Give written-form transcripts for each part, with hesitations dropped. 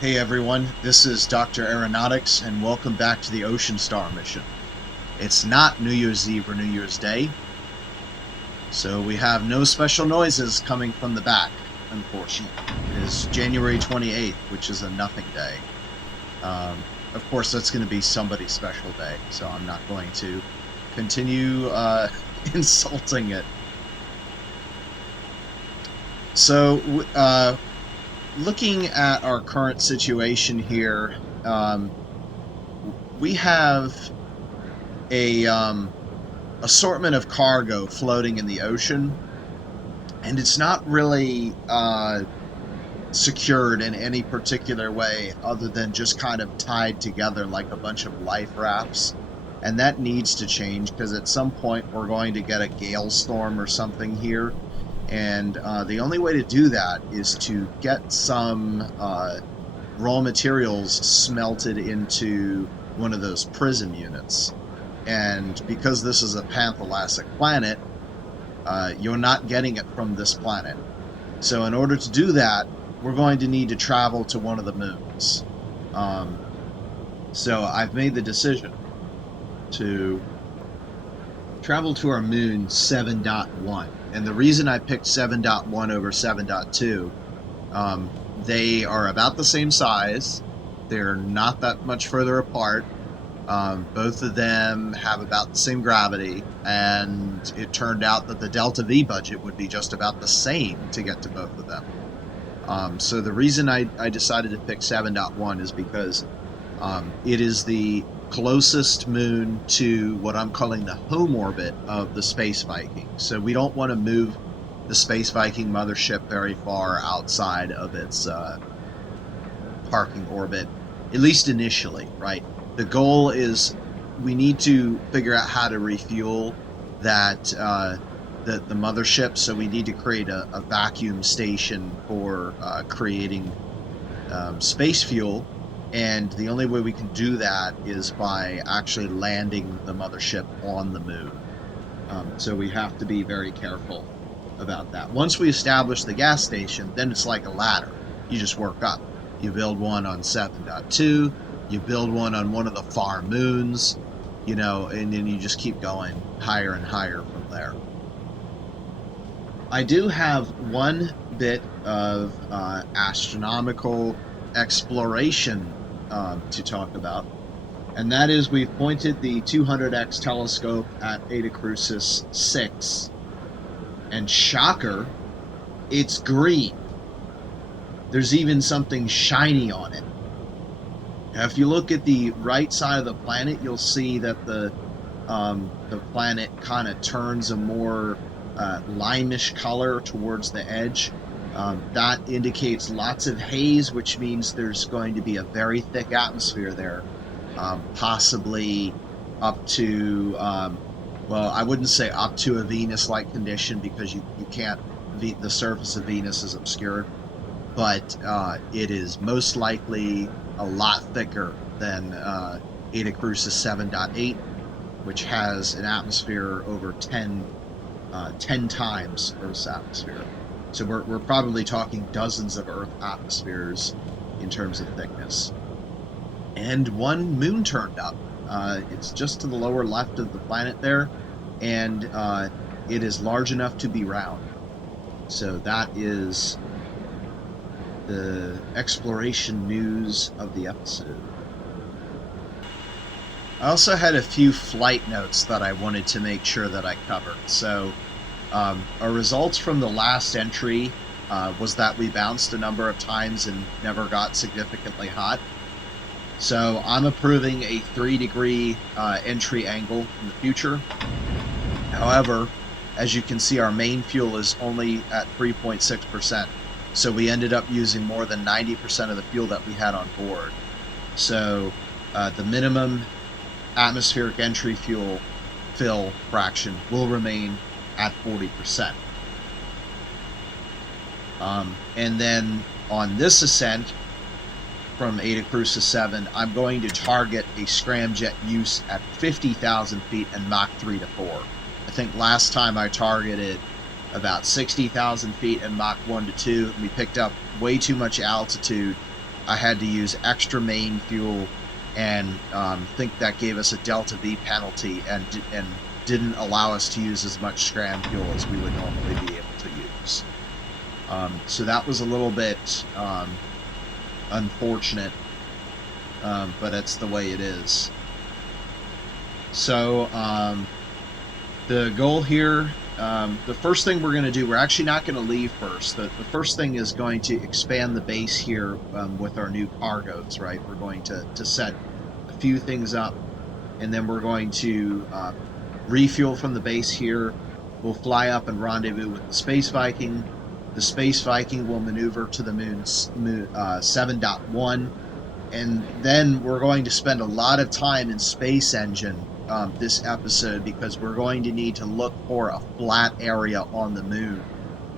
Hey everyone, this is Dr. Aeronautics and welcome back to the Oceanstar Mission. It's not New Year's Eve or New Year's Day, so we have no special noises coming from the back, unfortunately. It is January 28th, which is a nothing day. Of course, that's going to be somebody's special day, so I'm not going to continue insulting it. So, looking at our current situation here, we have a assortment of cargo floating in the ocean, and it's not really secured in any particular way other than just kind of tied together like a bunch of life rafts. And that needs to change because at some point we're going to get a gale storm or something here. And the only way to do that is to get some raw materials smelted into one of those prism units. And because this is a panthelastic planet, you're not getting it from this planet. So in order to do that, we're going to need to travel to one of the moons. So I've made the decision to travel to our moon 7.1. And the reason I picked 7.1 over 7.2, they are about the same size. They're not that much further apart. Both of them have about the same gravity, and it turned out that the Delta V budget would be just about the same to get to both of them. So the reason I decided to pick 7.1 is because it is the closest moon to what I'm calling the home orbit of the Space Viking. So we don't want to move the Space Viking mothership very far outside of its parking orbit, at least initially, right? The goal is we need to figure out how to refuel that the mothership, so we need to create a vacuum station for creating space fuel. And the only way we can do that is by actually landing the mothership on the moon. So we have to be very careful about that. Once we establish the gas station, then it's like a ladder. You just work up. You build one on 7.2, you build one on one of the far moons, you know, and then you just keep going higher and higher from there. I do have one bit of astronomical exploration to talk about, and that is we've pointed the 200x telescope at Eta Crucis 6, and shocker, it's green. There's even something shiny on it. Now, if you look at the right side of the planet, you'll see that the planet kind of turns a more limeish color towards the edge. That indicates lots of haze, which means there's going to be a very thick atmosphere there, possibly up to, well, I wouldn't say up to a Venus-like condition because you can't, the surface of Venus is obscured, but it is most likely a lot thicker than Eta Crucis 7.8, which has an atmosphere over 10 times Earth's atmosphere. So we're probably talking dozens of Earth atmospheres in terms of thickness. And one moon turned up. It's just to the lower left of the planet there, and it is large enough to be round. So that is the exploration news of the episode. I also had a few flight notes that I wanted to make sure that I covered. So our results from the last entry was that we bounced a number of times and never got significantly hot. So I'm approving a 3-degree entry angle in the future. However, as you can see, our main fuel is only at 3.6%. So we ended up using more than 90% of the fuel that we had on board. So the minimum atmospheric entry fuel fill fraction will remain at 40%. And then on this ascent from Eta Crucis 7, I'm going to target a scramjet use at 50,000 feet and Mach 3 to 4. I think last time I targeted about 60,000 feet and Mach 1 to 2. We picked up way too much altitude I had to use extra main fuel, and think that gave us a delta V penalty, and didn't allow us to use as much scram fuel as we would normally be able to use. So that was a little bit unfortunate, but it's the way it is. So the goal here, the first thing we're going to do, we're actually not going to leave first. The first thing is going to expand the base here with our new cargoes, right? We're going to set a few things up, and then we're going to refuel from the base here. We'll fly up and rendezvous with the Space Viking. The Space Viking will maneuver to the moon 7.1, and then we're going to spend a lot of time in SpaceEngine this episode, because we're going to need to look for a flat area on the moon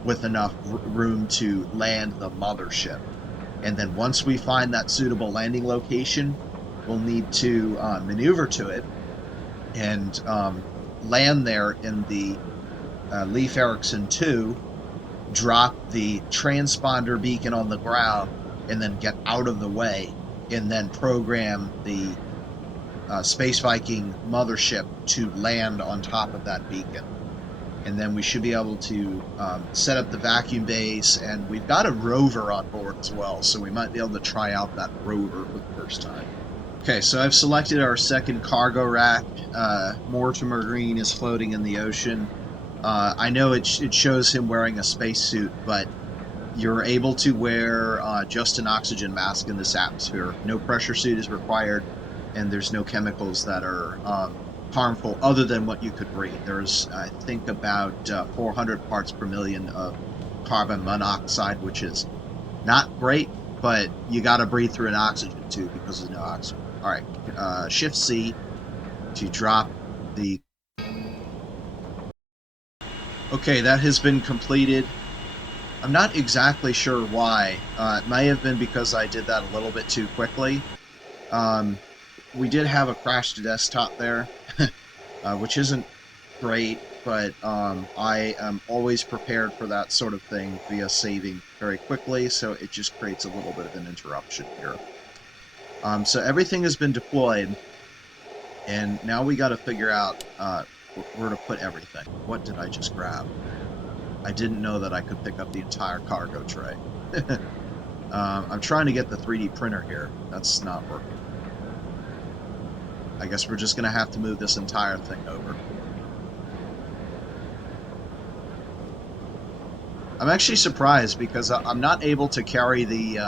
with enough room to land the mothership. And then once we find that suitable landing location, we'll need to maneuver to it and land there in the Lief Erikson 2, drop the transponder beacon on the ground, and then get out of the way, and then program the Space Viking mothership to land on top of that beacon. And then we should be able to set up the vacuum base, and we've got a rover on board as well, so we might be able to try out that rover for the first time. Okay, so I've selected our second cargo rack. Mortimer Green is floating in the ocean. I know it shows him wearing a spacesuit, but you're able to wear just an oxygen mask in this atmosphere. No pressure suit is required, and there's no chemicals that are harmful other than what you could breathe. There's, I think, about 400 parts per million of carbon monoxide, which is not great, but you got to breathe through an oxygen tube because there's no oxygen. All right, Shift C to drop the... Okay, that has been completed. I'm not exactly sure why. It may have been because I did that a little bit too quickly. We did have a crash to desktop there, which isn't great, but I am always prepared for that sort of thing via saving very quickly, so it just creates a little bit of an interruption here. So everything has been deployed, and now we got to figure out where to put everything. What did I just grab? I didn't know that I could pick up the entire cargo tray. I'm trying to get the 3D printer here. That's not working. I guess we're just going to have to move this entire thing over. I'm actually surprised because I'm not able to carry the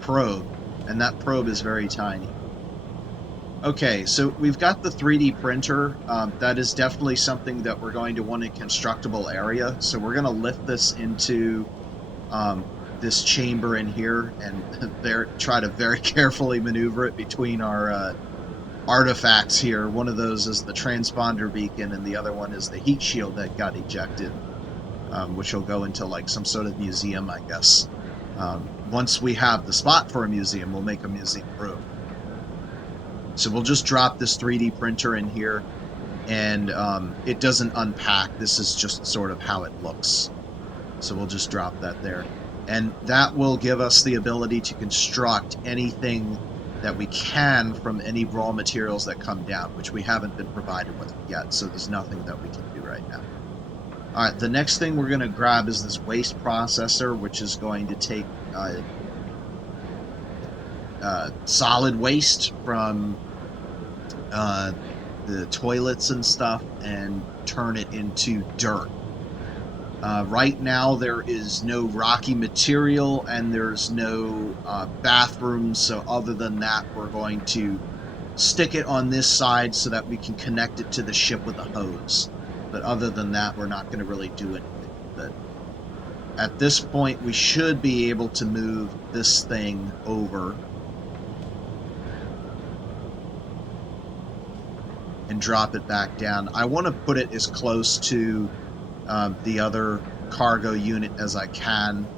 probe, and that probe is very tiny. Okay, so we've got the 3D printer. That is definitely something that we're going to want in a constructible area. So we're going to lift this into this chamber in here, and try to very carefully maneuver it between our artifacts here. One of those is the transponder beacon, and the other one is the heat shield that got ejected, which will go into like some sort of museum, I guess. Once we have the spot for a museum, we'll make a museum room. So we'll just drop this 3D printer in here, and it doesn't unpack. This is just sort of how it looks. So we'll just drop that there. And that will give us the ability to construct anything that we can from any raw materials that come down, which we haven't been provided with yet, so there's nothing that we can do right now. Alright, the next thing we're going to grab is this waste processor, which is going to take solid waste from the toilets and stuff and turn it into dirt. Right now there is no rocky material and there's no bathrooms, so other than that we're going to stick it on this side so that we can connect it to the ship with a hose. But other than that, we're not going to really do anything with it. At this point, we should be able to move this thing over and drop it back down. I want to put it as close to the other cargo unit as I can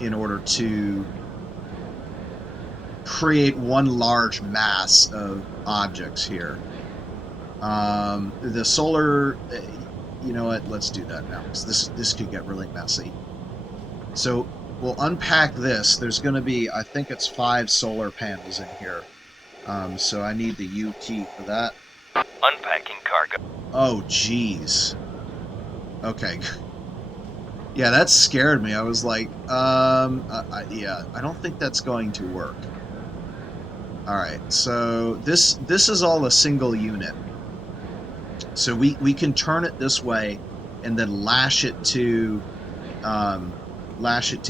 in order to create one large mass of objects here. The solar, you know what, let's do that now, because this could get really messy. So we'll unpack this. There's going to be, I think it's 5 solar panels in here. So I need the U key for that. Unpacking cargo. Oh, jeez. Okay. Yeah, that scared me. I was like, yeah, I don't think that's going to work. All right, so this is all a single unit. So we can turn it this way and then lash it to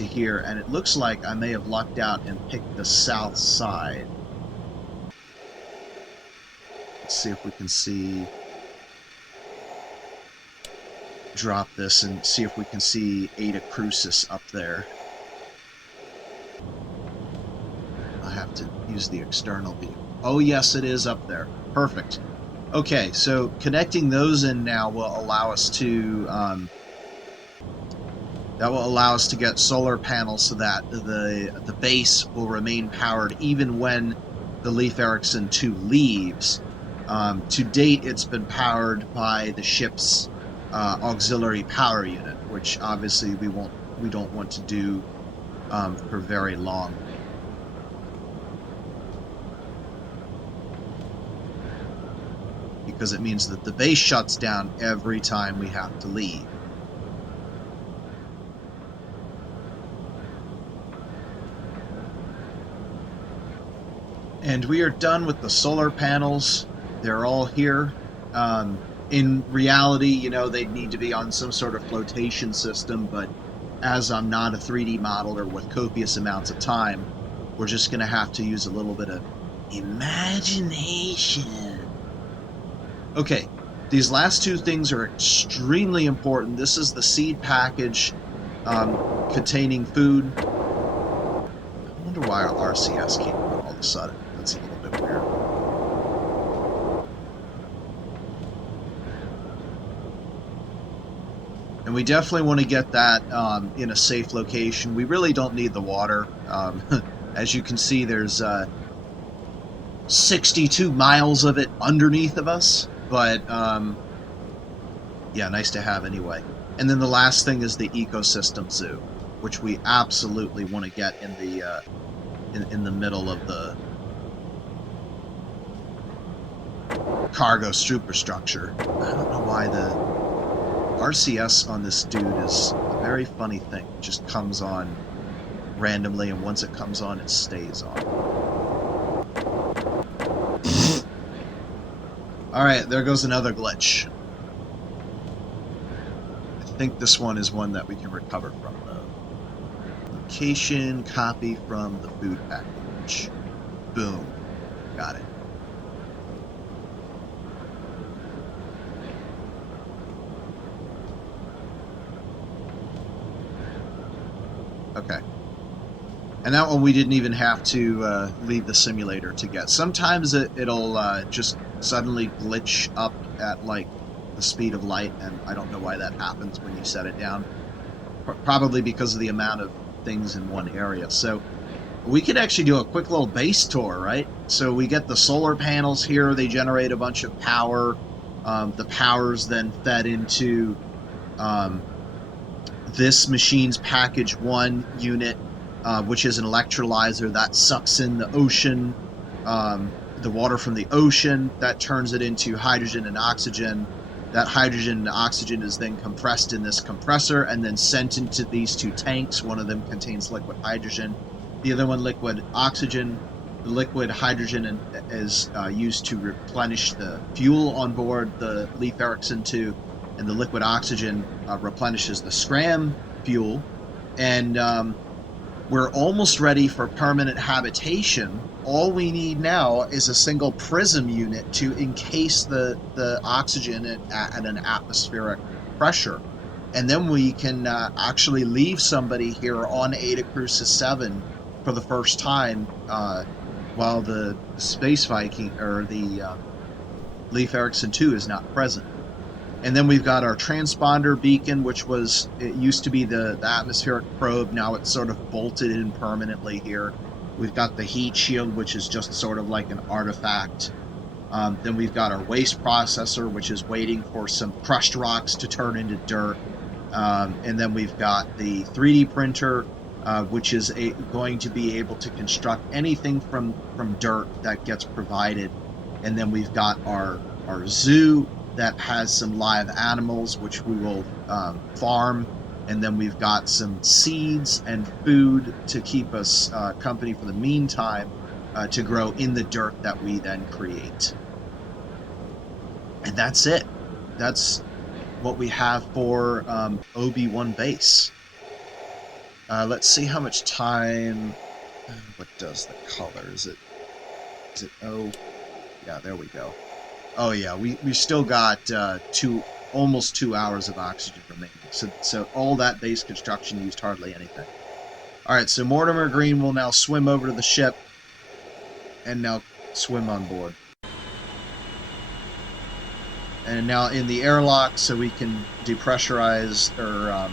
here, and it looks like I may have lucked out and picked the south side. Let's see if we can see. Drop this and see if we can see Eta Crucis up there. I have to use the external beam. Oh yes, it is up there. Perfect. Okay, so connecting those in now will allow us to get solar panels so that the base will remain powered even when the Leif Erikson 2 leaves. To date, it's been powered by the ship's auxiliary power unit, which obviously we don't want to do for very long. Because it means that the base shuts down every time we have to leave. And we are done with the solar panels. They're all here. In reality, you know, they'd need to be on some sort of flotation system, but as I'm not a 3D modeler with copious amounts of time, we're just going to have to use a little bit of imagination. Okay, these last two things are extremely important. This is the seed package containing food. I wonder why our RCS came on all of a sudden. That's a little bit weird. And we definitely want to get that in a safe location. We really don't need the water. As you can see, there's 62 miles of it underneath of us. But, yeah, nice to have anyway. And then the last thing is the ecosystem zoo, which we absolutely want to get in the middle of the cargo superstructure. I don't know why the RCS on this dude is a very funny thing. It just comes on randomly, and once it comes on, it stays on. Alright, there goes another glitch. I think this one is one that we can recover from, though. Location, copy from the food package. Boom. Got it. Okay. And that one we didn't even have to leave the simulator to get. Sometimes it'll just suddenly glitch up at like the speed of light, and I don't know why that happens when you set it down. Probably because of the amount of things in one area. So we could actually do a quick little base tour, right? So we get the solar panels here. They generate a bunch of power. The power's then fed into this machine's package 1 unit, which is an electrolyzer that sucks in the ocean, the water from the ocean, that turns it into hydrogen and oxygen. That hydrogen and oxygen is then compressed in this compressor and then sent into these 2 tanks. One of them contains liquid hydrogen, the other one liquid oxygen. The liquid hydrogen is used to replenish the fuel on board the Leif Erikson 2, and the liquid oxygen replenishes the scram fuel. And we're almost ready for permanent habitation. All we need now is a single prism unit to encase the oxygen at an atmospheric pressure. And then we can actually leave somebody here on Eta Crucis 7 for the first time while the Space Viking, or the Leif Erikson 2 is not present. And then we've got our transponder beacon, which it used to be the atmospheric probe. Now it's sort of bolted in permanently here. We've got the heat shield, which is just sort of like an artifact. Then we've got our waste processor, which is waiting for some crushed rocks to turn into dirt. And then we've got the 3D printer, which is going to be able to construct anything from dirt that gets provided. And then we've got our zoo that has some live animals, which we will farm. And then we've got some seeds and food to keep us company for the meantime, to grow in the dirt that we then create. And that's it. That's what we have for OB1 base. Let's see how much time. What does the color? Is it O? Yeah, there we go. Oh yeah, we still got almost 2 hours of oxygen remaining. So all that base construction used hardly anything. All right, so Mortimer Green will now swim over to the ship and now swim on board. And now in the airlock, so we can depressurize or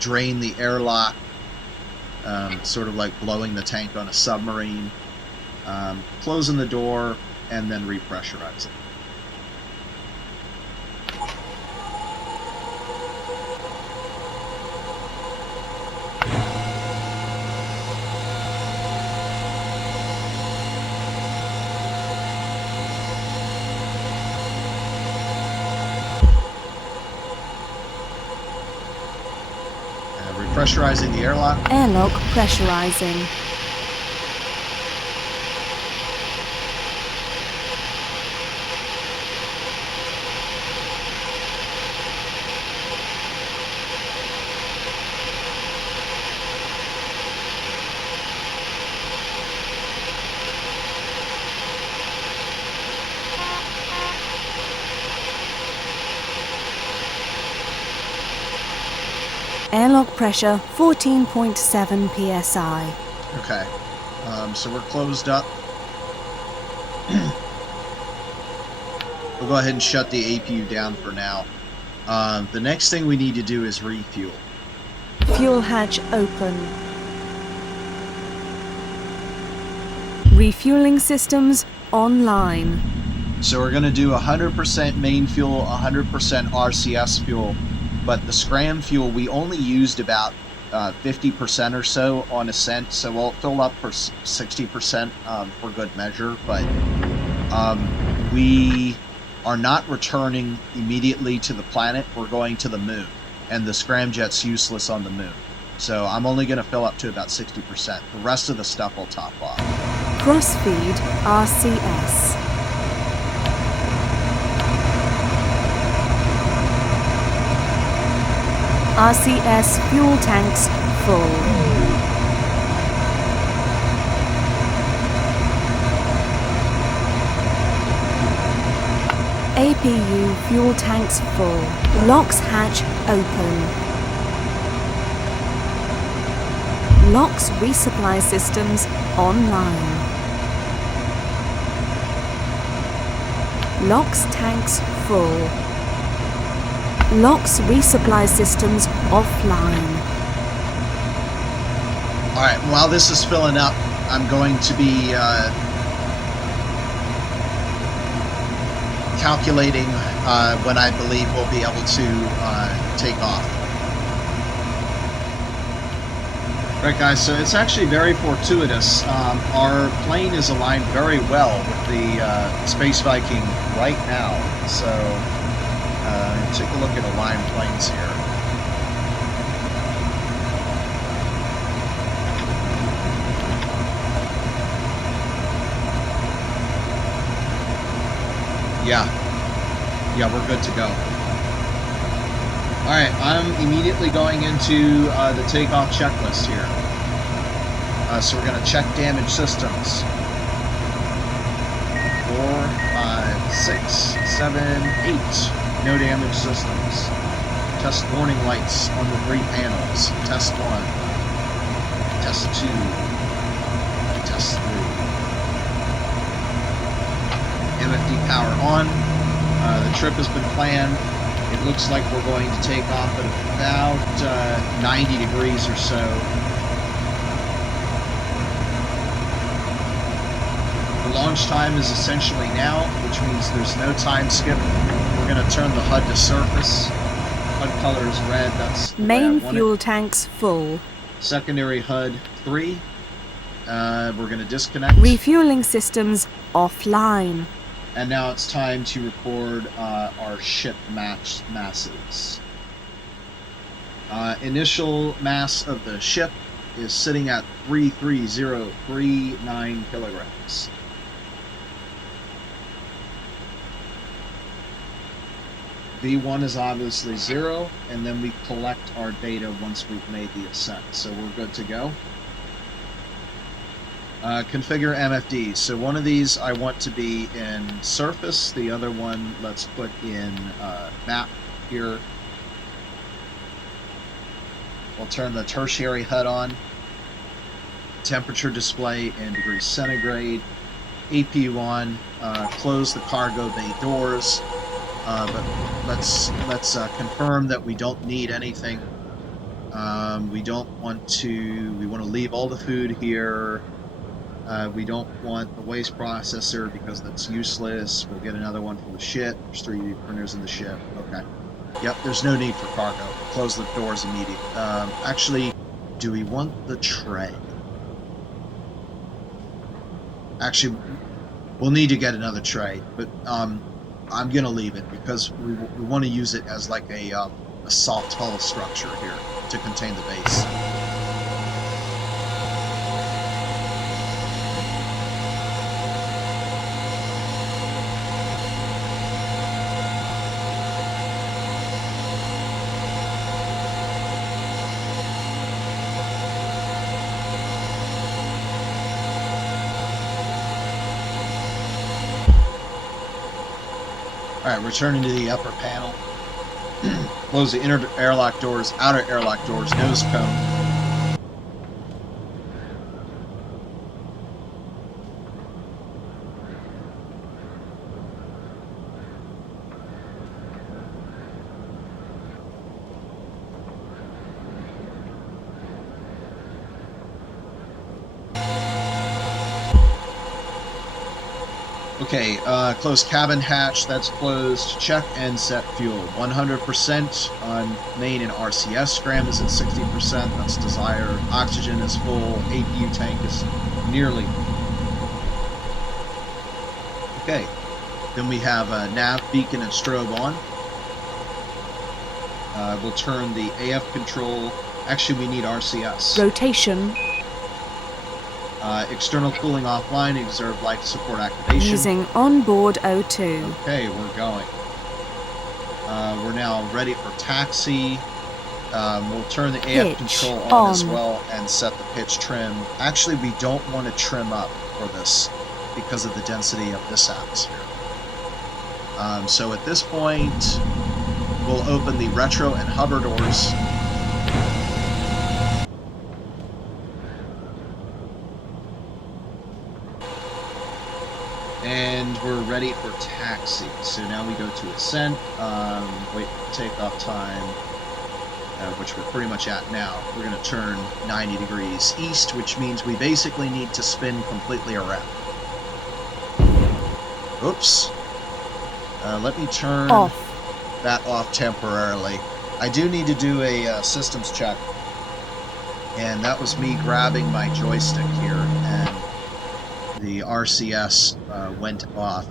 drain the airlock, sort of like blowing the tank on a submarine, closing the door, and then repressurize it. Pressurizing the airlock. Airlock pressurizing. Airlock pressure 14.7 psi. Okay, so we're closed up. We'll go ahead and shut the APU down for now. The next thing we need to do is refuel. Fuel hatch open. Refueling systems online. So we're going to do 100% main fuel, 100% RCS fuel. But the scram fuel, we only used about 50% or so on Ascent, so we'll fill up for 60% for good measure. But we are not returning immediately to the planet. We're going to the moon, and the scramjet's useless on the moon. So I'm only going to fill up to about 60%. The rest of the stuff will top off. Crossfeed RCS. RCS fuel tanks full. APU fuel tanks full. LOX hatch open. LOX resupply systems online. LOX tanks full. LOX resupply systems offline. Alright, while this is filling up, I'm going to be calculating when I believe we'll be able to take off. Right guys, so it's actually very fortuitous. Our plane is aligned very well with the Space Viking right now, so take a look at aligned planes here. Yeah, we're good to go. Alright, I'm immediately going into the takeoff checklist here. So we're going to check damage systems. 4, 5, 6, 7, 8. No damage systems. Test warning lights on the 3 panels. Test 1. Test 2. Test 3. MFD power on. The trip has been planned. It looks like we're going to take off at about 90 degrees or so. The launch time is essentially now, which means there's no time skip. We're going to turn the HUD to surface. HUD color is red. That's the way I Main want fuel it. tanks full. Secondary HUD 3. We're going to disconnect. Refueling systems offline. And now it's time to record our ship masses. Initial mass of the ship is sitting at 33039 kilograms. V1 is obviously 0, and then we collect our data once we've made the ascent. So we're good to go. Configure MFD. So one of these I want to be in surface. The other one, let's put in map here. We'll turn the tertiary HUD on. Temperature display in degrees centigrade. AP1. Close the cargo bay doors. But let's confirm that we don't need anything. We don't want to. We want to leave all the food here. We don't want the waste processor because that's useless. We'll get another one for the ship. There's 3D printers in the ship. Okay. Yep, there's no need for cargo. Close the doors immediately. Actually, do we want the tray? Actually, we'll need to get another tray, but I'm going to leave it because we want to use it as like a soft hull structure here to contain the base. Alright, returning to the upper panel. Close the inner airlock doors, outer airlock doors, nose cone. Okay, close cabin hatch, that's closed. Check and set fuel. 100% on main and RCS. Scram is at 60%, that's desired. Oxygen is full. APU tank is nearly. Okay, then we have nav, beacon, and strobe on. We'll turn the AF control. Actually, we need RCS. Rotation. External cooling offline, observe life support activation. Using onboard O2. Okay, we're going. We're now ready for taxi. We'll turn the AF control on as well and set the pitch trim. Actually, we don't want to trim up for this because of the density of this atmosphere. So at this point, we'll open the retro and hover doors. And we're ready for taxi. So now we go to Ascent, wait for takeoff time, which we're pretty much at now. We're going to turn 90 degrees east, which means we basically need to spin completely around. Oops. Let me turn that off temporarily. I do need to do a systems check. And that was me grabbing my joystick here, and the RCS went off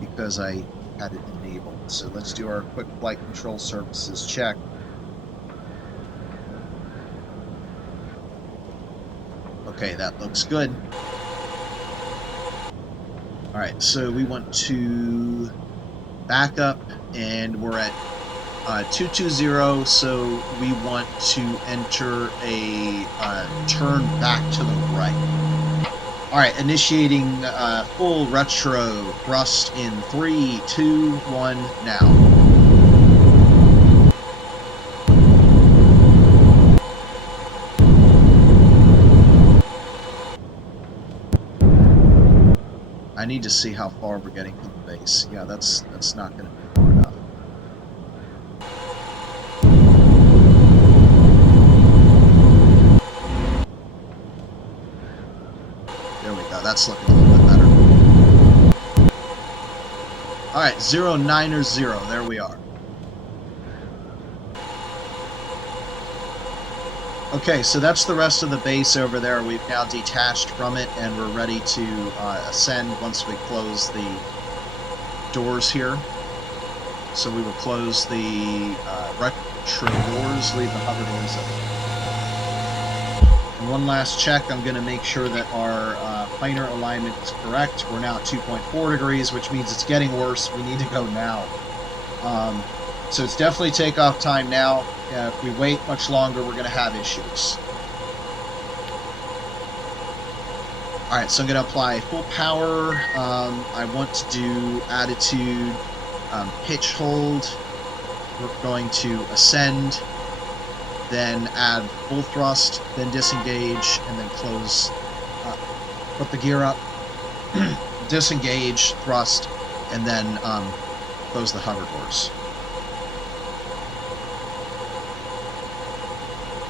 because I had it enabled. So let's do our quick flight control services check. Okay, that looks good. Alright, so we want to back up, and we're at 220, so we want to enter a turn back to the right. Alright, initiating full retro thrust in 3, 2, 1, now. I need to see how far we're getting from the base. Yeah, that's not going to be far enough. There we go. That's looking a little bit better. All right, 090. There we are. Okay, so that's the rest of the base over there. We've now detached from it, and we're ready to ascend once we close the doors here. So we will close the retro doors, leave the hover doors open. And one last check, I'm going to make sure that our planar alignment is correct. We're now at 2.4 degrees, which means it's getting worse. We need to go now. So it's definitely takeoff time now. If we wait much longer, we're going to have issues. Alright, so I'm going to apply full power. I want to do attitude, pitch hold. We're going to ascend, then add full thrust, then disengage, and then close. Put the gear up, disengage, thrust, and then close the hover doors.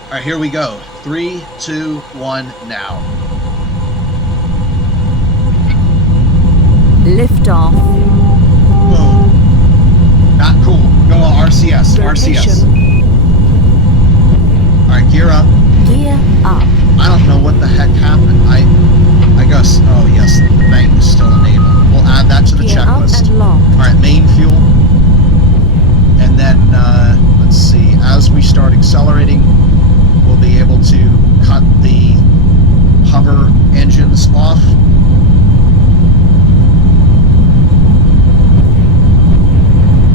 Alright, here we go. 3, 2, 1, now. Lift off. Whoa. Not cool. Go on RCS. RCS. Alright, gear up. Gear up. I don't know what the heck happened. I guess, oh yes, the bank is still enabled. We'll add that to the Gear checklist. Up and locked. Alright, main fuel. And then, let's see, as we start accelerating, we'll be able to cut the hover engines off.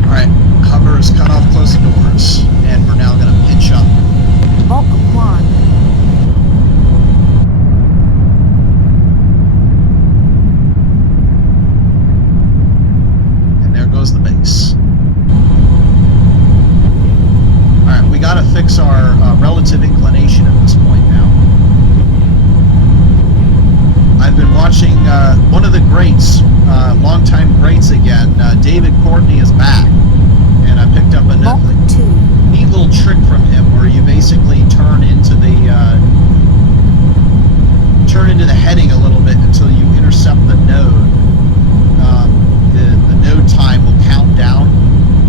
Alright, hover is cut off, close the doors, and we're now going to pitch up. Mach 1. And there goes the base. Alright, we got to fix our relative inclination at this point now. I've been watching one of the greats, longtime greats again, David Courtney is back. And I picked up a Mach 2. neat little trick from him where you basically turn into the heading a little bit until you intercept the node. The node time will count down,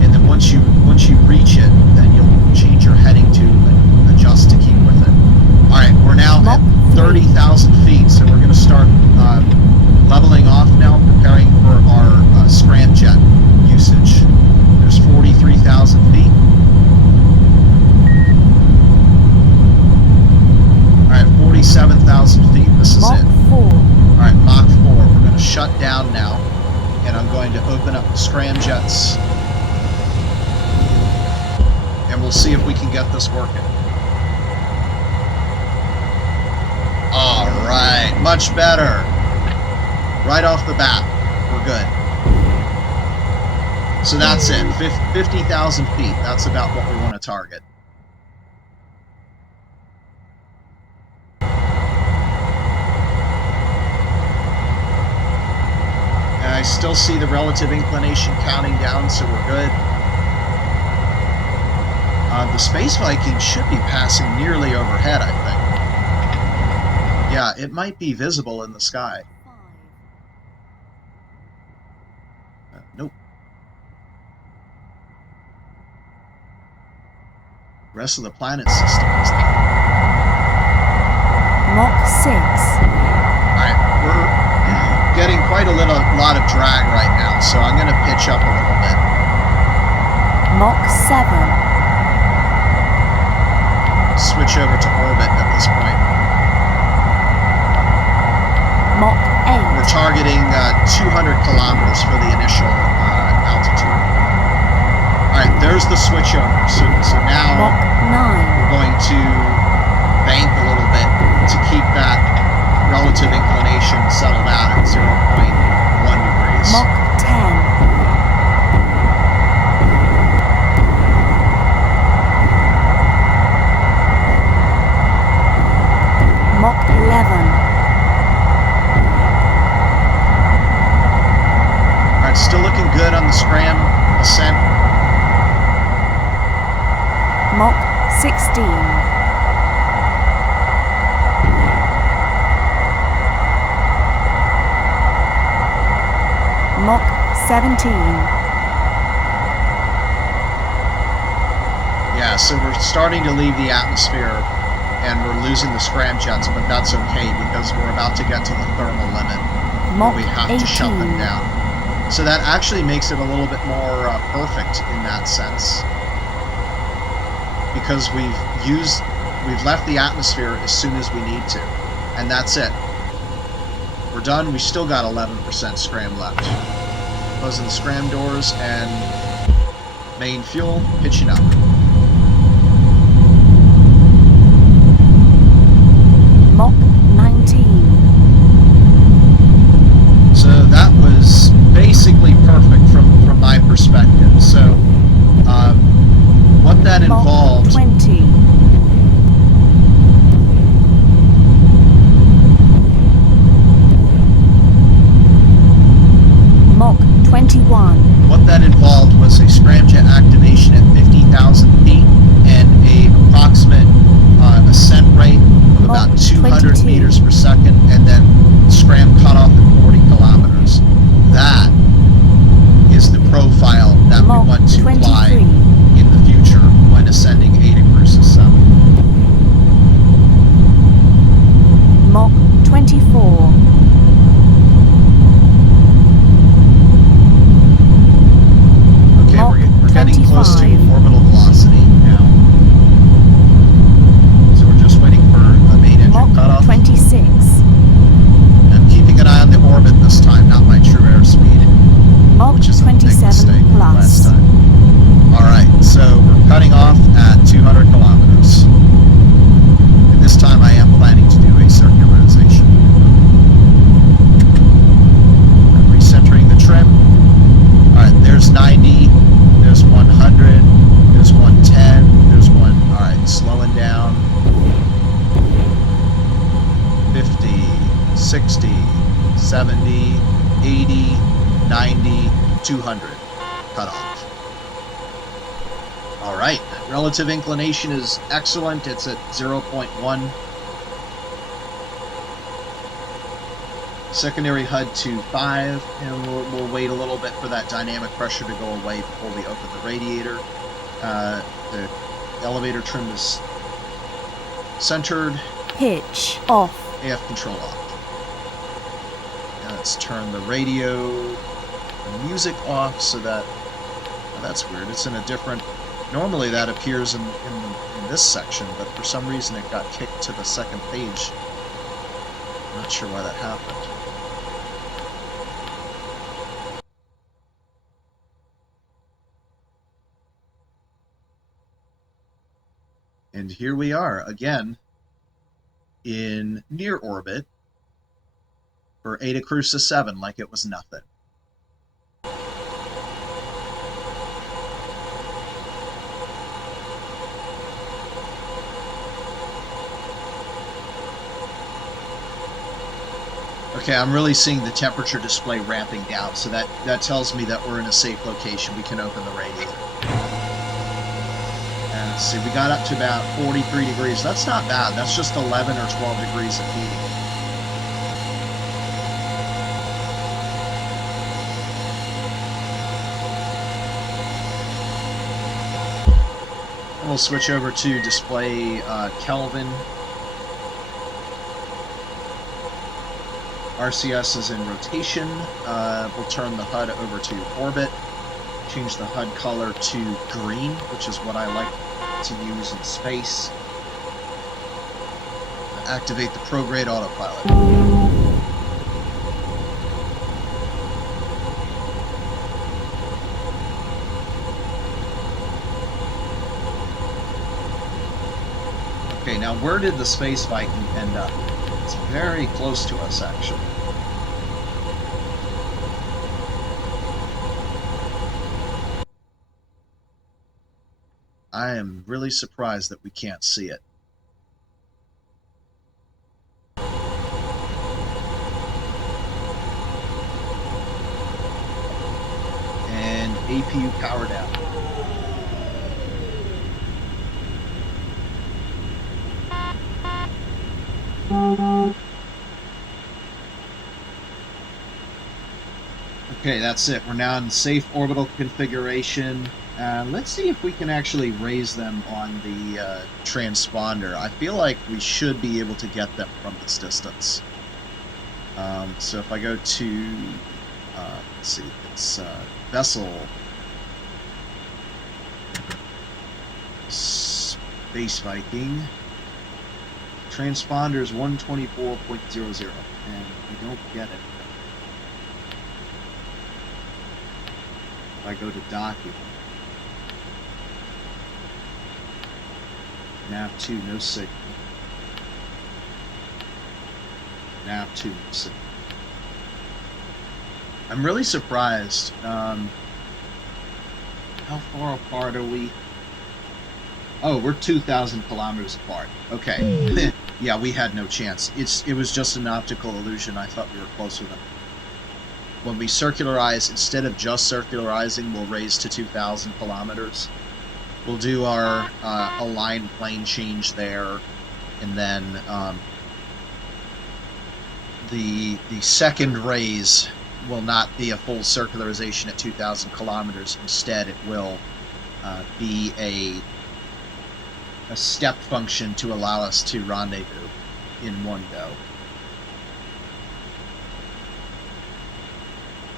and then once you reach it, then you'll change your heading to adjust to keep with it. All right, we're now at 30,000 feet, so we're going to start leveling off now, preparing for our scramjet usage. There's 43,000 feet. Alright, 47,000 feet. This is Mach it. 4. Alright, Mach 4. We're going to shut down now. And I'm going to open up the scramjets. And we'll see if we can get this working. Alright, much better. Right off the bat, we're good. So that's it, 50,000 feet. That's about what we want to target. And I still see the relative inclination counting down, so we're good. The Space Viking should be passing nearly overhead, I think. Yeah, it might be visible in the sky. Nope. Rest of the planet system is there. Mach 6. Alright, we're getting quite a lot of drag right now, so I'm going to pitch up a little bit. Mach 7. Switch over to orbit at this point. Mach 8. We're targeting 200 kilometers for the initial altitude. Alright, there's the switch over. So now Mach 9. we're going to bank a little bit to keep that relative inclination settled out at 0.1 degrees. Mach 10. Mach 11. Alright, still looking good on the scram ascent. Mach 16. Mach 17. Yeah, so we're starting to leave the atmosphere and we're losing the scramjets, but that's okay because we're about to get to the thermal limit where we have to shut them down. So that actually makes it a little bit more perfect in that sense, because we've left the atmosphere as soon as we need to, and that's it. We're done. We still got 11% scram left. Closing the scram doors and main fuel pitching up. Mach 19. So that was basically perfect from my perspective. So what that Mach involved... 20. Mach 21. What that involved was a scramjet activation at 50,000 feet and a approximate ascent rate of Mach about 200 22. meters per second, and then scram cutoff at 40 kilometers. That is the profile that Mach we want to 23. fly in the future when ascending Eta Crucis 7. Mach 24. Okay, Mach we're getting close to 25. orbital velocity now. So we're just waiting for a main engine Mach cutoff. 26. I'm keeping an eye on the orbit this time, not my true airspeed, Mach which is a big 27 mistake from last plus. time. Alright, so we're cutting off at 200 kilometers. And this time I am planning to do a circularization. I'm recentering the trim. Alright, there's 90, there's 100, there's 110, there's one. Alright, slowing down. 50, 60, 70, 80, 90, 200. Cut off. Alright, relative inclination is excellent. It's at 0.1. Secondary HUD to 5, and we'll wait a little bit for that dynamic pressure to go away before we open the radiator. The elevator trim is centered. Pitch off. AF control off. Now let's turn the radio and music off so that... Oh, that's weird. It's in a different... Normally that appears in this section, but for some reason it got kicked to the second page. I'm not sure why that happened. And here we are again in near orbit for Eta Crucis 7 like it was nothing. Okay, I'm really seeing the temperature display ramping down, so that tells me that we're in a safe location. We can open the radiator. And let's see, we got up to about 43 degrees. That's not bad. That's just 11 or 12 degrees of heating. And we'll switch over to display Kelvin. RCS is in rotation. We'll turn the HUD over to orbit. Change the HUD color to green, which is what I like to use in space. Activate the prograde autopilot. Okay, now where did the Space Viking end up? It's very close to us, actually. I am really surprised that we can't see it. And APU power down. Okay, that's it. We're now in safe orbital configuration. Let's see if we can actually raise them on the transponder. I feel like we should be able to get them from this distance. So if I go to, let's see, it's vessel, Space Viking, transponder is 124.00, and we don't get it. If I go to docking, nav 2, no signal. Nav 2, no signal. I'm really surprised. How far apart are we? Oh, we're 2,000 kilometers apart. Okay. Yeah, we had no chance. It was just an optical illusion. I thought we were closer than. When we circularize, instead of just circularizing, we'll raise to 2,000 kilometers. We'll do our aligned plane change there, and then the second raise will not be a full circularization at 2,000 kilometers. Instead, it will be a step function to allow us to rendezvous in one go.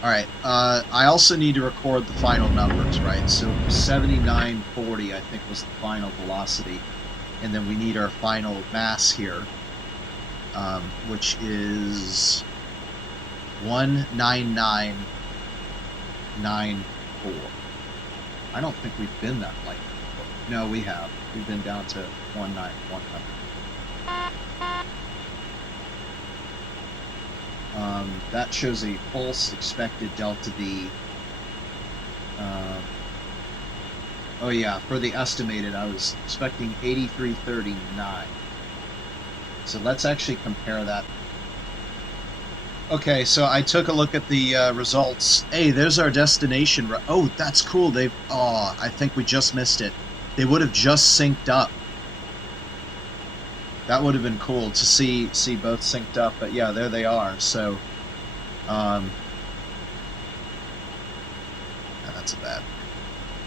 Alright, I also need to record the final numbers, right? So 7940, I think, was the final velocity. And then we need our final mass here, which is 19994. I don't think we've been that light before. No, we have. We've been down to 19100. That shows a false expected delta V. Oh yeah, for the estimated, I was expecting 8339. So let's actually compare that. Okay, so I took a look at the results. Hey, there's our destination. Oh, that's cool. Oh, I think we just missed it. They would have just synced up. That would have been cool to see both synced up, but yeah, there they are. So, no, that's a bad.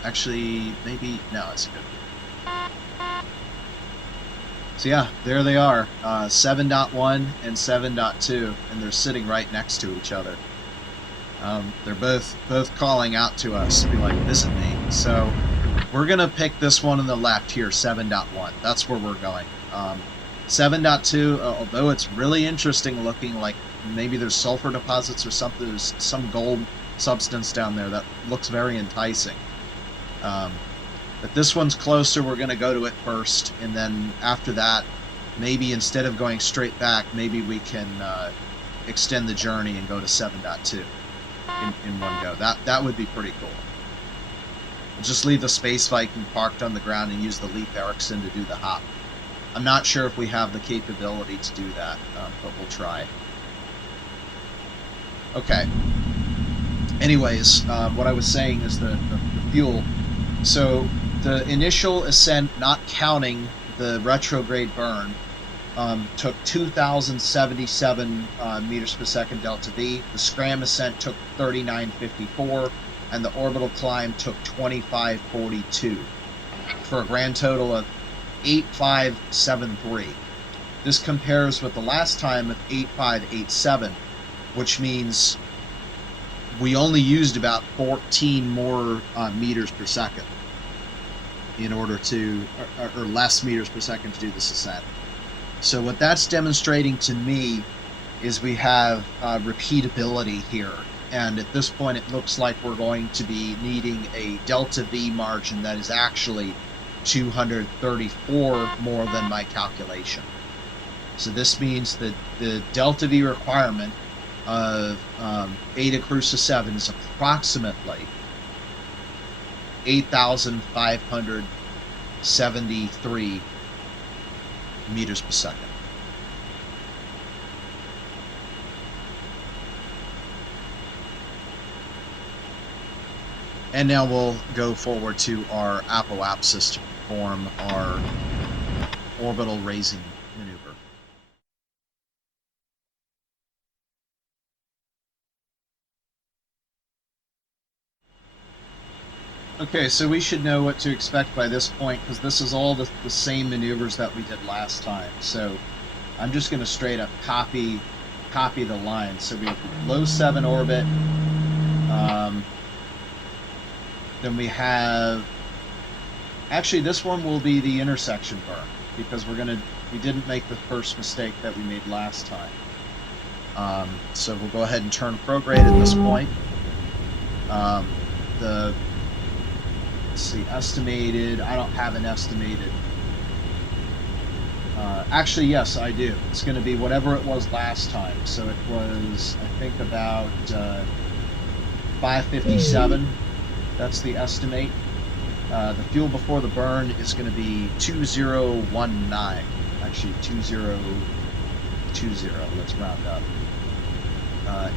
Actually, maybe no, it's a good one. So yeah, there they are, 7.1 and 7.2, and they're sitting right next to each other. They're both calling out to us, be like, visit me. So we're gonna pick this one on the left here, 7.1. That's where we're going. 7.2, although it's really interesting looking, like maybe there's sulfur deposits or something, there's some gold substance down there that looks very enticing. But this one's closer, we're going to go to it first, and then after that, maybe instead of going straight back, maybe we can extend the journey and go to 7.2 in one go. That would be pretty cool. We'll just leave the Space Viking parked on the ground and use the Leif Erikson to do the hop. I'm not sure if we have the capability to do that, but we'll try. Okay. Anyways, what I was saying is the fuel. So the initial ascent, not counting the retrograde burn, took 2,077 meters per second delta V. The scram ascent took 3954, and the orbital climb took 2542, for a grand total of 8573. This compares with the last time of 8587, which means we only used about 14 more meters per second in order to, or less meters per second to do this ascent. So what that's demonstrating to me is we have repeatability here. And at this point, it looks like we're going to be needing a delta V margin that is actually 234 more than my calculation. So this means that the delta V requirement of Eta Crucis 7 is approximately 8,573 meters per second. And now we'll go forward to our apoapsis to perform our orbital raising maneuver. Okay, so we should know what to expect by this point, because this is all the same maneuvers that we did last time. So I'm just going to straight up copy the line. So we have low 7 orbit. Then we have... Actually, this one will be the intersection burn, because we didn't make the first mistake that we made last time. So we'll go ahead and turn prograde at this point. Let's see, estimated. I don't have an estimated. Actually, yes, I do. It's going to be whatever it was last time. So it was, I think, about 557. That's the estimate. The fuel before the burn is going to be 2019. Actually, 2020. Let's round up.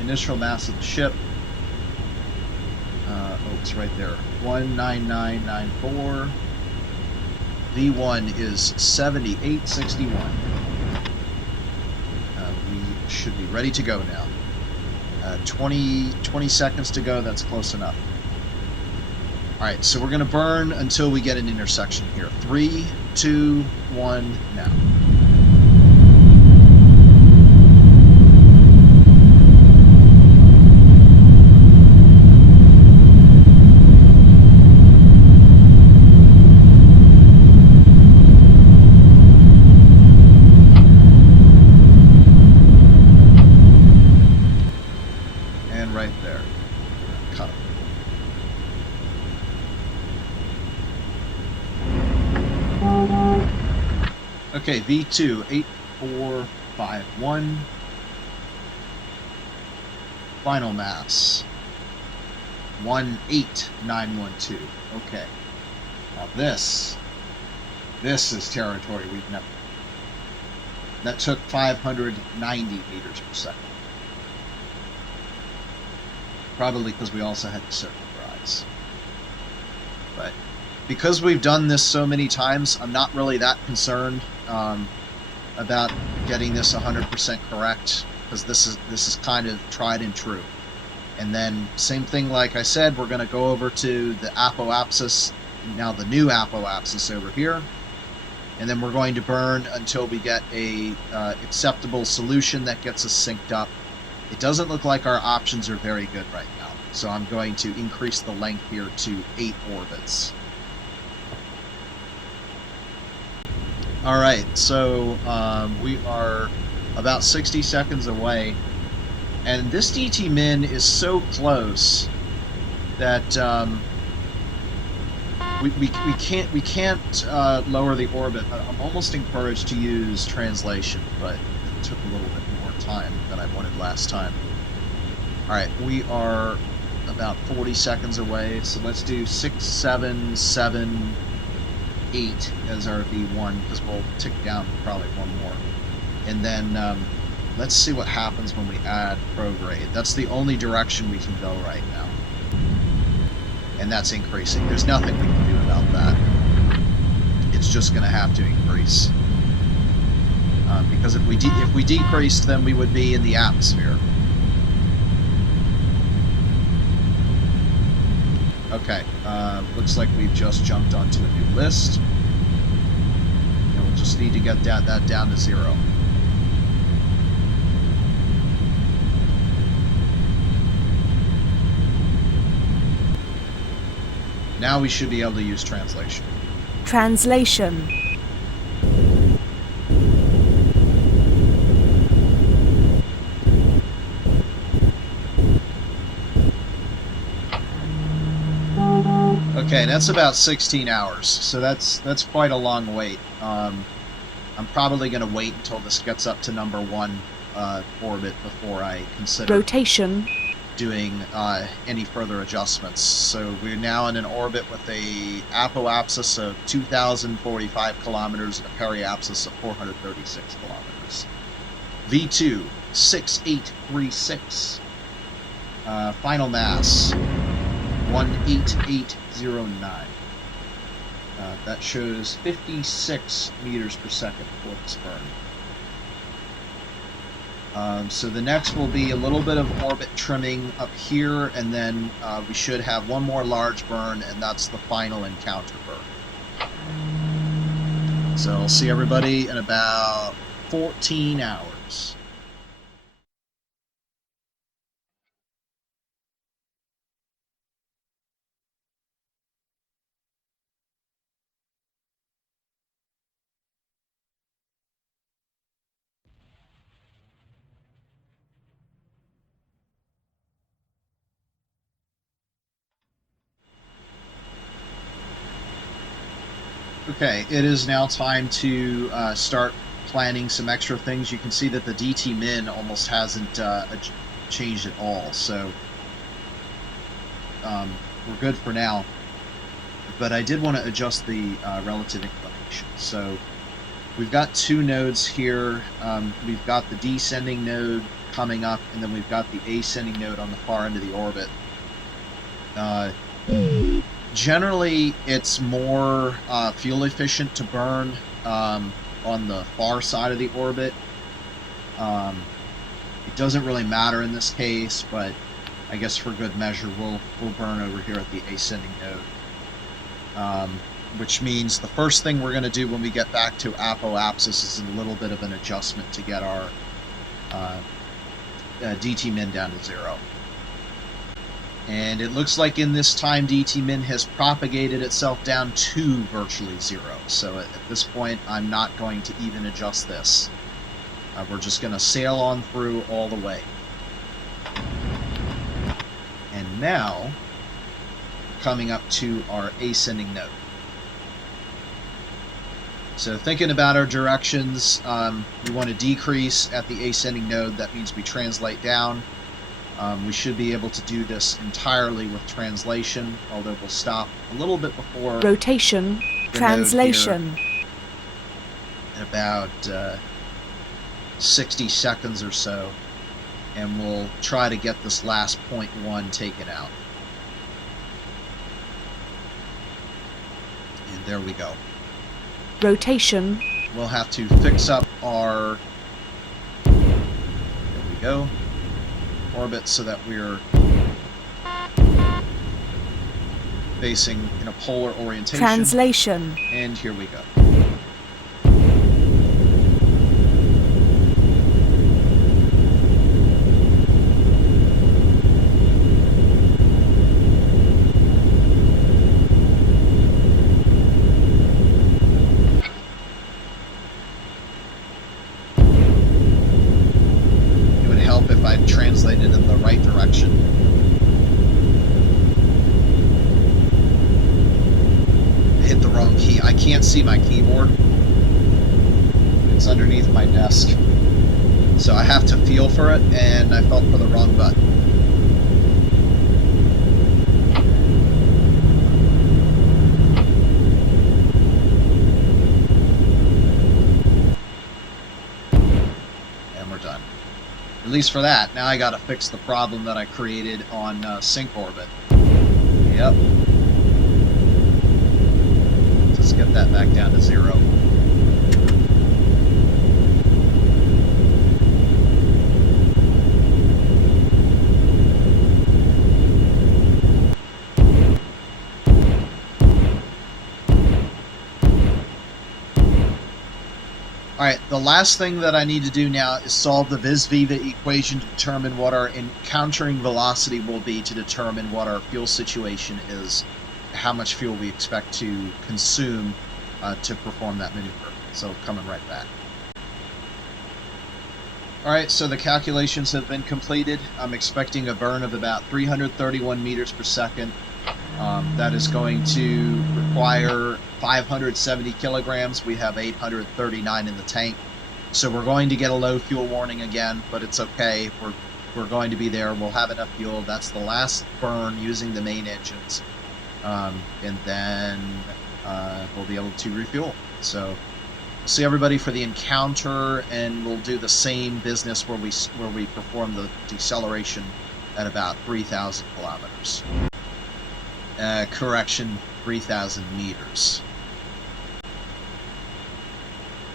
Initial mass of the ship. Oh, it's right there. 19994. V1 is 7861. We should be ready to go now. 20 seconds to go. That's close enough. Alright, so we're going to burn until we get an intersection here. 3, 2, 1, now. And right there. Cut. Okay, V2, 8451. Final mass, 18912. Okay. Now this is territory we've never... That took 590 meters per second. Probably because we also had the circuit rise. But because we've done this so many times, I'm not really that concerned about getting this 100% correct, because this is kind of tried and true. And then same thing, like I said, we're going to go over to the apoapsis, now the new apoapsis over here, and then we're going to burn until we get a acceptable solution that gets us synced up. It doesn't look like our options are very good right now, so I'm going to increase the length here to 8 orbits. Alright, so we are about 60 seconds away, and this DT min is so close that we can't lower the orbit. I'm almost encouraged to use translation, but it took a little bit more time than I wanted last time. Alright, we are about 40 seconds away, so let's do 6, 7, 7, 8 as our V1, because we'll tick down probably one more. And then let's see what happens when we add prograde. That's the only direction we can go right now. And that's increasing. There's nothing we can do about that. It's just going to have to increase. Because if we decreased, then we would be in the atmosphere. Okay, looks like we've just jumped onto a new list. And we'll just need to get that down to 0. Now we should be able to use translation. Translation. Okay, that's about 16 hours, so that's quite a long wait. I'm probably going to wait until this gets up to number 1 orbit before I consider Rotation. doing any further adjustments. So we're now in an orbit with a apoapsis of 2,045 kilometers and a periapsis of 436 kilometers. V2, 6836. Final mass, 18809. That shows 56 meters per second for this burn. So the next will be a little bit of orbit trimming up here, and then we should have one more large burn, and that's the final encounter burn. So I'll see everybody in about 14 hours. Okay, it is now time to start planning some extra things. You can see that the DT min almost hasn't changed at all, so we're good for now. But I did want to adjust the relative inclination. So we've got two nodes here. We've got the descending node coming up, and then we've got the ascending node on the far end of the orbit. Generally, it's more fuel efficient to burn on the far side of the orbit. It doesn't really matter in this case, but I guess for good measure, we'll burn over here at the ascending node. Which means the first thing we're going to do when we get back to Apoapsis is a little bit of an adjustment to get our DT min down to 0. And it looks like in this time DT min has propagated itself down to virtually 0. So at this point, I'm not going to even adjust this. We're just going to sail on through all the way. And now, we're coming up to our ascending node. So thinking about our directions, we want to decrease at the ascending node. That means we translate down. We should be able to do this entirely with translation, although we'll stop a little bit before rotation, translation. In about 60 seconds or so, and we'll try to get this last 0.1 taken out. And there we go. Rotation. We'll have to fix up our, there we go, orbit so that we're facing in a polar orientation. Translation. And here we go. Translated in the right direction. I hit the wrong key. I can't see my keyboard. It's underneath my desk. So I have to feel for it, and I felt for the wrong button. And we're done. At least for that. Now I gotta fix the problem that I created on sync orbit. Yep. Let's get that back down to 0. Alright, the last thing that I need to do now is solve the vis-viva equation to determine what our encountering velocity will be, to determine what our fuel situation is, how much fuel we expect to consume to perform that maneuver. So coming right back. Alright, so the calculations have been completed. I'm expecting a burn of about 331 meters per second. That is going to require 570 kilograms. We have 839 in the tank. So we're going to get a low fuel warning again, but it's okay. We're going to be there. We'll have enough fuel. That's the last burn using the main engines. And then we'll be able to refuel. So we'll see everybody for the encounter, and we'll do the same business where we perform the deceleration at about 3,000 kilometers. Correction, 3,000 meters.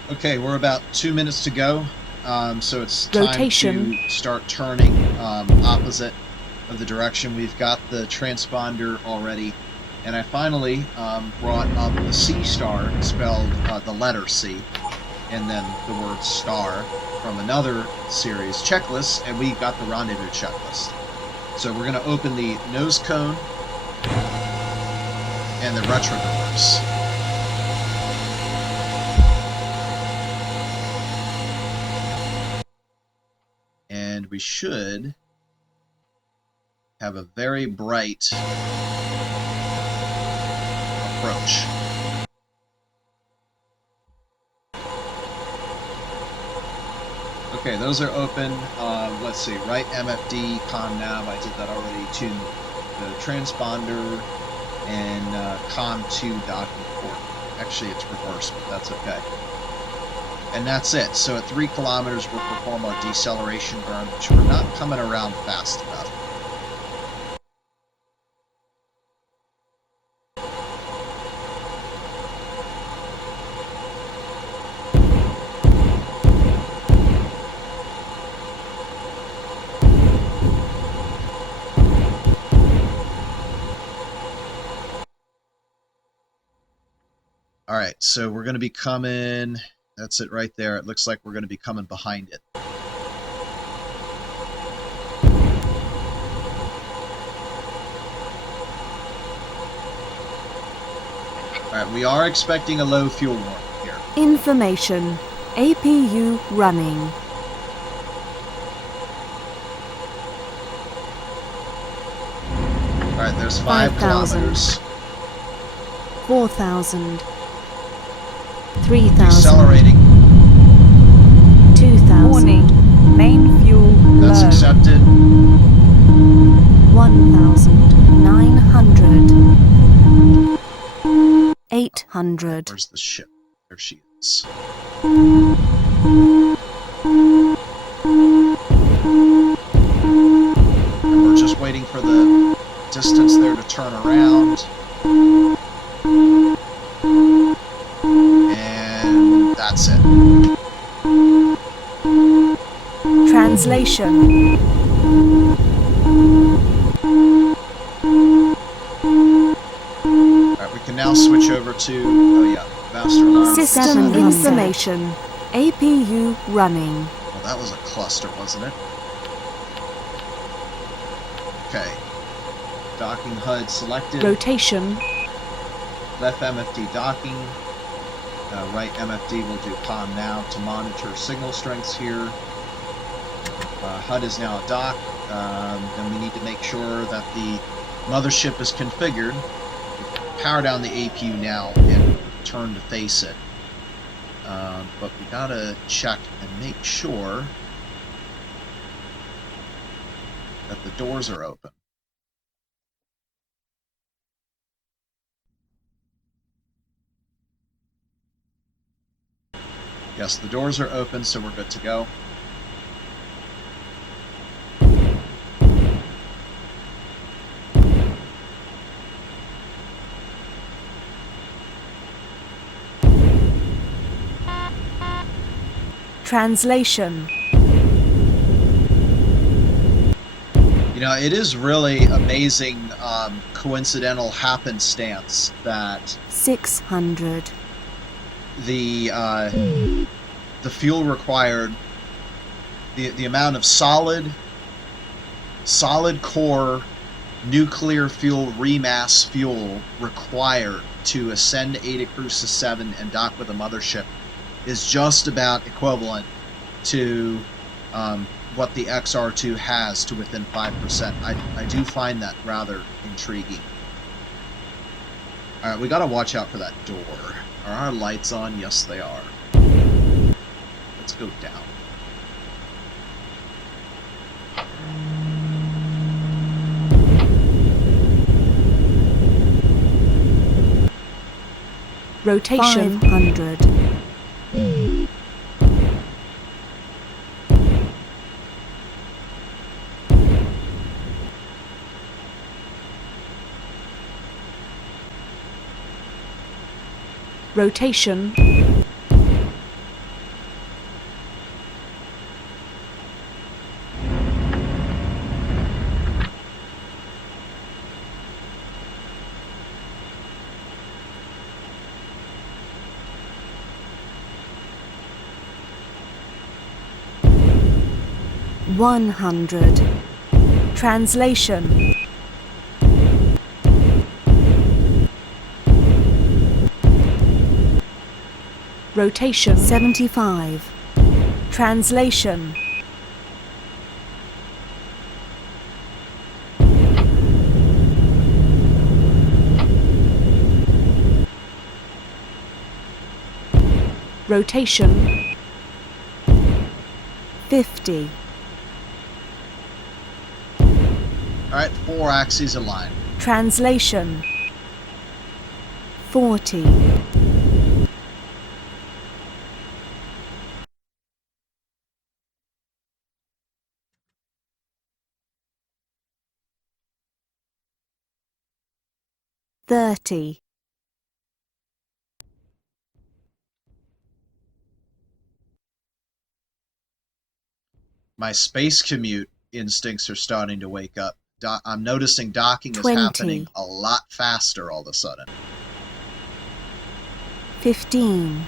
Okay, we're about 2 minutes to go. So it's time Rotation. to start turning opposite of the direction. We've got the transponder already. And I finally brought up the C star, spelled the letter C, and then the word star from another series checklist, and we got the rendezvous checklist. So we're going to open the nose cone and the retro doors. And we should have a very bright approach. Okay, those are open. Let's see, right MFD, con nav, I did that already. Tune the transponder and con 2 docking port. Actually, it's reversed, but that's okay. And that's it. So at 3 kilometers, we'll perform our deceleration burn, which we're not coming around fast enough. All right, so we're going to be coming, that's it right there. It looks like we're going to be coming behind it. All right, we are expecting a low fuel warning here. Information. APU running. All right, there's 5 5,000. kilometers. 4,000. 3,000. Decelerating. 2,000. Warning. Main fuel That's low. accepted. 1,900. 800. Where's the ship? There she is. And we're just waiting for the distance there to turn around. And that's it. Translation. Alright, we can now switch over to, oh yeah, master alarm. System 700. information. APU running. Well, that was a cluster, wasn't it? Okay. Docking HUD selected. Rotation. Left MFD docking. Right MFD will do con now to monitor signal strengths here. HUD is now docked. Then we need to make sure that the mothership is configured. Power down the APU now and turn to face it. But we gotta check and make sure that the doors are open. Yes, the doors are open, so we're good to go. Translation. You know, it is really amazing coincidental happenstance that 600. the fuel required, the amount of solid core nuclear fuel remass fuel required to ascend Eta Crucis 7 and dock with a mothership is just about equivalent to what the XR2 has to within 5%. I do find that rather intriguing. Alright, we gotta watch out for that door. Are our lights on? Yes, they are. Let's go down. Rotation. 500. Rotation. 100. Translation. Rotation. 75. Translation. Rotation. 50. Alright, 4 axes aligned. Translation. 40. $30. My space commute instincts are starting to wake up. I'm noticing docking 20. is happening a lot faster all of a sudden. 15.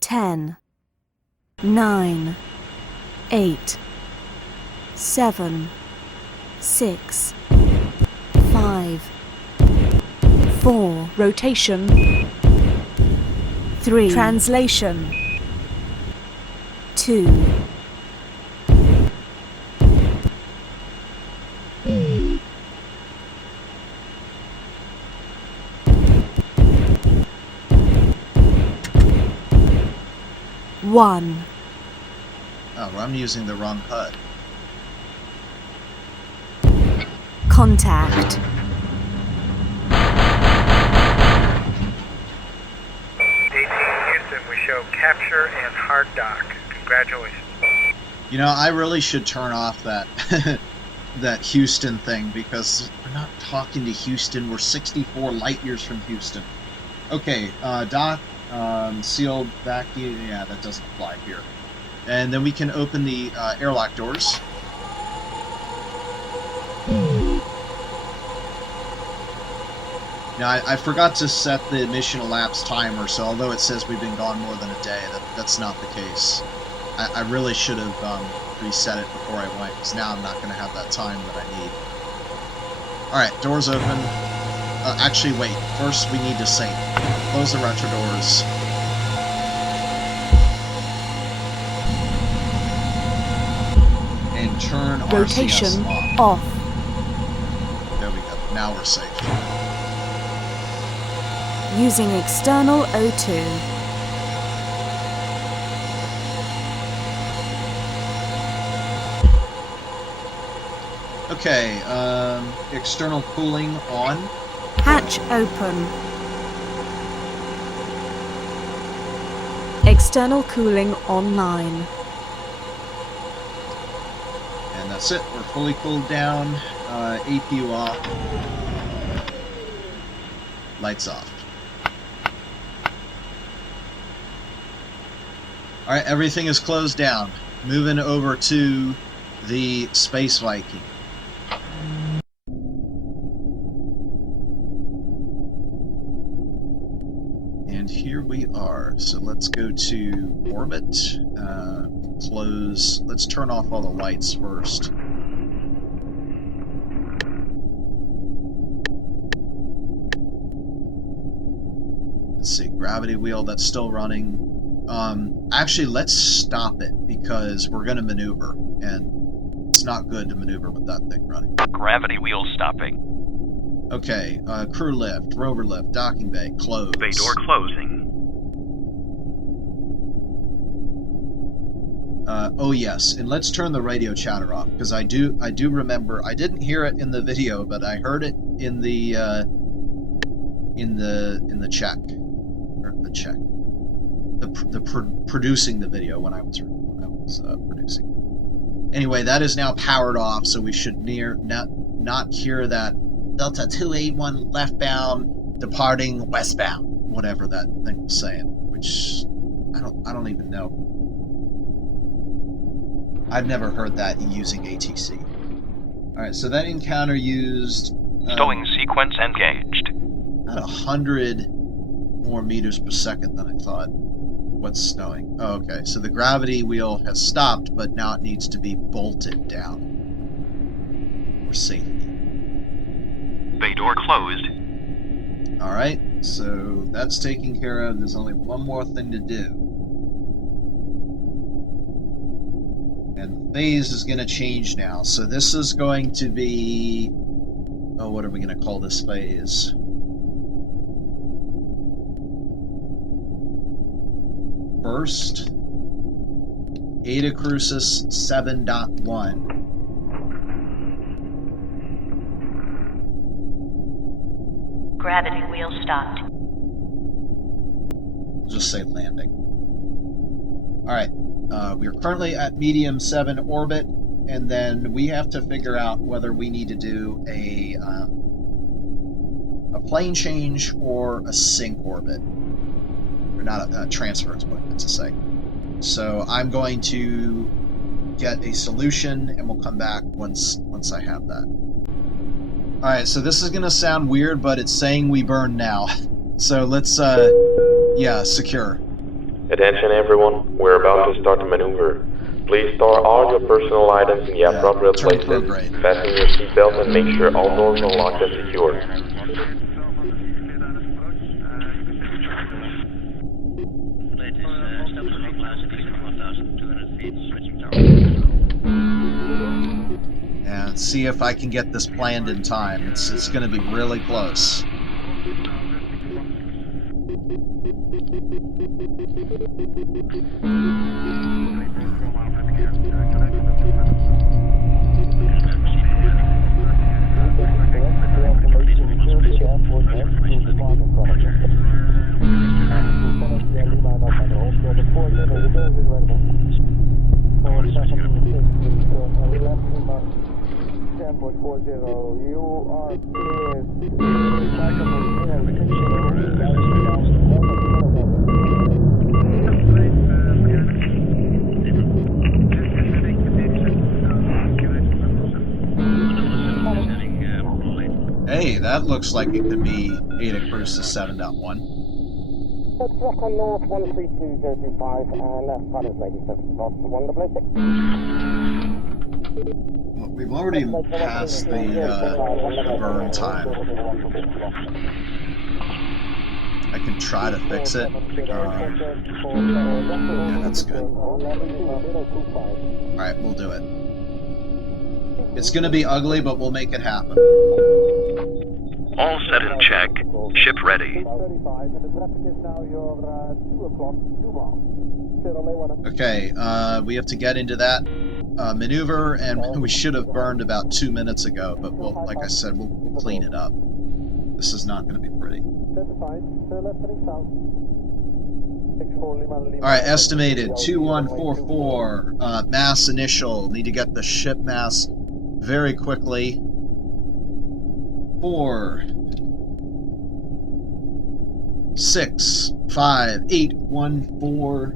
10. 9. 8. 7. 6. 5. 4. Rotation. 3. Translation. 2. One. Oh, well, I'm using the wrong HUD. Contact. Houston, we show capture and hard dock. Congratulations. You know, I really should turn off that that Houston thing, because we're not talking to Houston. We're 64 light years from Houston. Okay, dock, sealed vacuum. Yeah, that doesn't apply here. And then we can open the airlock doors. Now, I forgot to set the mission elapsed timer, so although it says we've been gone more than a day, that's not the case. I really should have reset it before I went, because now I'm not going to have that time that I need. Alright, doors open. Actually, wait. First, we need to sync. Close the retro doors. And turn Rotation RCS off. There we go. Now we're safe. Using external O2. Okay, external cooling on. Hatch open. External cooling online. And that's it. We're fully cooled down. APU off. Lights off. Alright, everything is closed down. Moving over to the Space Viking. And here we are. So let's go to orbit. Close. Let's turn off all the lights first. Let's see. Gravity wheel, that's still running. Actually, let's stop it, because we're going to maneuver, and it's not good to maneuver with that thing running. Gravity wheel stopping. Okay, crew lift, rover lift, docking bay, closed. Bay door closing. Oh yes, and let's turn the radio chatter off, because I do remember, I didn't hear it in the video, but I heard it in the check, or the check. Producing the video when I was producing it. Anyway, that is now powered off, so we should not hear that Delta 281 leftbound departing westbound, whatever that thing was saying, which I don't even know. I've never heard that using ATC. All right, so that encounter used Stowing sequence engaged. about 100 more meters per second than I thought. What's snowing? Oh, okay, so the gravity wheel has stopped, but now it needs to be bolted down for safety. Bay door closed. Alright, so that's taken care of. There's only one more thing to do. And the phase is going to change now. So this is going to be... Oh, what are we going to call this phase? First, Eta Crucis 7.1. Gravity wheel stopped. We'll just say landing. Alright, we are currently at medium 7 orbit, and then we have to figure out whether we need to do a plane change or a sync orbit. Or not a transfer is what I meant to say. So I'm going to get a solution, and we'll come back once I have that. Alright, so this is going to sound weird, but it's saying we burn now. So let's, yeah, secure. Attention everyone, we're about to start the maneuver. Please store all your personal items in the appropriate places, fasten your seatbelt and make sure all doors are locked and secured. And see if I can get this planned in time. It's going to be really close. Hey, that looks like it could be Eta Crucis 7.1. North 132.025 and left pilot lady surface cost 166. Well, we've already passed the burn time. I can try to fix it. Yeah, that's good. Alright, we'll do it. It's gonna be ugly, but we'll make it happen. All set in check. Ship ready. Okay, we have to get into that maneuver, and we should have burned about 2 minutes ago, but we'll, like I said, we'll clean it up. This is not going to be pretty. Alright, estimated 2144, mass initial. Need to get the ship mass very quickly. 4, 6, 5, 8, 1, 4,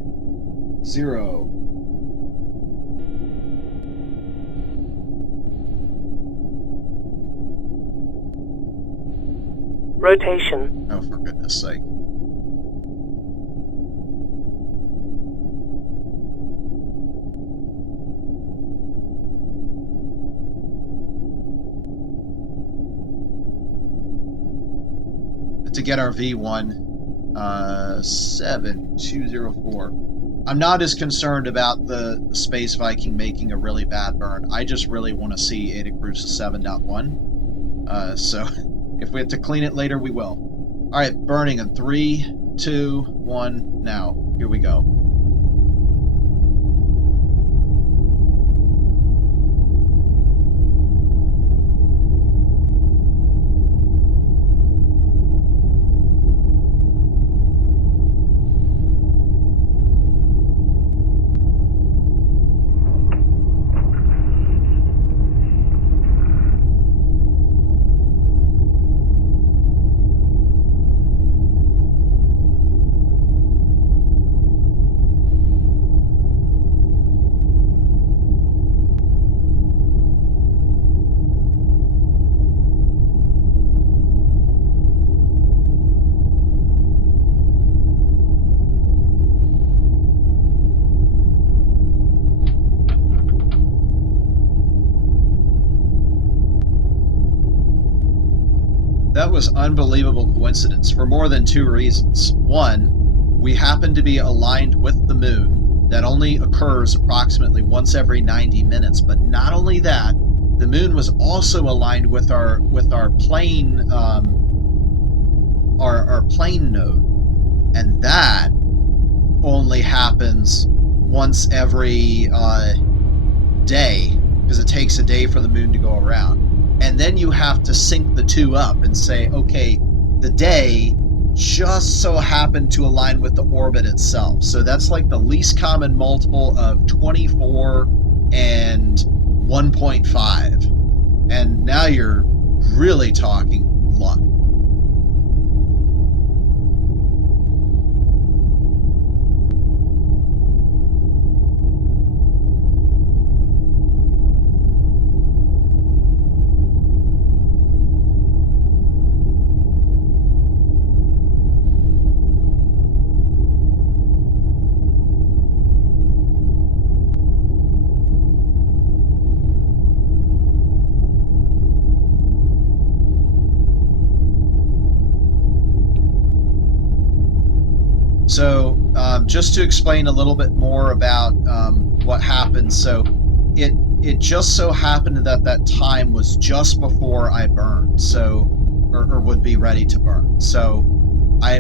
0. Rotation. Oh, for goodness sake. To get our V1, 7204. I'm not as concerned about the Space Viking making a really bad burn. I just really want to see Eta Crucis 7.1. So if we have to clean it later, we will. Alright, burning in 3, 2, 1, now. Here we go. was unbelievable coincidence for more than two reasons. One, we happen to be aligned with the moon. That only occurs approximately once every 90 minutes. But not only that, the moon was also aligned with our plane our plane node, and that only happens once every day, because it takes a day for the moon to go around. And then you have to sync the two up and say, okay, the day just so happened to align with the orbit itself. So that's like the least common multiple of 24 and 1.5. And now you're really talking luck. So just to explain a little bit more about what happened. So it just so happened that that time was just before I burned, so or would be ready to burn. So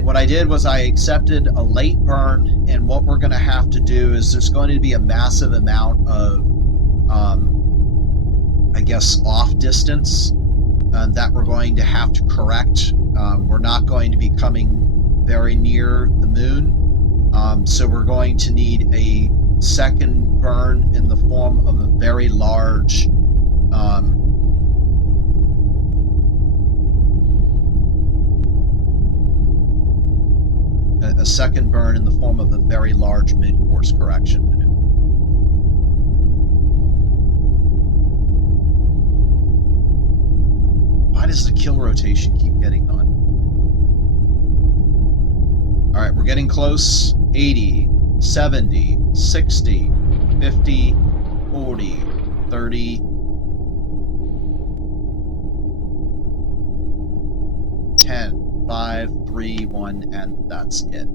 what I did was I accepted a late burn, and what we're going to have to do is there's going to be a massive amount of I guess off distance that we're going to have to correct. We're not going to be coming very near the moon, so we're going to need a second burn in the form of a very large a second burn in the form of a very large mid-course correction maneuver. Why does the kill rotation keep getting done? All right, we're getting close. 80, 70, 60, 50, 40, 30, 10, 5, 3, 1, and that's it.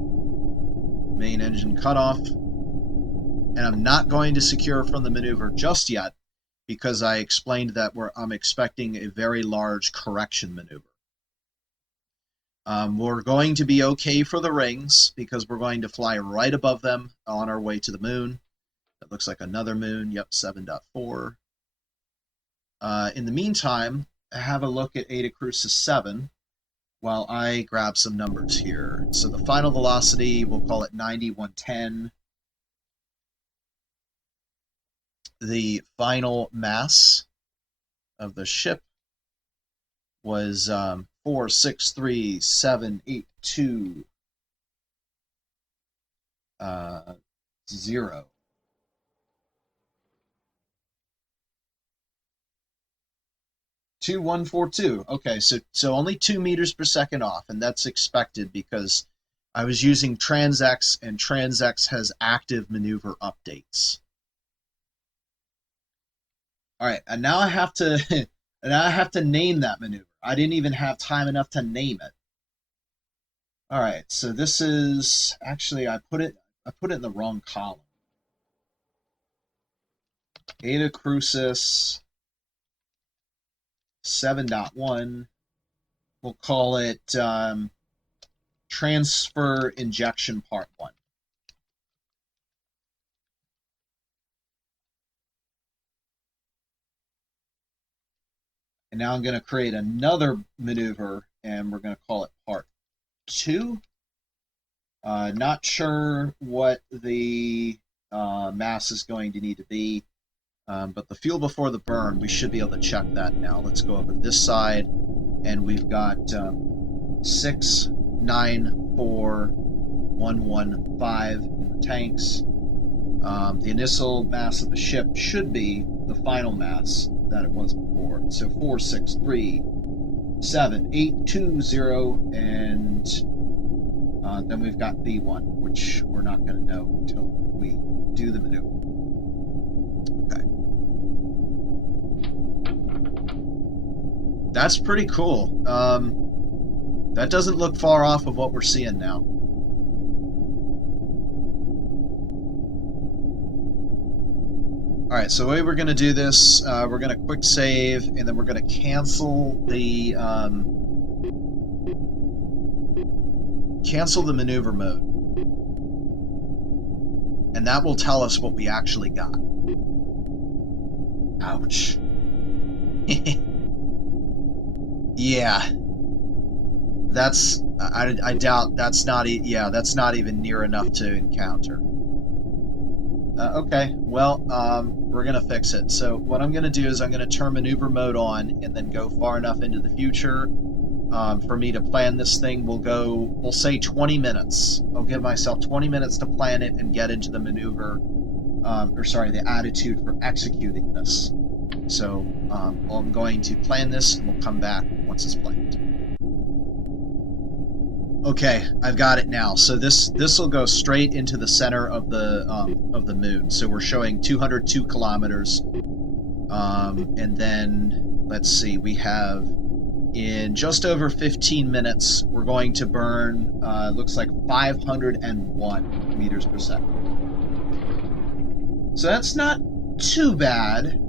Main engine cutoff. And I'm not going to secure from the maneuver just yet, because I explained that I'm expecting a very large correction maneuver. We're going to be okay for the rings, because we're going to fly right above them on our way to the moon. That looks like another moon. Yep, 7.4. In the meantime, have a look at Eta Crucis 7 while I grab some numbers here. So the final velocity, we'll call it 9110. The final mass of the ship was 463,782 0. $2,142. Okay, so only 2 meters per second off, and that's expected because I was using TransX, and TransX has active maneuver updates. All right, and now I have to name that maneuver. I didn't even have time enough to name it. All right, so this is actually I put it in the wrong column. Eta Crucis 7.1. We'll call it Transfer Injection Part 1. And now I'm going to create another maneuver, and we're going to call it Part 2. Not sure what the mass is going to need to be, but the fuel before the burn, we should be able to check that now. Let's go over to this side, and we've got 694,115 in the tanks. The initial mass of the ship should be the final mass that it was before. So 463,782 and then we've got B1, which we're not going to know until we do the maneuver. Okay. That's pretty cool. That doesn't look far off of what we're seeing now. Alright, so the way we're going to do this, we're going to quick save, and then we're going to cancel the maneuver mode. And that will tell us what we actually got. Ouch. Yeah. That's... I doubt that's not... Yeah, that's not even near enough to encounter. Okay, well, we're going to fix it. So what I'm going to do is I'm going to turn maneuver mode on and then go far enough into the future for me to plan this thing. We'll say 20 minutes. I'll give myself 20 minutes to plan it and get into the maneuver, the attitude for executing this. So I'm going to plan this and we'll come back once it's planned. Okay, I've got it now. So this will go straight into the center of the moon. So we're showing 202 kilometers, and then let's see, we have in just over 15 minutes we're going to burn looks like 501 meters per second. So that's not too bad.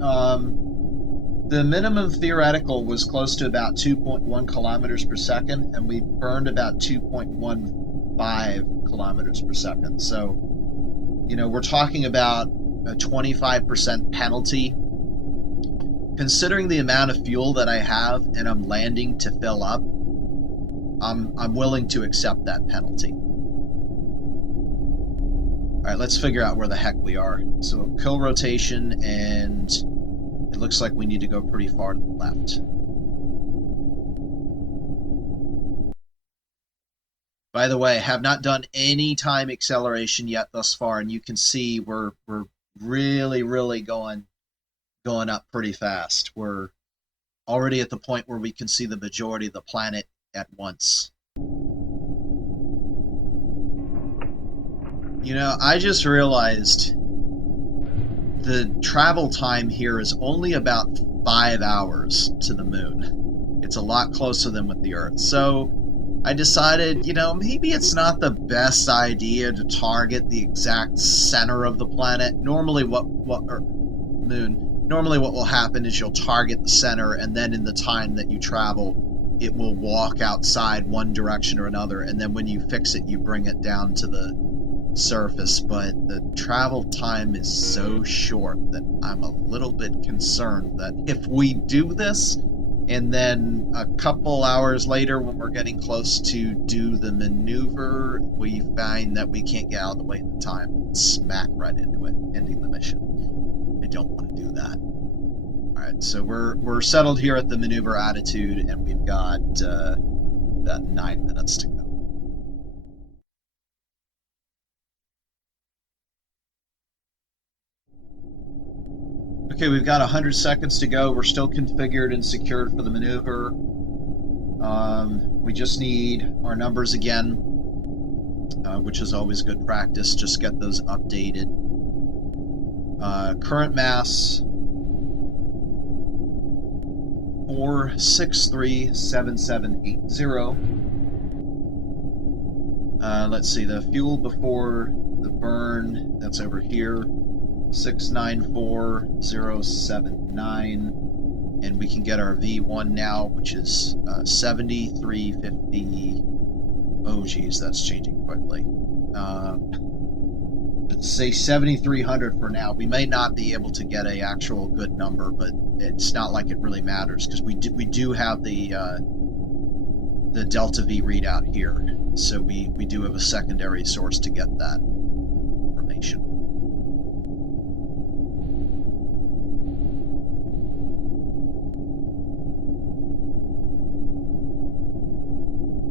The minimum theoretical was close to about 2.1 kilometers per second, and we burned about 2.15 kilometers per second. So, you know, we're talking about a 25% penalty. Considering the amount of fuel that I have and I'm landing to fill up, I'm willing to accept that penalty. All right, let's figure out where the heck we are. So kill rotation, and it looks like we need to go pretty far to the left. By the way, have not done any time acceleration yet thus far, and you can see we're really going up pretty fast. We're already at the point where we can see the majority of the planet at once. You know, I just realized the travel time here is only about 5 hours to the moon. It's a lot closer than with the Earth. So I decided, you know, maybe it's not the best idea to target the exact center of the planet. Normally what will happen is you'll target the center, and then in the time that you travel, it will walk outside one direction or another, and then when you fix it, you bring it down to the surface. But the travel time is so short that I'm a little bit concerned that if we do this, and then a couple hours later when we're getting close to do the maneuver, we find that we can't get out of the way in time and smack right into it, ending the mission. I don't want to do that. Alright, so we're settled here at the maneuver attitude, and we've got about 9 minutes to go. Okay, we've got 100 seconds to go. We're still configured and secured for the maneuver. We just need our numbers again, which is always good practice. Just get those updated. Current mass 4637780. Let's see, the fuel before the burn, that's over here. 694079, and we can get our V1 now, which is 7350. Oh geez, that's changing quickly. Let's say 7300 for now. We may not be able to get a actual good number, but it's not like it really matters, because we do have the delta V readout here, so we do have a secondary source to get that information.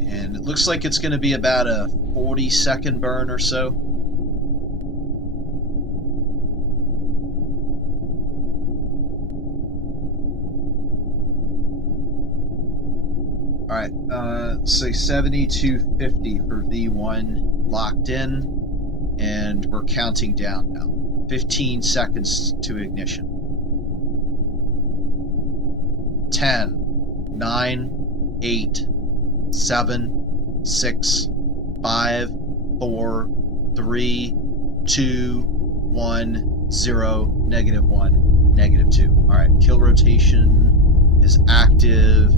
And it looks like it's going to be about a 40-second burn or so. All right, say 7250 for V1 locked in, and we're counting down now. 15 seconds to ignition. 10, 9, 8, 7, 6, 5, 4, 3, 2, 1, 0, -1, -2. Alright, kill rotation is active,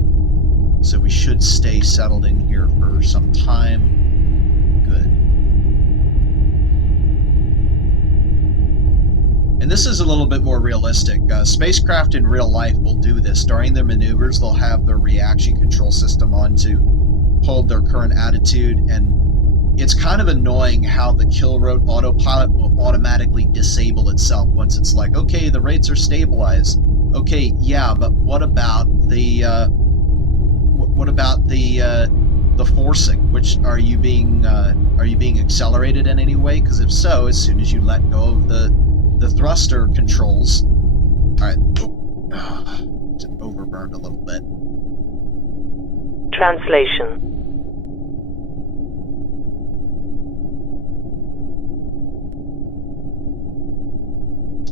so we should stay settled in here for some time. Good. And this is a little bit more realistic. Spacecraft in real life will do this. During their maneuvers, they'll have their reaction control system on to hold their current attitude, and it's kind of annoying how the kill rote autopilot will automatically disable itself once it's like, okay, the rates are stabilized. Okay, yeah, but what about the forcing? Which are you being accelerated in any way? Because if so, as soon as you let go of the thruster controls, all right, overburned a little bit. Translation.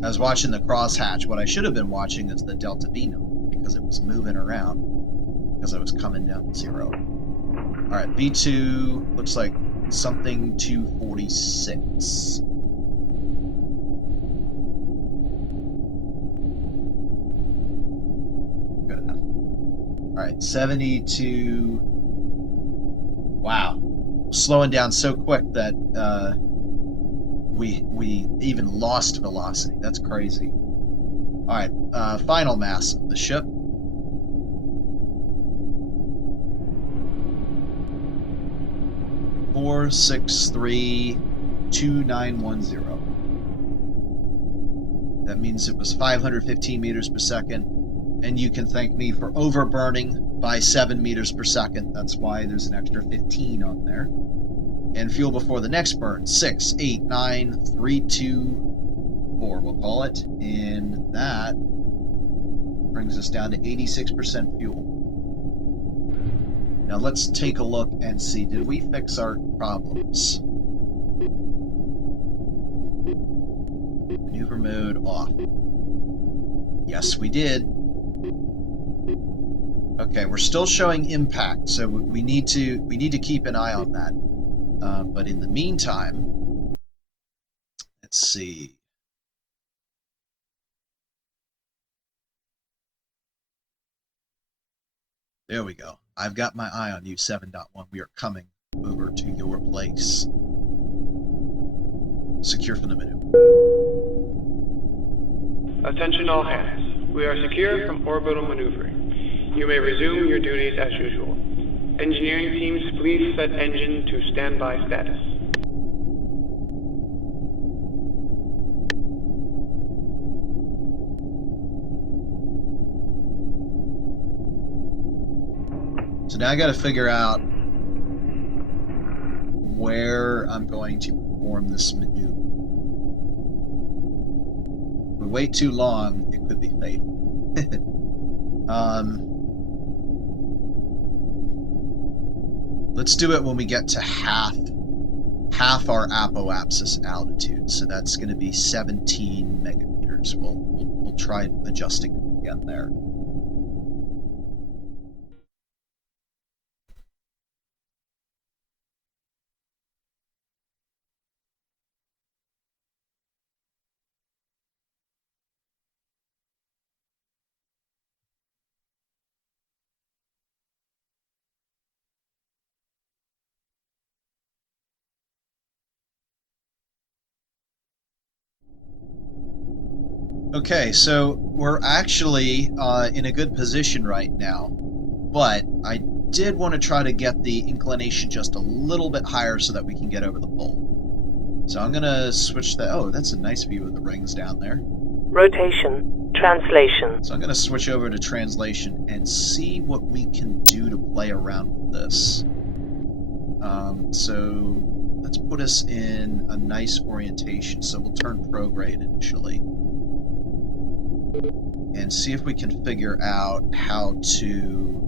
I was watching the crosshatch. What I should have been watching is the Delta V note, because it was moving around because I was coming down to 0. All right, V2 looks like something 246. Good enough. All right, 72. Wow, slowing down so quick that we even lost velocity. That's crazy. All right, final mass of the ship. Four, 6, 3, 2, 9, 1, 0. That means it was 515 meters per second, and you can thank me for overburning by 7 meters per second. That's why there's an extra 15 on there. And fuel before the next burn, 6, 8, 9, 3, 2, 4, we'll call it. And that brings us down to 86% fuel. Now let's take a look and see, did we fix our problems? Maneuver mode off. Yes, we did. Okay, we're still showing impact, so we need to keep an eye on that. But in the meantime, let's see. There we go. I've got my eye on you, 7.1. We are coming over to your place. Secure from the maneuver. Attention all hands. We are secure from orbital maneuvering. You may resume your duties as usual. Engineering teams, please set engine to standby status. So now I got to figure out where I'm going to perform this maneuver. If we wait too long, it could be fatal. Let's do it when we get to half our apoapsis altitude. So that's going to be 17 megameters. We'll try adjusting it again there. Okay, so we're actually in a good position right now, but I did want to try to get the inclination just a little bit higher so that we can get over the pole. So I'm going to switch the... Oh, that's a nice view of the rings down there. Rotation. Translation. So I'm going to switch over to translation and see what we can do to play around with this. So let's put us in a nice orientation. So we'll turn prograde initially. And see if we can figure out how to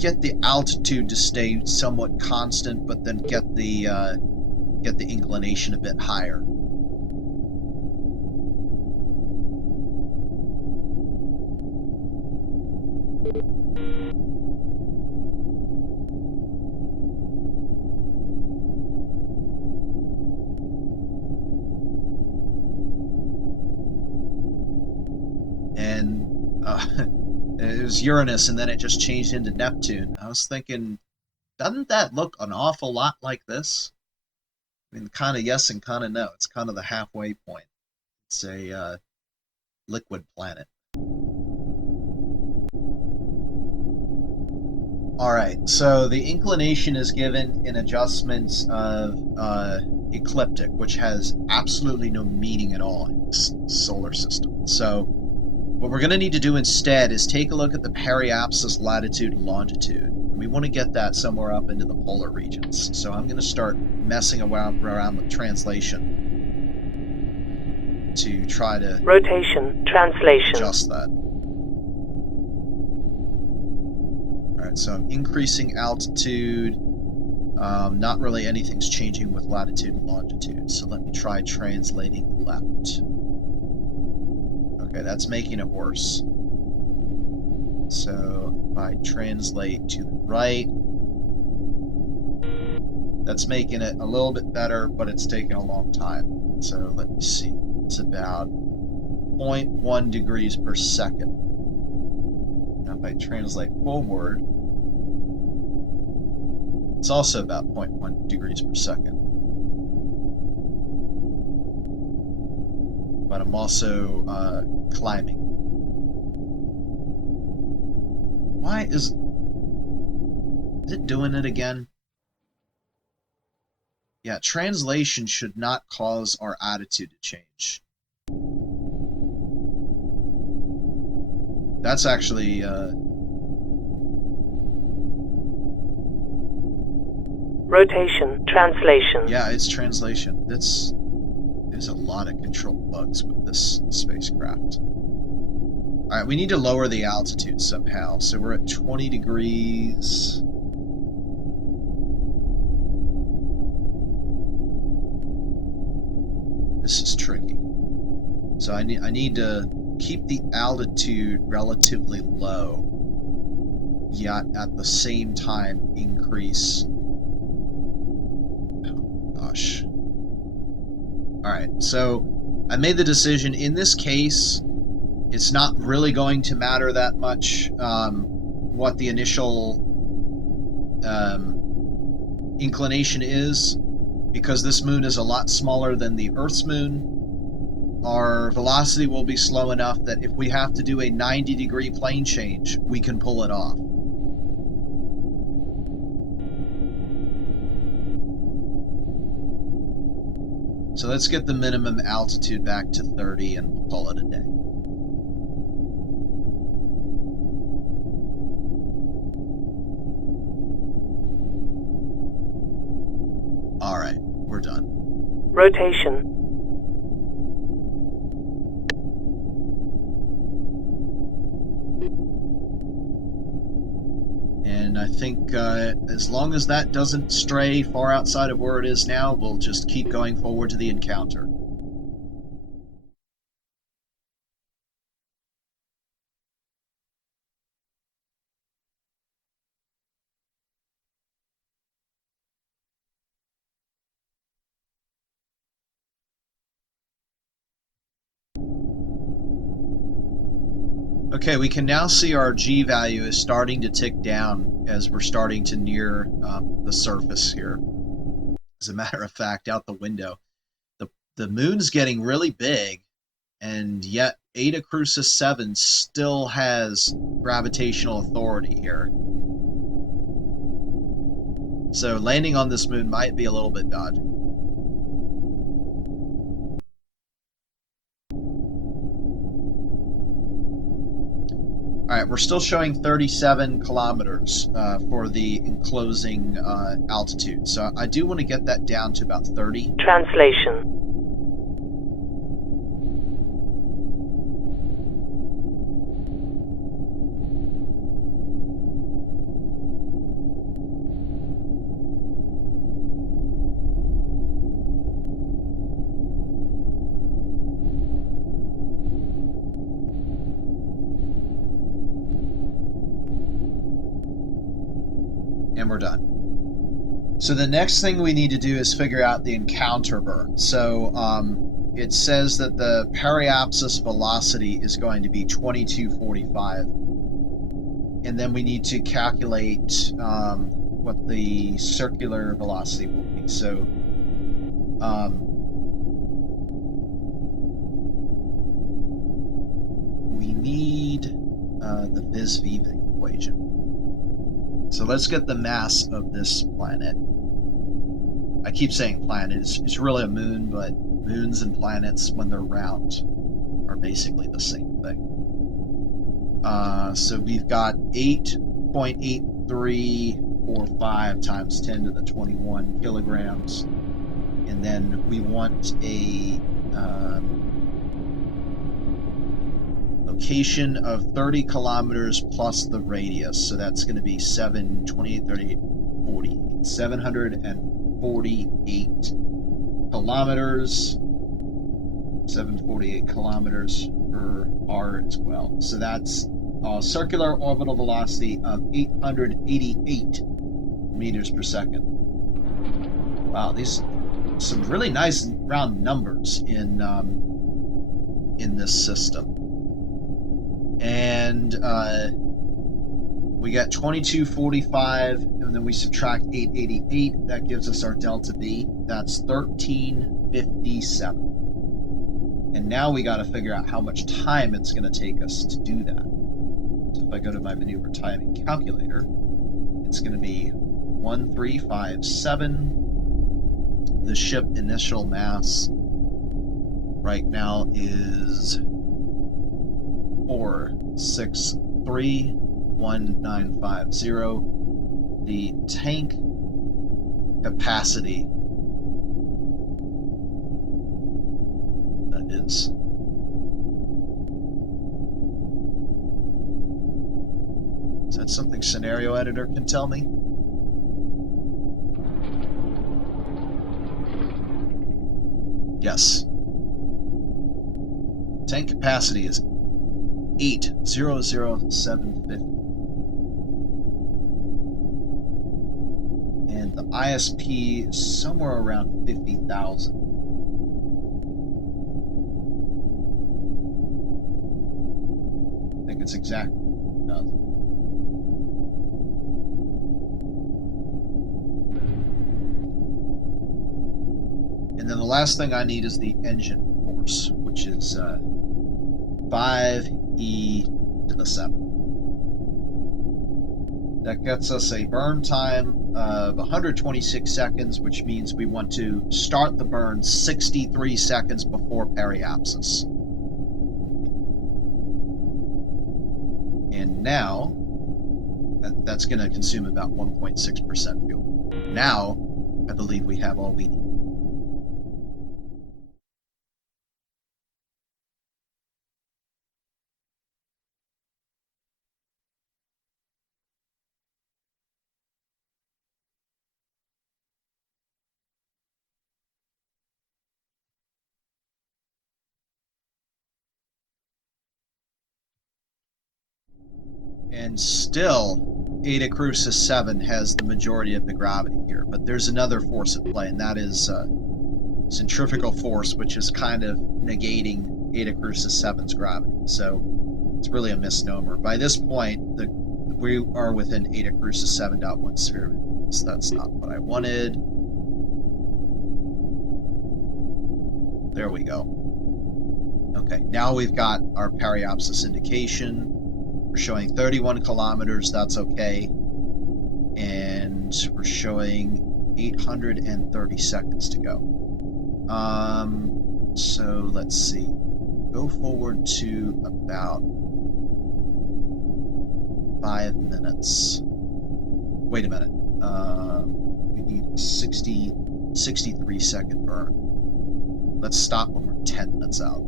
get the altitude to stay somewhat constant, but then get the inclination a bit higher. it was Uranus, and then it just changed into Neptune. I was thinking, doesn't that look an awful lot like this? I mean, kind of yes and kind of no. It's kind of the halfway point. It's a liquid planet. Alright, so the inclination is given in adjustments of ecliptic, which has absolutely no meaning at all in this solar system. So what we're going to need to do instead is take a look at the periapsis latitude and longitude. We want to get that somewhere up into the polar regions. So I'm going to start messing around with translation to try to Rotation, translation. adjust that. Alright, so I'm increasing altitude. Not really anything's changing with latitude and longitude. So let me try translating left. Okay, that's making it worse. So if I translate to the right, that's making it a little bit better, but it's taking a long time. So let me see. It's about 0.1 degrees per second. Now if I translate forward, it's also about 0.1 degrees per second. But I'm also climbing. Why is it doing it again? Yeah, translation should not cause our attitude to change. That's actually Rotation, translation. yeah, it's translation. There's a lot of control bugs with this spacecraft. Alright, we need to lower the altitude somehow. So we're at 20 degrees. This is tricky. So I need to keep the altitude relatively low, yet at the same time increase. Oh, gosh. Alright, so I made the decision. In this case, it's not really going to matter that much what the initial inclination is, because this moon is a lot smaller than the Earth's moon. Our velocity will be slow enough that if we have to do a 90-degree plane change, we can pull it off. So let's get the minimum altitude back to 30 and we'll call it a day. Alright, we're done. Rotation. And I think as long as that doesn't stray far outside of where it is now, we'll just keep going forward to the encounter. Okay, we can now see our G value is starting to tick down as we're starting to near the surface here. As a matter of fact, out the window, the moon's getting really big, and yet Eta Crucis 7 still has gravitational authority here. So landing on this moon might be a little bit dodgy. Alright, we're still showing 37 kilometers for the enclosing altitude. So I do want to get that down to about 30. Translation. And we're done. So the next thing we need to do is figure out the encounter burn. So it says that the periapsis velocity is going to be 2245. And then we need to calculate what the circular velocity will be. So we need the Viz-V equation. So let's get the mass of this planet. I keep saying planet. It's really a moon, but moons and planets, when they're round, are basically the same thing. So we've got 8.8345 times 10 to the 21 kilograms. And then we want a location of 30 kilometers plus the radius. So that's going to be 748 kilometers. 748 kilometers per hour as well. So that's a circular orbital velocity of 888 meters per second. Wow, these some really nice round numbers in this system. And we got 2245, and then we subtract 888. That gives us our delta V. That's 1357. And now we got to figure out how much time it's going to take us to do that. So if I go to my maneuver timing calculator, it's going to be 1357. The ship initial mass right now is 4631950. The tank capacity, that is that something scenario editor can tell me? Yes. Tank capacity is 8,00750. And the ISP is somewhere around 50,000. I think it's exactly 50,000. And then the last thing I need is the engine force, which is 5e to the 7. That gets us a burn time of 126 seconds, which means we want to start the burn 63 seconds before periapsis. And now, that's going to consume about 1.6% fuel. Now, I believe we have all we need. And still, Eta Crucis 7 has the majority of the gravity here, but there's another force at play, and that is centrifugal force, which is kind of negating Eta Crucis 7's gravity. So it's really a misnomer. By this point, we are within Eta Crucis 7.1 sphere. So that's not what I wanted. There we go. Okay, now we've got our periapsis indication. We're showing 31 kilometers, that's okay. And we're showing 830 seconds to go. So let's see. Go forward to about 5 minutes. Wait a minute. We need a 63 second burn. Let's stop when we're 10 minutes out.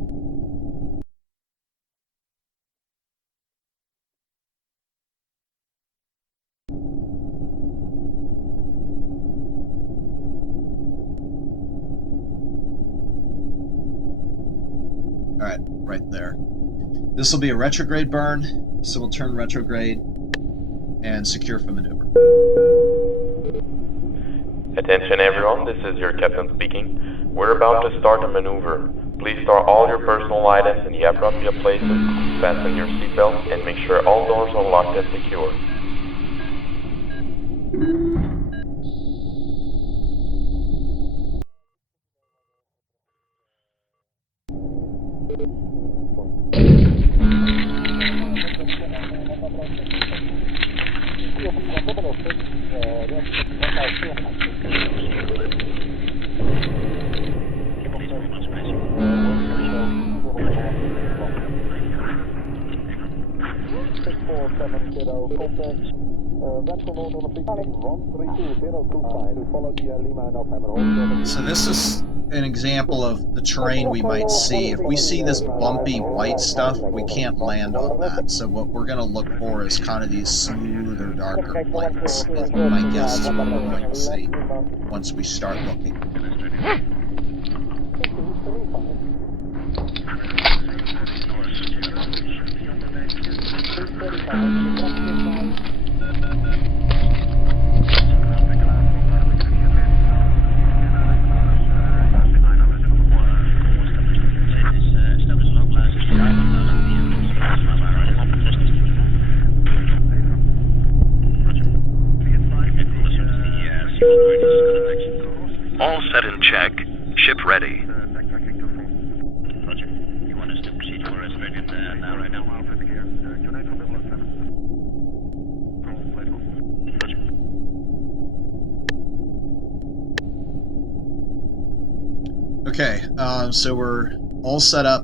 Alright, right there. This will be a retrograde burn, so we'll turn retrograde and secure for maneuver. At Attention everyone, this is your captain speaking. We're about to start a maneuver. Please store all your personal items in the appropriate places, fasten your seatbelt, and make sure all doors are locked and secure. So this is an example of the terrain we might see. If we see this bumpy white stuff, we can't land on that. So what we're going to look for is kind of these smoother, darker plains. My guess is what we're going to see once we start looking. All set and check. Ship ready. Okay, so we're all set up.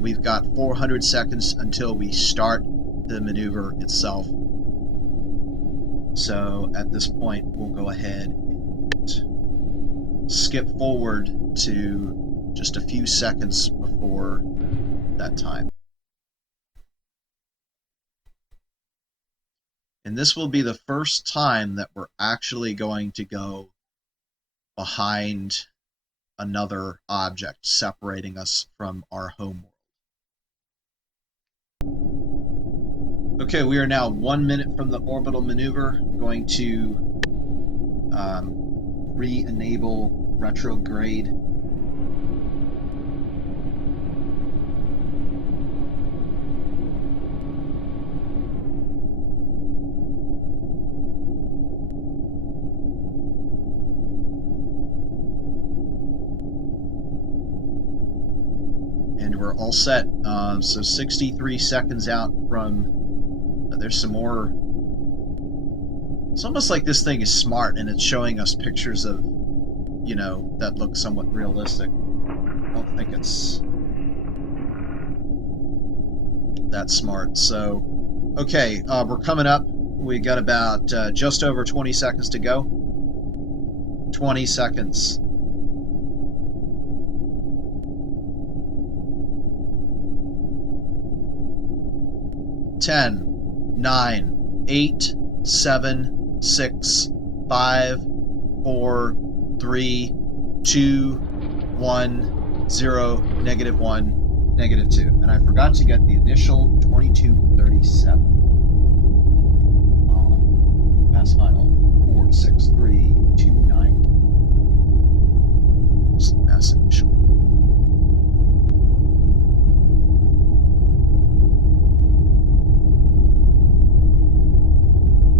We've got 400 seconds until we start the maneuver itself. So at this point, we'll go ahead and skip forward to just a few seconds before that time. And this will be the first time that we're actually going to go behind another object separating us from our home world. Okay, we are now 1 minute from the orbital maneuver. I'm going to re-enable retrograde. And we're all set. So 63 seconds out from... there's some more... It's almost like this thing is smart and it's showing us pictures of, you know, that look somewhat realistic. I don't think it's that smart. So, okay, we're coming up. We got about just over 20 seconds to go. 20 seconds. 10, 9, 8, 7, 6, 5, 4, 3, 2, 1, 0, -1, -2. And I forgot to get the initial 2237. Mass final 463290. Mass initial.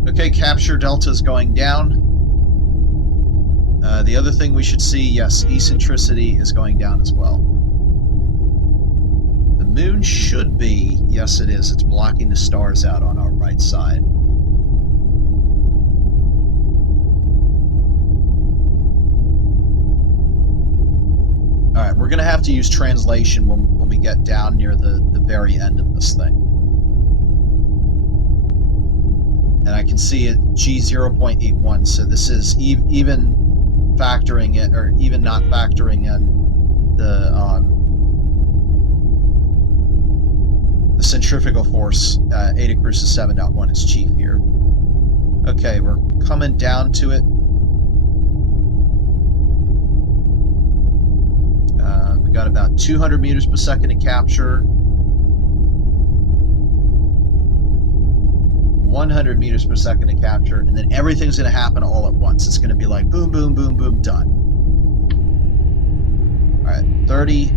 Okay, capture delta's going down. The other thing we should see, yes, eccentricity is going down as well. The moon should be, yes it is, it's blocking the stars out on our right side. Alright, we're going to have to use translation when we get down near the very end of this thing. And I can see it G0.81, so this is even factoring it, or even not factoring in the centrifugal force. Eta Crucis 7.1 is chief here. Okay, we're coming down to it. We got about 200 meters per second to capture. 100 meters per second to capture, and then everything's going to happen all at once. It's going to be like boom, boom, boom, boom, done. All right, 30,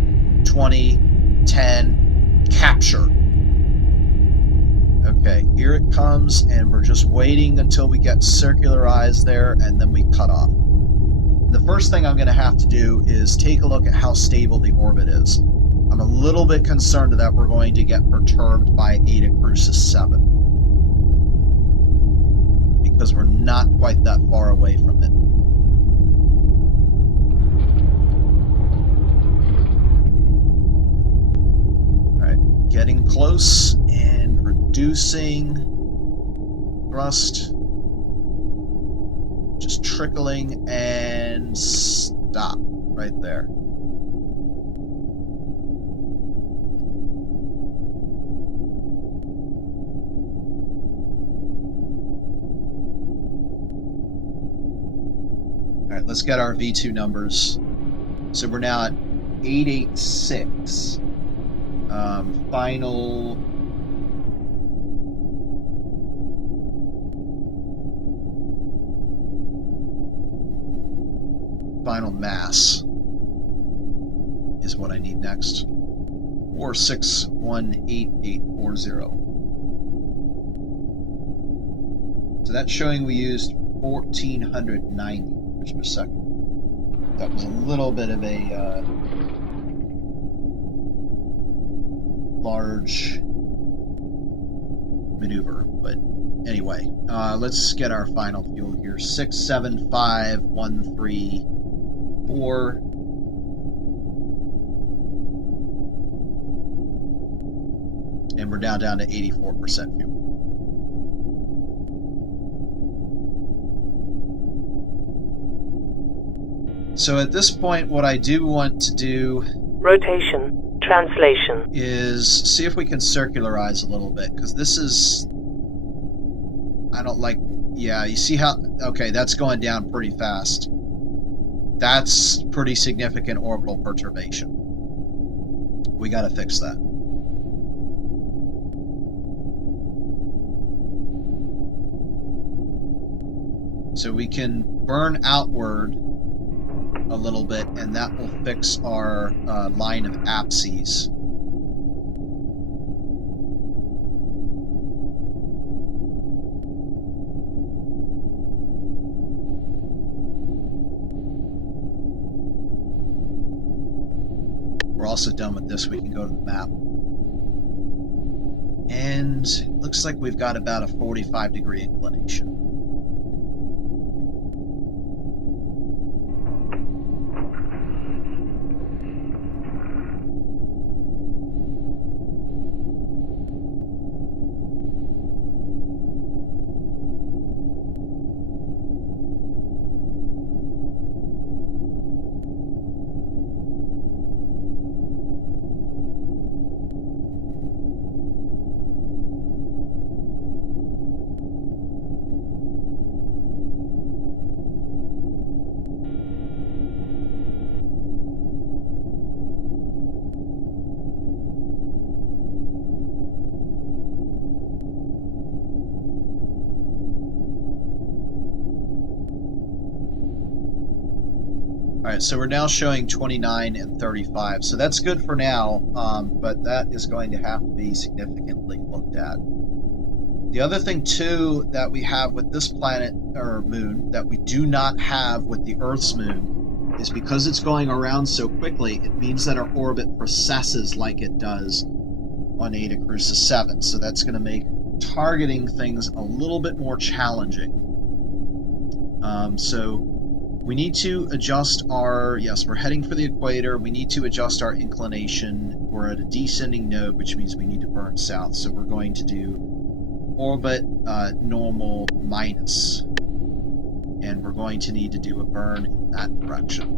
20, 10, capture. Okay, here it comes, and we're just waiting until we get circularized there, and then we cut off. The first thing I'm going to have to do is take a look at how stable the orbit is. I'm a little bit concerned that we're going to get perturbed by Eta Crucis 7. Because we're not quite that far away from it. Alright, getting close and reducing thrust. Just trickling and stop right there. Alright, let's get our V2 numbers. So we're now at 886. Final mass is what I need next. 4618840. So that's showing we used 1490 meters per second. That was a little bit of a large maneuver, but anyway, let's get our final fuel here. 675,134. And we're now down to 84% fuel. So at this point, what I do want to do... Rotation. Translation. ...is see if we can circularize a little bit, because this is... I don't like... Yeah, you see how... Okay, that's going down pretty fast. That's pretty significant orbital perturbation. We gotta fix that. So we can burn outward a little bit, and that will fix our line of apses. We're also done with this. We can go to the map. And it looks like we've got about a 45-degree inclination. Alright, so we're now showing 29 and 35, so that's good for now, but that is going to have to be significantly looked at. The other thing, too, that we have with this planet, or moon, that we do not have with the Earth's moon, is because it's going around so quickly, it means that our orbit precesses like it does on Eta Crucis 7, so that's going to make targeting things a little bit more challenging. So we need to adjust our, yes, we're heading for the equator, we need to adjust our inclination. We're at a descending node, which means we need to burn south, so we're going to do orbit normal minus, and we're going to need to do a burn in that direction.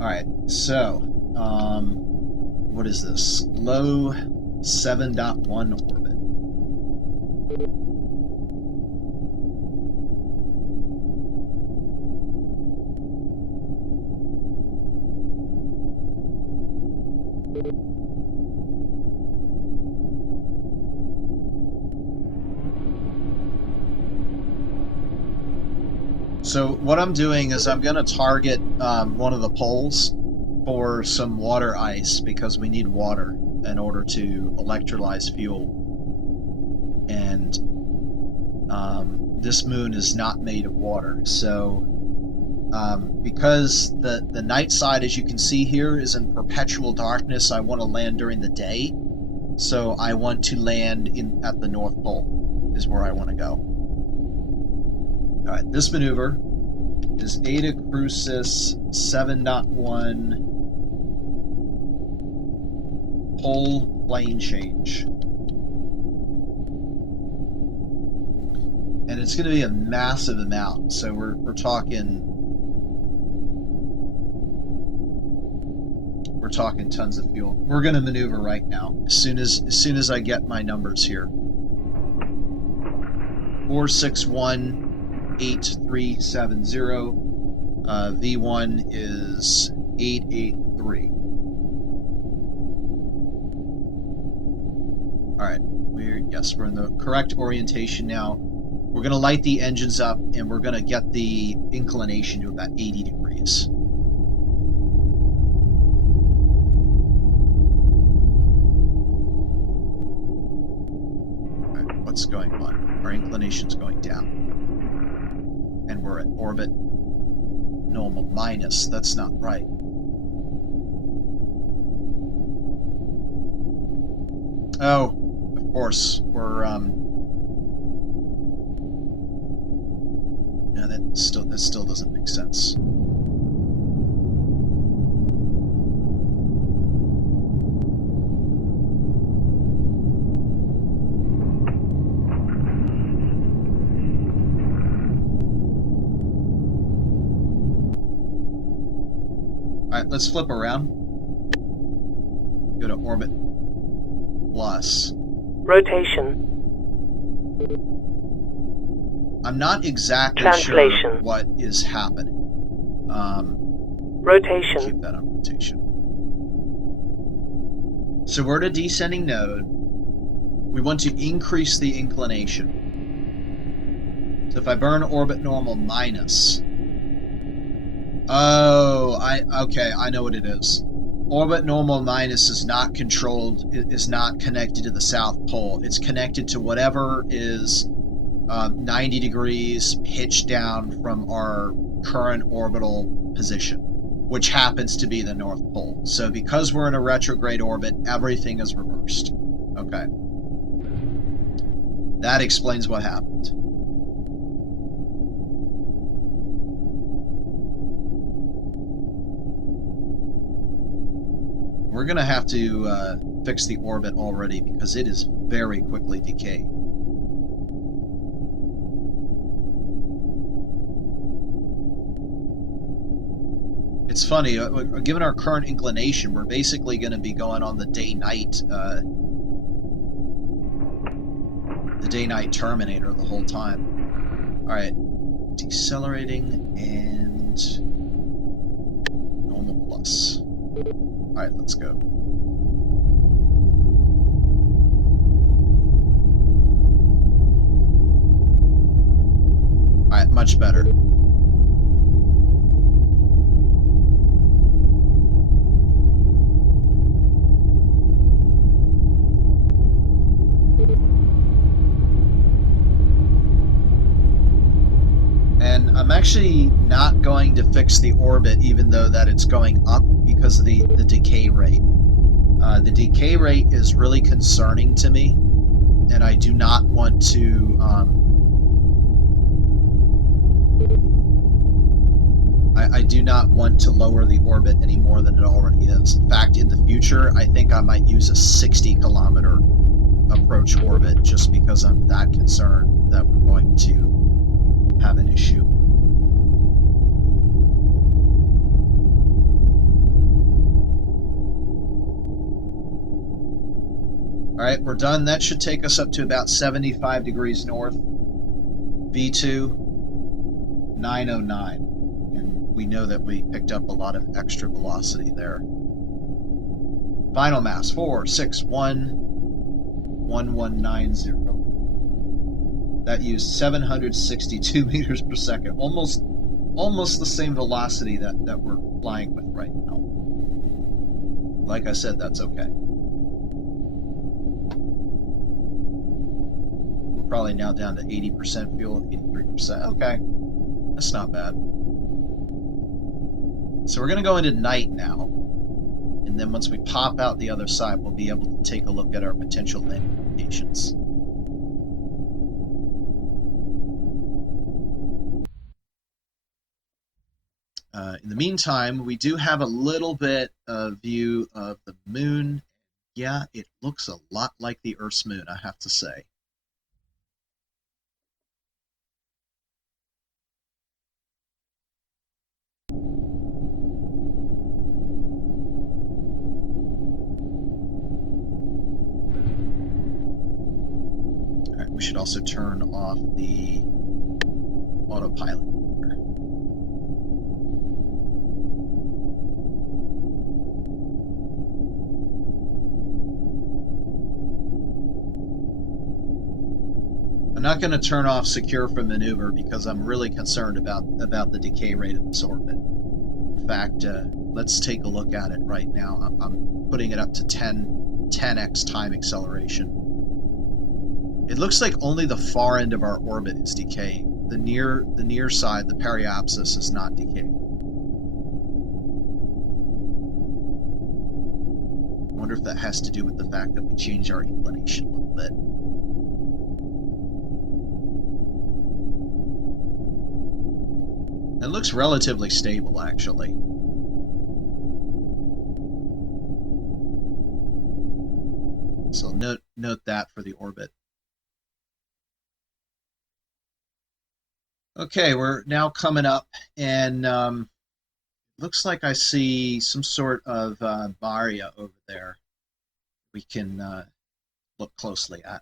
Alright, so, what is this? Low 7.1 orbit. So what I'm doing is I'm going to target one of the poles for some water ice because we need water in order to electrolyze fuel. And this moon is not made of water. So because the night side, as you can see here, is in perpetual darkness, I want to land during the day. So I want to land at the North Pole is where I want to go. Alright, this maneuver is Eta Crucis 7.1 pole plane change. And it's going to be a massive amount, so we're talking tons of fuel. We're going to maneuver right now as soon as I get my numbers here. 4618370. V1 is 883. All right, we're in the correct orientation now. We're going to light the engines up, and we're going to get the inclination to about 80 degrees. All right, what's going on? Our inclination's going down. And we're at orbit normal minus. That's not right. Oh, of course, we're no, that still doesn't make sense. Alright, let's flip around. Go to orbit plus. Rotation. I'm not exactly Translation. sure what is happening. Rotation. Keep that on rotation. So we're at a descending node. We want to increase the inclination. So if I burn orbit normal minus. Oh, okay, I know what it is. Orbit normal minus is not controlled, is not connected to the South Pole. It's connected to whatever is 90 degrees pitched down from our current orbital position, which happens to be the North Pole. So because we're in a retrograde orbit, everything is reversed. Okay. That explains what happened. We're going to have to fix the orbit already because it is very quickly decaying. It's funny, given our current inclination, we're basically going to be going on the day-night terminator the whole time. Alright, decelerating and normal plus. Alright, let's go. Alright, much better. And I'm actually not going to fix the orbit, even though that it's going up because of the decay rate. The decay rate is really concerning to me, and I do not want to I do not want to lower the orbit any more than it already is. In fact, in the future, I think I might use a 60-kilometer approach orbit just because I'm that concerned that we're going to have an issue. Alright, we're done. That should take us up to about 75 degrees north. V2, 909. And we know that we picked up a lot of extra velocity there. Final mass, 4611190. That used 762 meters per second, almost almost the same velocity that we're flying with right now. Like I said, that's okay. We're probably now down to 80% fuel, 83%. Okay, that's not bad. So we're going to go into night now. And then once we pop out the other side, we'll be able to take a look at our potential landing locations. In the meantime, we do have a little bit of view of the moon. Yeah, it looks a lot like the Earth's moon, I have to say. All right, we should also turn off the autopilot. I'm not going to turn off secure for maneuver because I'm really concerned about the decay rate of this orbit. In fact, let's take a look at it right now. I'm putting it up to 10x time acceleration. It looks like only the far end of our orbit is decaying. The near side, the periapsis, is not decaying. I wonder if that has to do with the fact that we changed our inclination a little bit. It looks relatively stable, actually. So note that for the orbit. Okay, we're now coming up, and looks like I see some sort of barrier over there we can look closely at.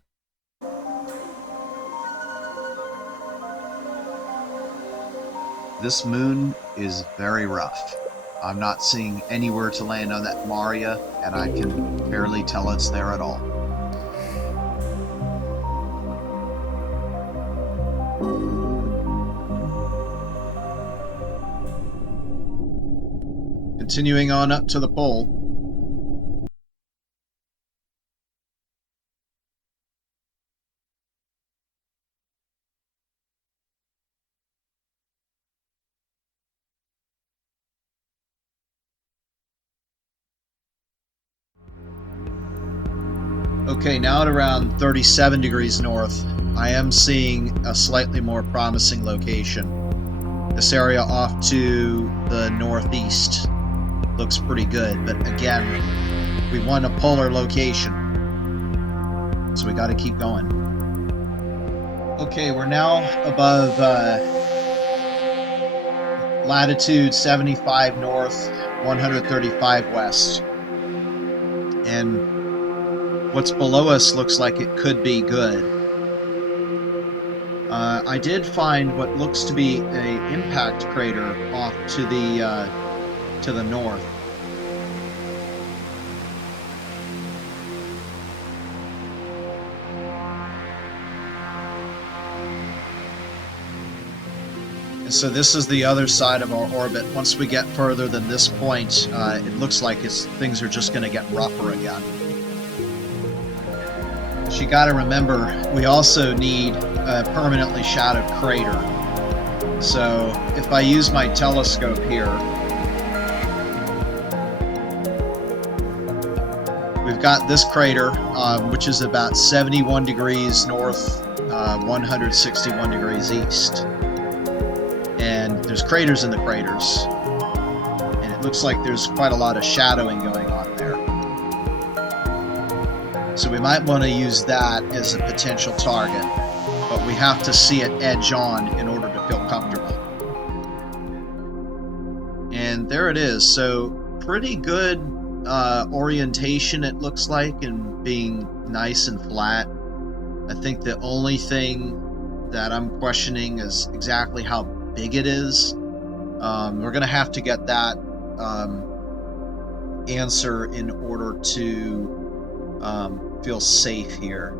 This moon is very rough. I'm not seeing anywhere to land on that Maria, and I can barely tell it's there at all. Continuing on up to the pole. Okay, now at around 37 degrees north, I am seeing a slightly more promising location. This area off to the northeast looks pretty good, but again, we want a polar location, so we got to keep going. Okay, we're now above latitude 75 north, 135 west, and what's below us looks like it could be good. I did find what looks to be an impact crater off to the north. And so this is the other side of our orbit. Once we get further than this point, it looks like things are just going to get rougher again. But you got to remember, we also need a permanently shadowed crater. So if I use my telescope here, we've got this crater, which is about 71 degrees north, 161 degrees east. And there's craters in the craters. And it looks like there's quite a lot of shadowing going on there. So we might want to use that as a potential target, but we have to see it edge on in order to feel comfortable. And there it is. So pretty good orientation, it looks like, and being nice and flat. I think the only thing that I'm questioning is exactly how big it is. We're going to have to get that answer in order to feel safe here,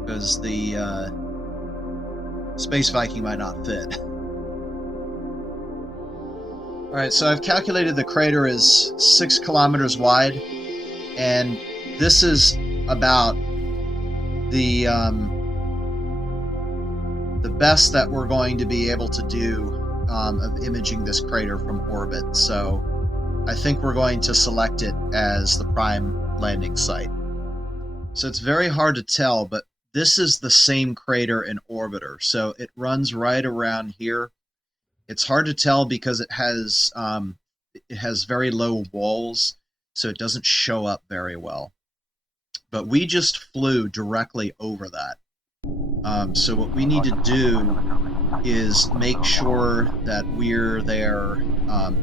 because the Space Viking might not fit. Alright, so I've calculated the crater is 6 kilometers wide, and this is about the best that we're going to be able to do of imaging this crater from orbit. So I think we're going to select it as the prime landing site. So it's very hard to tell, but this is the same crater in orbiter. So it runs right around here. It's hard to tell because it has very low walls, so it doesn't show up very well. But we just flew directly over that. So what we need to do is make sure that we're there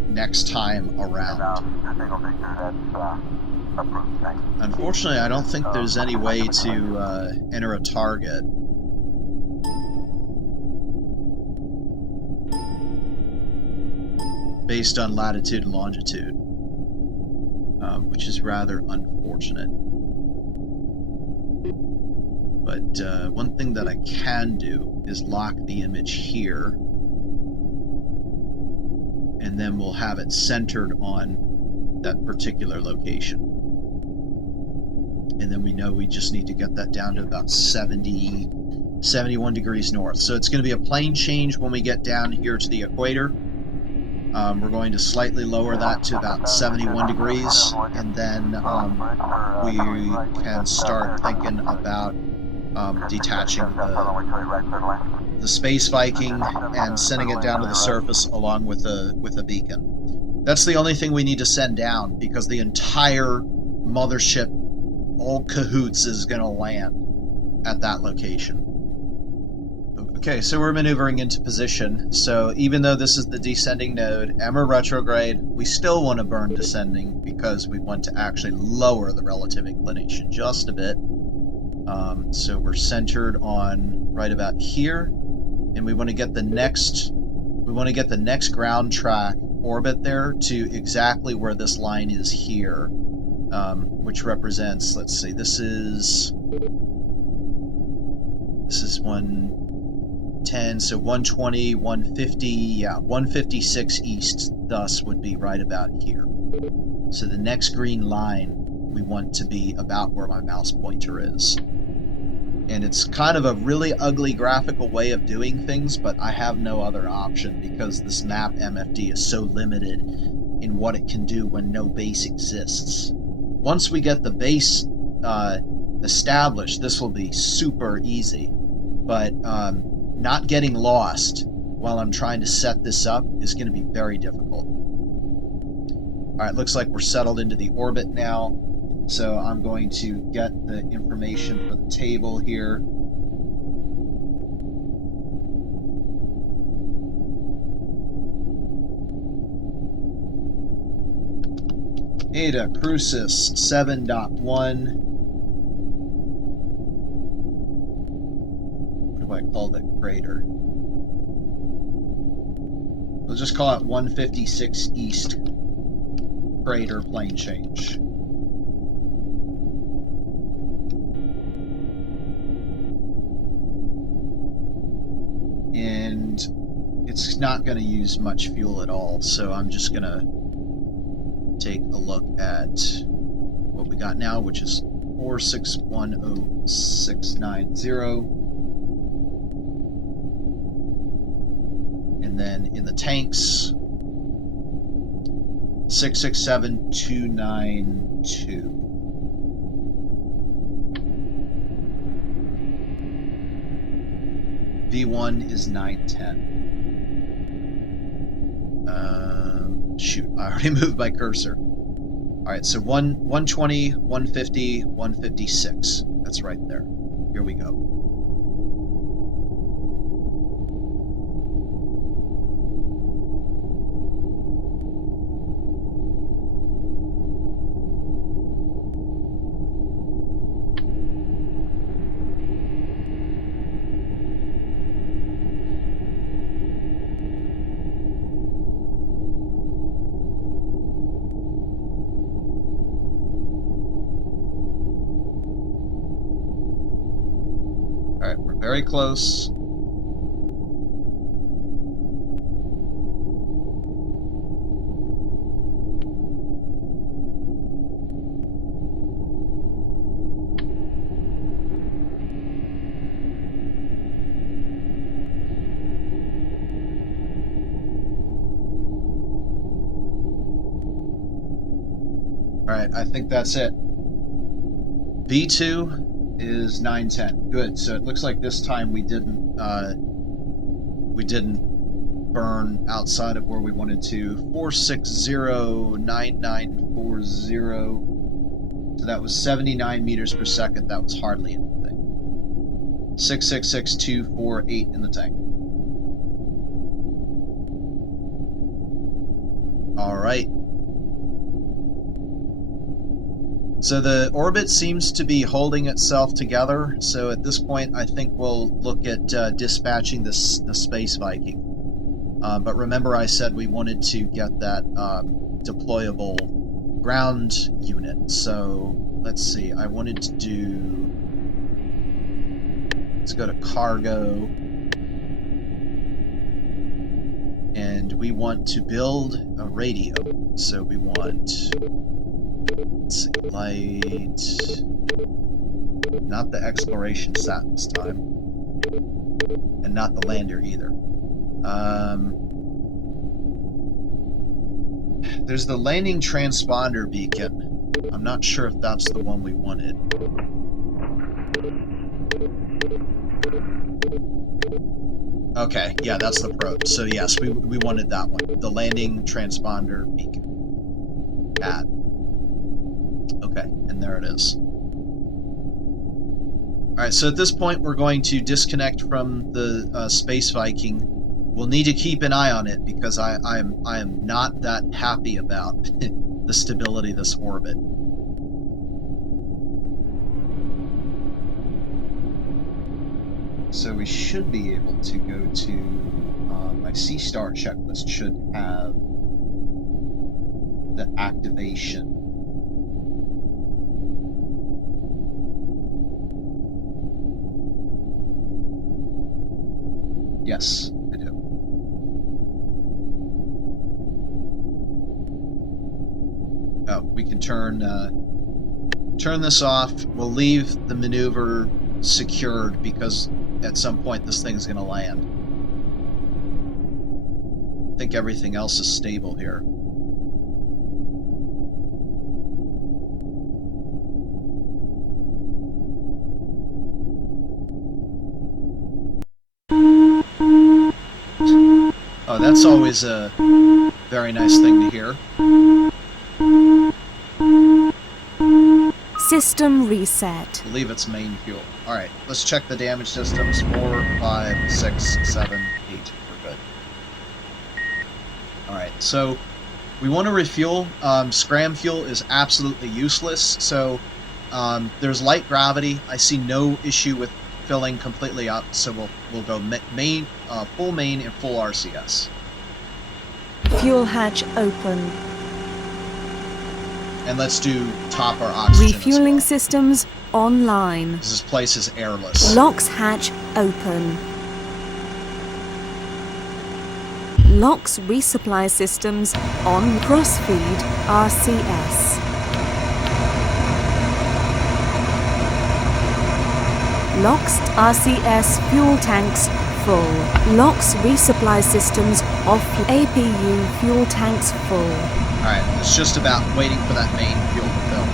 next time around. Unfortunately, I don't think there's any way to enter a target. Based on latitude and longitude, which is rather unfortunate. But one thing that I can do is lock the image here, and then we'll have it centered on that particular location. And then we know we just need to get that down to about 71 degrees north. So it's going to be a plane change when we get down here to the equator. We're going to slightly lower that to about 71 degrees, and then we can start thinking about detaching the Space Viking and sending it down to the surface along with a beacon. That's the only thing we need to send down, because the entire mothership, all cahoots, is going to land at that location. Okay, so we're maneuvering into position. So even though this is the descending node and we're retrograde, we still want to burn descending because we want to actually lower the relative inclination just a bit. So we're centered on right about here, and we want to get the next ground track orbit there to exactly where this line is here, which represents, let's see, this is 110, so 120, 150, yeah, 156 east, thus would be right about here. So the next green line we want to be about where my mouse pointer is. And it's kind of a really ugly graphical way of doing things, but I have no other option because this map MFD is so limited in what it can do when no base exists. Once we get the base established, this will be super easy, but not getting lost while I'm trying to set this up is going to be very difficult. Alright, looks like we're settled into the orbit now. So I'm going to get the information for the table here. Eta Crucis 7.1. What do I call that crater? We'll just call it 156 East crater plane change. And it's not going to use much fuel at all, so I'm just going to take a look at what we got now, which is 4610690. And then in the tanks, 667292. V1 is 910. Shoot, I already moved my cursor. Alright, so 120, 150, 156. That's right there. Here we go. Alright, we're very close. Alright, I think that's it. B2 is 910. Good. So it looks like this time we didn't burn outside of where we wanted to. 4609940. So that was 79 meters per second. That was hardly anything. 666248 in the tank. All right. So the orbit seems to be holding itself together. So at this point, I think we'll look at dispatching the Space Viking. But remember, I said we wanted to get that deployable ground unit. So let's see. I wanted to do. Let's go to cargo. And we want to build a radio. So we want, let's see, light, not the exploration sat this time, and not the lander either. There's the landing transponder beacon. I'm not sure if that's the one we wanted. Okay, yeah, that's the probe. So yes, we wanted that one. The landing transponder beacon. Add. Okay, and there it is. Alright, so at this point we're going to disconnect from the Space Viking. We'll need to keep an eye on it because I am not that happy about the stability of this orbit. So we should be able to go to my C-Star checklist should have the activation. Yes, I do. Oh, we can turn this off. We'll leave the maneuver secured because at some point this thing's going to land. I think everything else is stable here. Oh, that's always a very nice thing to hear. System reset. I believe it's main fuel. Alright, let's check the damage systems. 4, 5, 6, 7, 8. We're good. Alright, so we want to refuel. Scram fuel is absolutely useless. So there's light gravity. I see no issue with filling completely up. So we'll go main, full main and full RCS. Fuel hatch open. And let's do top our oxygen. Refueling as well. systems online. This place is airless. LOX hatch open. LOX resupply systems on. Crossfeed RCS. LOX RCS fuel tanks full. LOX resupply systems off. APU fuel tanks full. Alright, it's just about waiting for that main fuel to fill.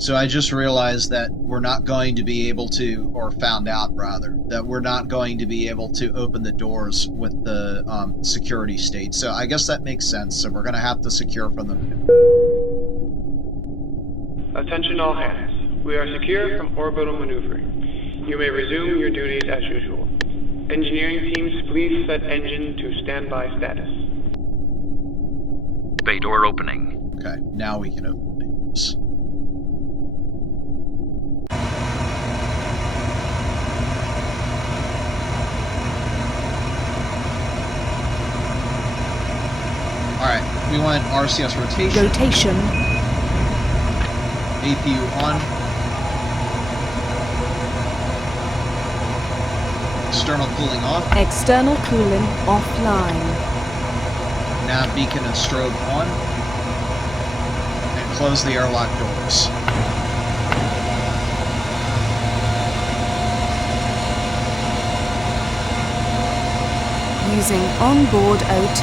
So I just realized that we're not going to be able to, or found out rather, that we're not going to be able to open the doors with the security state. So I guess that makes sense. So we're going to have to secure from them. Attention all hands. We are secure from orbital maneuvering. You may resume your duties as usual. Engineering teams, please set engine to standby status. Bay door opening. Okay, now we can open the doors. Alright, we want RCS rotation. Rotation. APU on. External cooling off. External cooling offline. Nav beacon and strobe on. And close the airlock doors. Using onboard O2.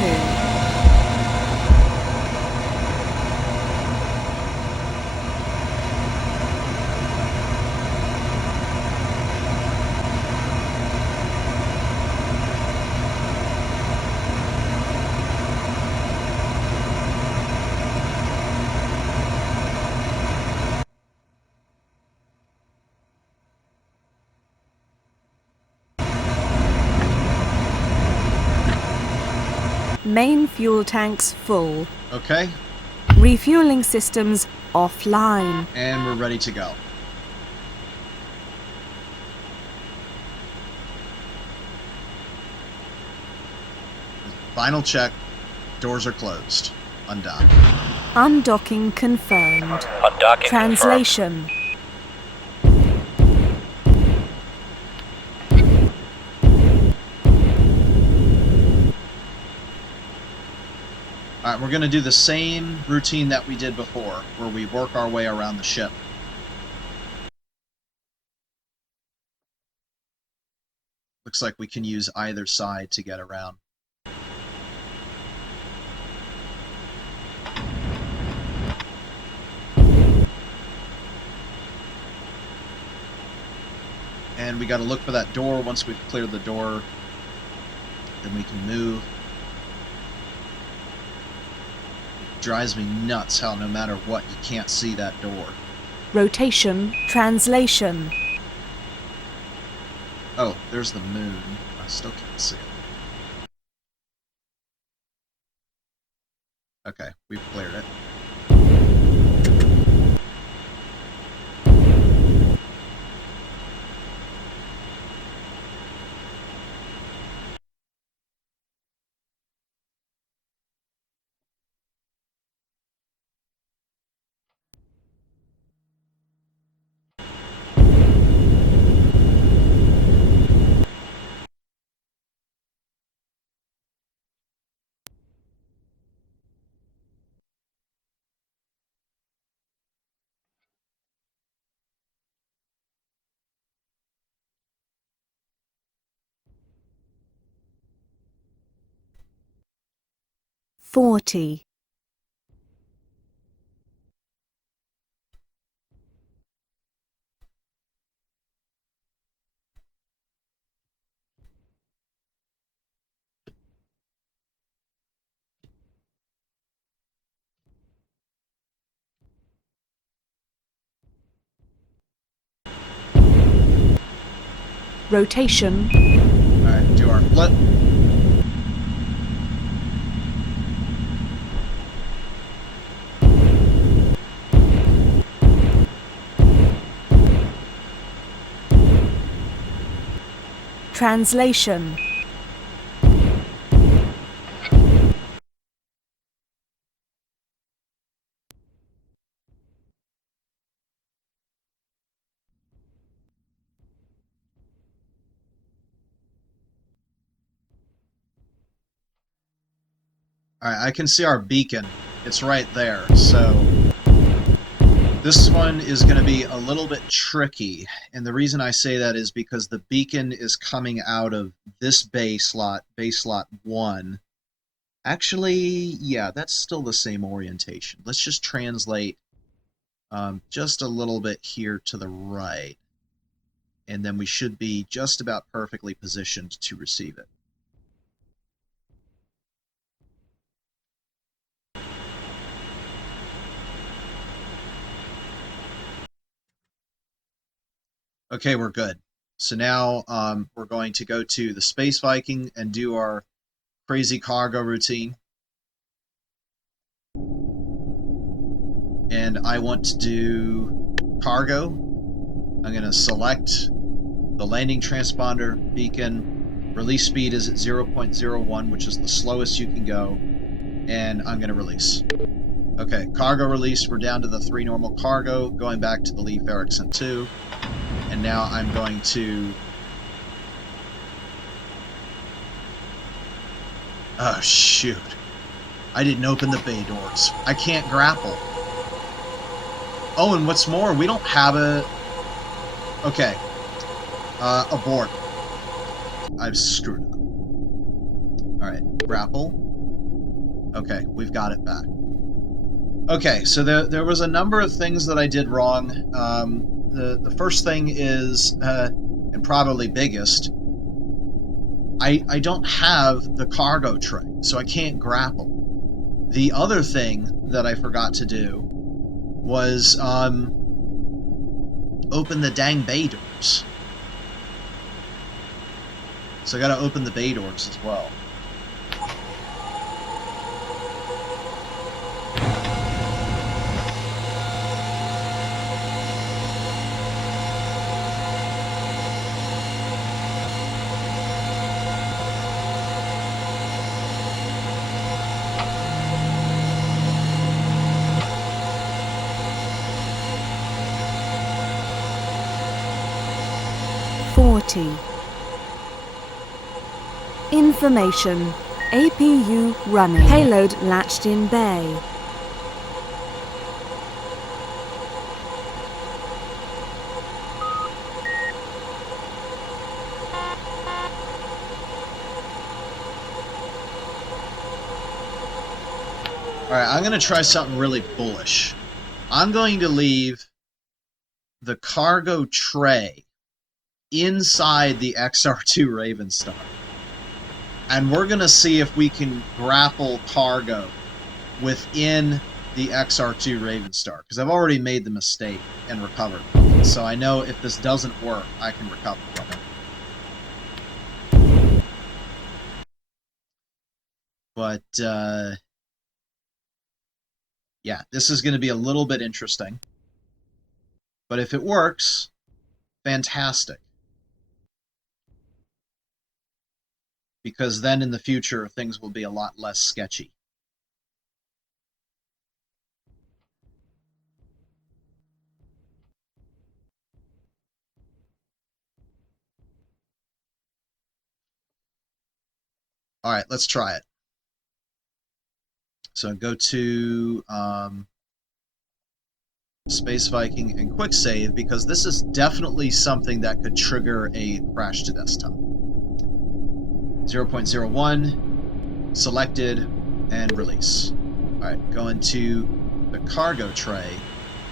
Main fuel tanks full. Okay, Refueling systems offline. and we're ready to go. Final check. Doors are closed. Undock. Undocking confirmed. Undocking Translation. Alright, we're going to do the same routine that we did before, where we work our way around the ship. Looks like we can use either side to get around. And we got to look for that door. Once we've cleared the door, then we can move. It drives me nuts how no matter what, you can't see that door. Rotation. Translation. Oh, there's the moon. I still can't see it. Okay, we've cleared it. $40. Rotation. Alright, do our flip. Translation. Alright, I can see our beacon. It's right there, so this one is going to be a little bit tricky, and the reason I say that is because the beacon is coming out of this bay slot 1. Actually, yeah, that's still the same orientation. Let's just translate just a little bit here to the right, and then we should be just about perfectly positioned to receive it. Okay, we're good. So now we're going to go to the Space Viking and do our crazy cargo routine. And I want to do cargo. I'm going to select the landing transponder beacon. Release speed is at 0.01, which is the slowest you can go. And I'm going to release. Okay, cargo release. We're down to the 3 normal cargo, going back to the Leif Erikson 2. And now I'm going to... Oh, shoot. I didn't open the bay doors. I can't grapple. Oh, and what's more, we don't have a... Okay. Abort. I've screwed up. Alright, grapple. Okay, we've got it back. Okay, so there was a number of things that I did wrong. The first thing is, and probably biggest, I don't have the cargo tray, so I can't grapple. The other thing that I forgot to do was open the dang bay doors. So I gotta open the bay doors as well. duty. Information. APU running. Payload latched in bay. Alright, I'm going to try something really bullish. I'm going to leave the cargo tray inside the XR2 Ravenstar. And we're going to see if we can grapple cargo within the XR2 Ravenstar. Because I've already made the mistake and recovered from it. So I know if this doesn't work, I can recover from it. But, yeah, this is going to be a little bit interesting. But if it works, fantastic. Because then in the future, things will be a lot less sketchy. All right, let's try it. So go to Space Viking and quick save, because this is definitely something that could trigger a crash to desktop. 0.01, selected, and release. Alright, go into the cargo tray,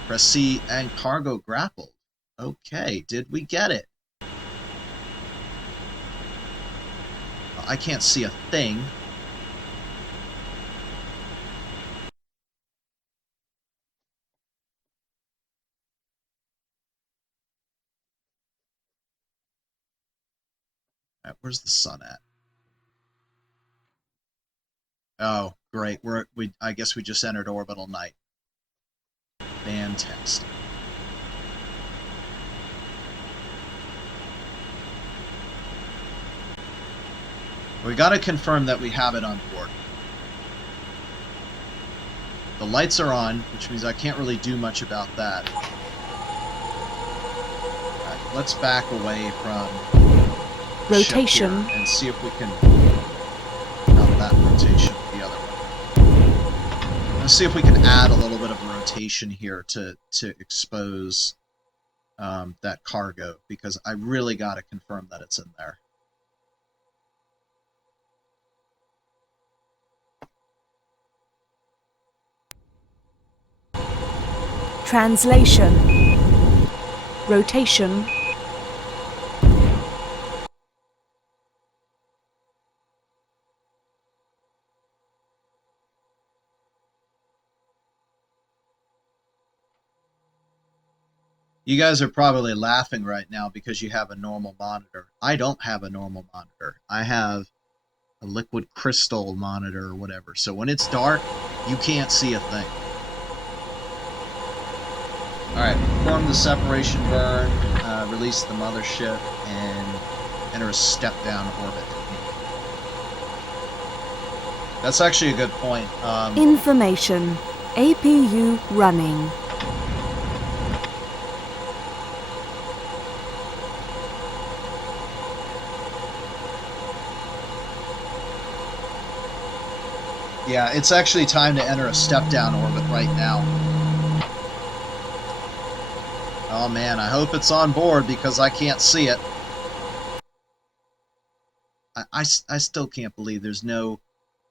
press C, and cargo grappled. Okay, did we get it? I can't see a thing. Alright, where's the sun at? Oh, great. I guess we just entered orbital night. Fantastic. We gotta confirm that we have it on board. The lights are on, which means I can't really do much about that. Alright, let's back away from rotation and see if we can... Not that rotation, the other one. Let's see if we can add a little bit of rotation here to expose that cargo, because I really gotta confirm that it's in there. Translation. Rotation. You guys are probably laughing right now because you have a normal monitor. I don't have a normal monitor. I have a liquid crystal monitor or whatever. So when it's dark, you can't see a thing. Alright, perform the separation burn, release the mothership, and enter a step-down orbit. That's actually a good point. Information. APU running. Yeah, it's actually time to enter a step-down orbit right now. Oh man, I hope it's on board because I can't see it. I still can't believe there's no...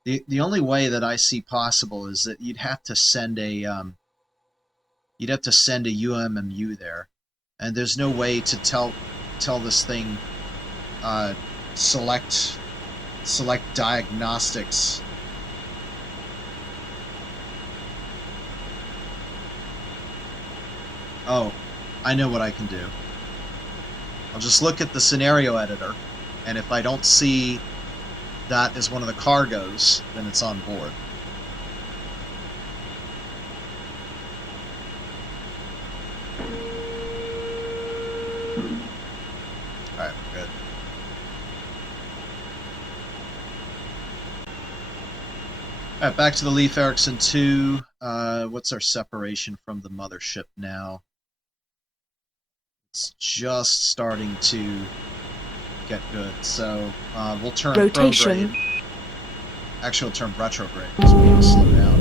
The only way that I see possible is that you'd have to send a UMMU there, and there's no way to tell this thing select diagnostics. Oh, I know what I can do. I'll just look at the scenario editor, and if I don't see that as one of the cargoes, then it's on board. Alright, good. Alright, back to the Leif Erikson 2. What's our separation from the mothership now? It's just starting to get good. So we'll turn Rotation. prograde. Actually, we'll turn retrograde because we need to slow down.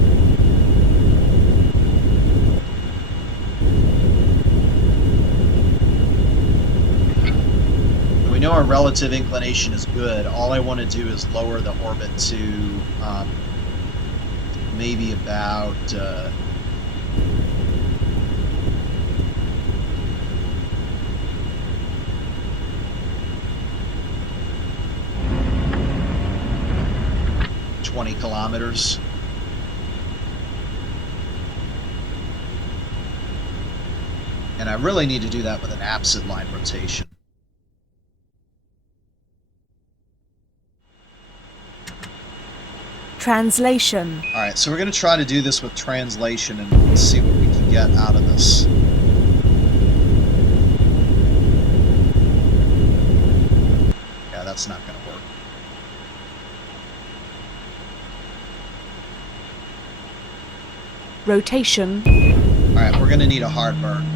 We know our relative inclination is good. All I want to do is lower the orbit to maybe about 20 kilometers. And I really need to do that with an absent line rotation. Translation. Alright, so we're going to try to do this with translation and see what we can get out of this. Yeah, that's not going to work. Rotation. Alright, we're going to need a hard burn.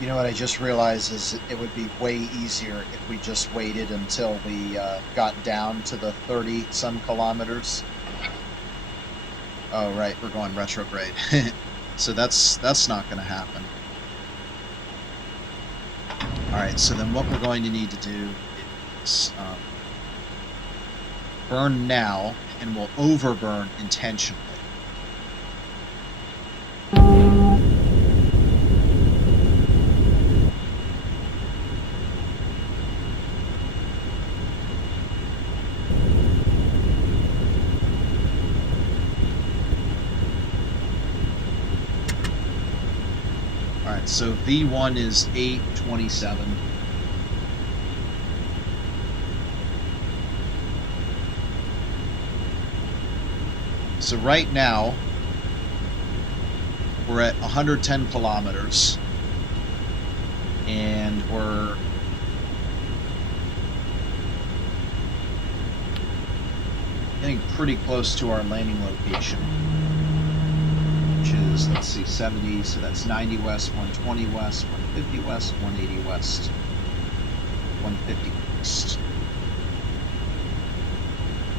You know what I just realized is it would be way easier if we just waited until we got down to the 30-some kilometers. Oh, right, we're going retrograde. So that's not going to happen. Alright, so then what we're going to need to do is burn now, and we'll overburn intentionally. So V1 is 827. So right now, we're at 110 kilometers. And we're getting pretty close to our landing location. Is, let's see, 70, so that's 90 west, 120 west, 150 west, 180 west, 150 east.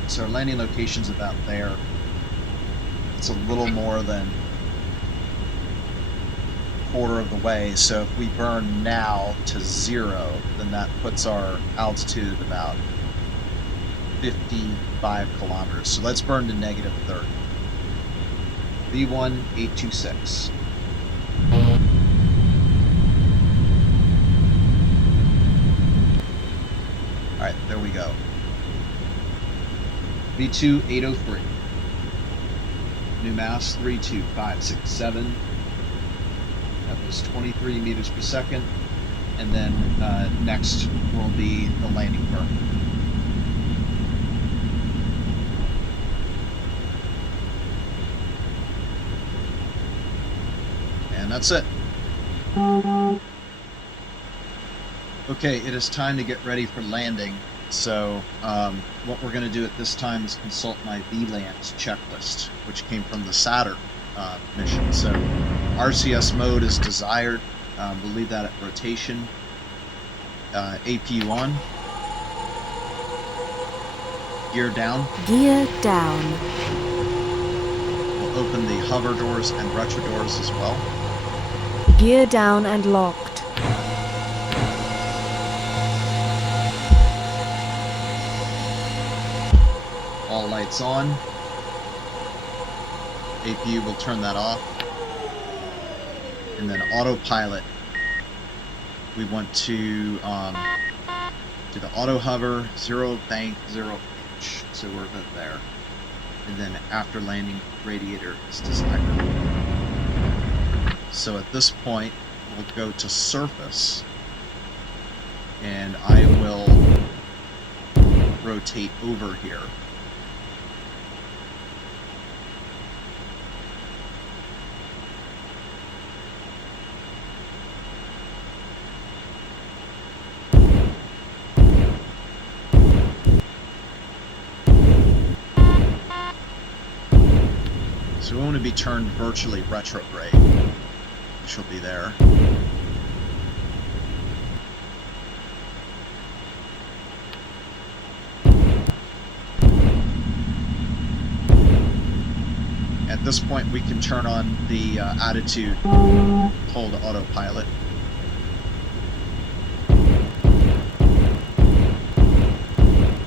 So our landing location's about there. It's a little more than a quarter of the way, so if we burn now to 0, then that puts our altitude at about 55 kilometers. So let's burn to negative 30. V1 826. Alright, there we go. V2 803. New mass 32567. That was 23 meters per second. And then next will be the landing burn. And that's it. Okay, it is time to get ready for landing. So what we're going to do at this time is consult my VLAND checklist, which came from the Saturn mission. So RCS mode is desired. We'll leave that at rotation. APU on. Gear down. Gear down. We'll open the hover doors and retro doors as well. Gear down and locked. All lights on. APU will turn that off. And then autopilot. We want to do the auto hover, 0 bank, 0 pitch. So we're there. And then after landing, radiator is desired. So at this point, we'll go to surface, and I will rotate over here. So we want to be turned virtually retrograde, which will be there. At this point, we can turn on the attitude hold autopilot.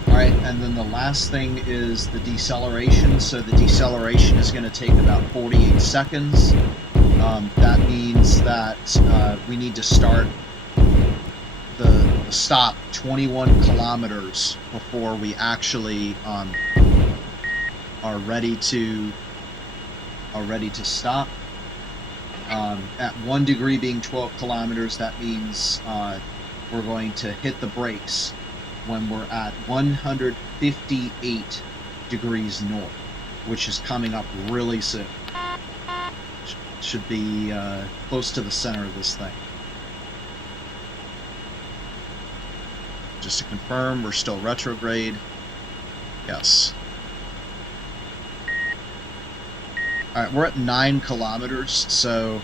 Alright, and then the last thing is the deceleration. So the deceleration is going to take about 48 seconds. That means that we need to start the stop 21 kilometers before we actually are ready to stop. At 1 degree being 12 kilometers, that means we're going to hit the brakes when we're at 158 degrees north, which is coming up really soon. Should be close to the center of this thing. Just to confirm, we're still retrograde. Yes. Alright, we're at 9 kilometers, so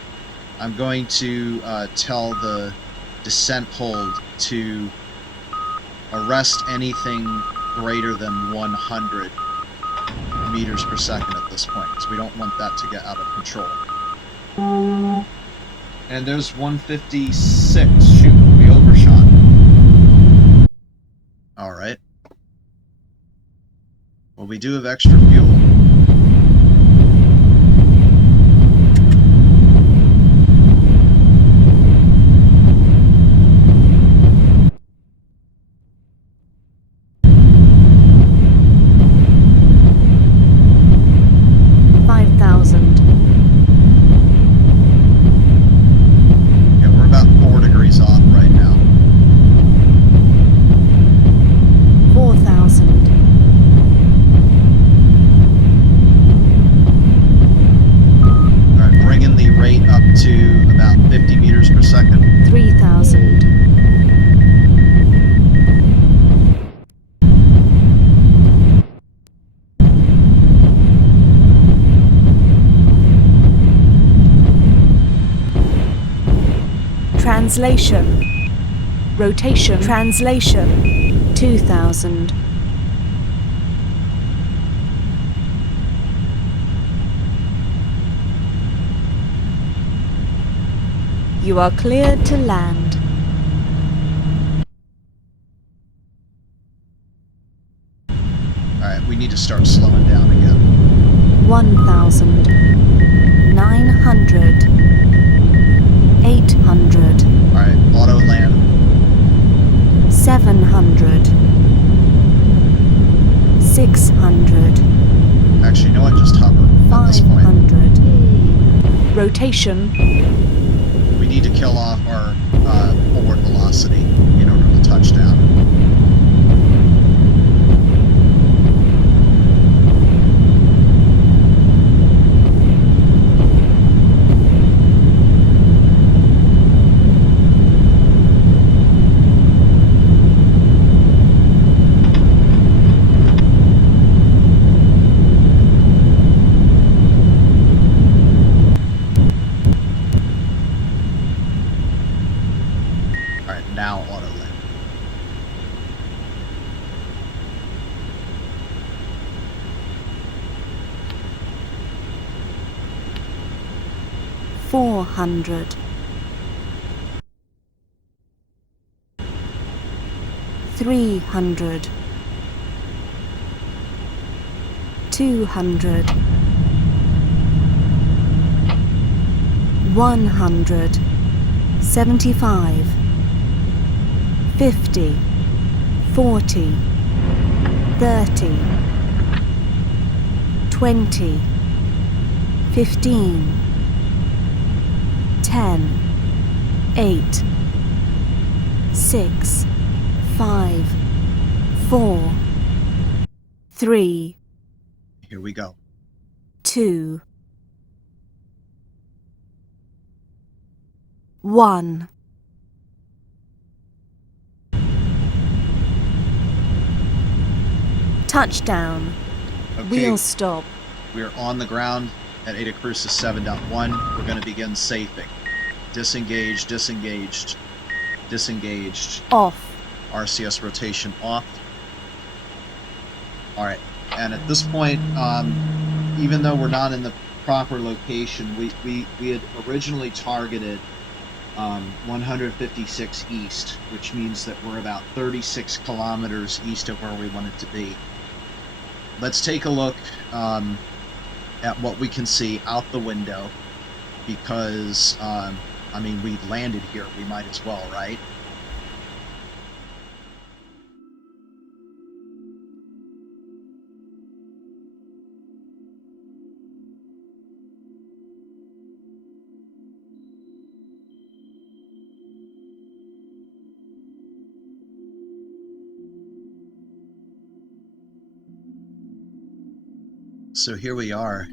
I'm going to tell the descent hold to arrest anything greater than 100 meters per second at this point, because we don't want that to get out of control. And there's 156. Shoot, we overshot. Alright. Well, we do have extra fuel. Translation. Rotation. Translation. 2000. You are cleared to land. Alright, we need to start slowing down again. 1,000. 900. 800. Alright, auto land. 700. 600. Actually, you know what? Just hover. 500. Rotation. We need to kill off our forward velocity in order to touch down. Now auto land. $400. 300. 200. 100. 75. 50, 40, 30, 20, 15, 10, 8, 6, 5, 4, 3. Here we go. 2, 1. Touchdown. Okay, Wheel stop. we're on the ground. at Eta Crucis 7.1, we're going to begin safing. Disengaged, disengaged, disengaged. Off. RCS rotation off. Alright, and at this point, even though we're not in the proper location, we had originally targeted 156 east, which means that we're about 36 kilometers east of where we wanted to be. Let's take a look at what we can see out the window, because, I mean, we landed here, we might as well, right? So here we are.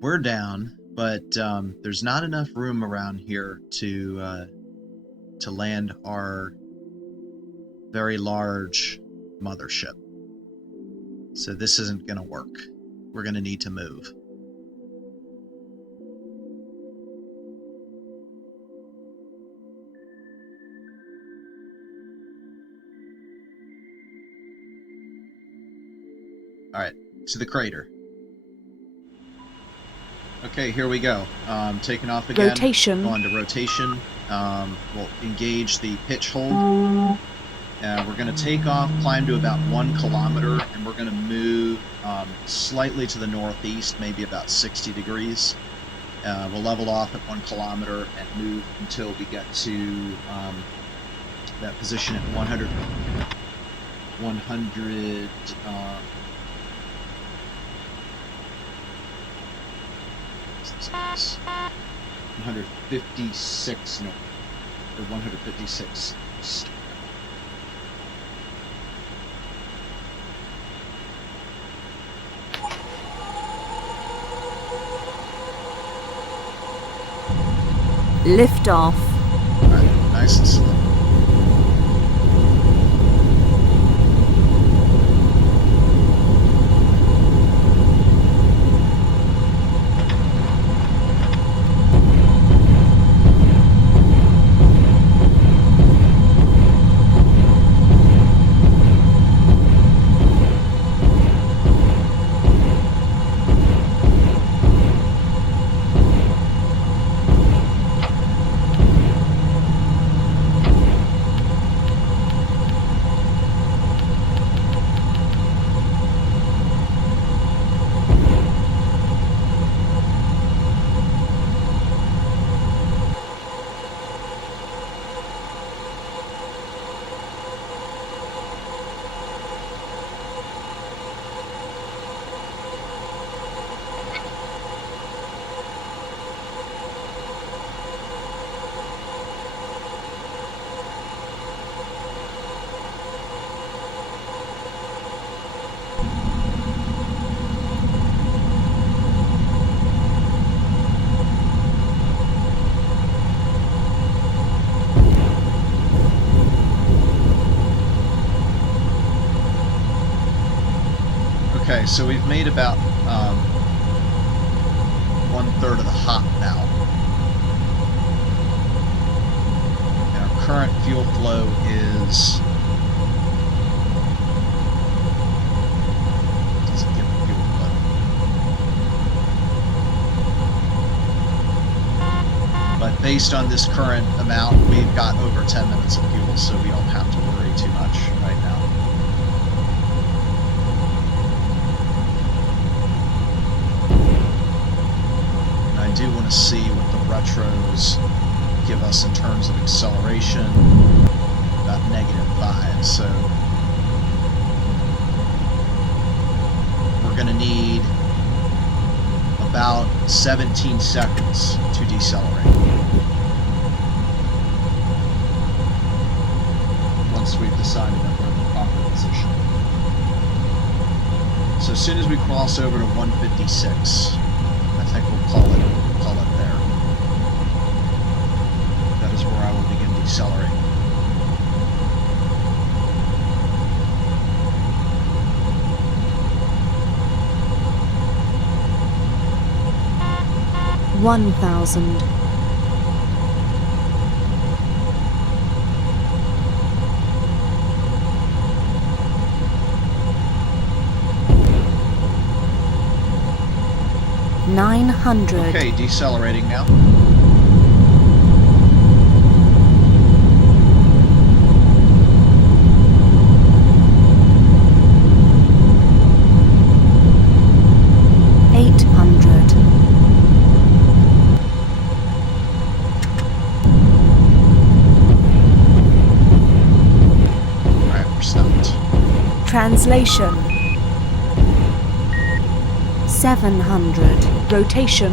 We're down, but there's not enough room around here to land our very large mothership. So this isn't going to work. We're going to need to move. Alright, to the crater. Okay, here we go. Taking off again. Rotation. Go on to rotation. We'll engage the pitch hold. We're going to take off, climb to about 1 kilometer, and we're going to move slightly to the northeast, maybe about 60 degrees. We'll level off at 1 kilometer and move until we get to that position at 100. 156 north, or 156 east. Lift off. Alright, nice and slow. Okay, so we've made about 1/3 of the hop now. And our current fuel flow is... doesn't give a fuel flow. But based on this current amount, we've got over 10 minutes of fuel, so we don't have to worry too much right now. I do want to see what the retros give us in terms of acceleration, about -5, so we're going to need about 17 seconds to decelerate once we've decided that we're in the proper position. So as soon as we cross over to 156, I think we'll call it there. That is where I will begin decelerating. 1,000. 900. Okay, decelerating now. Translation. 700. Rotation.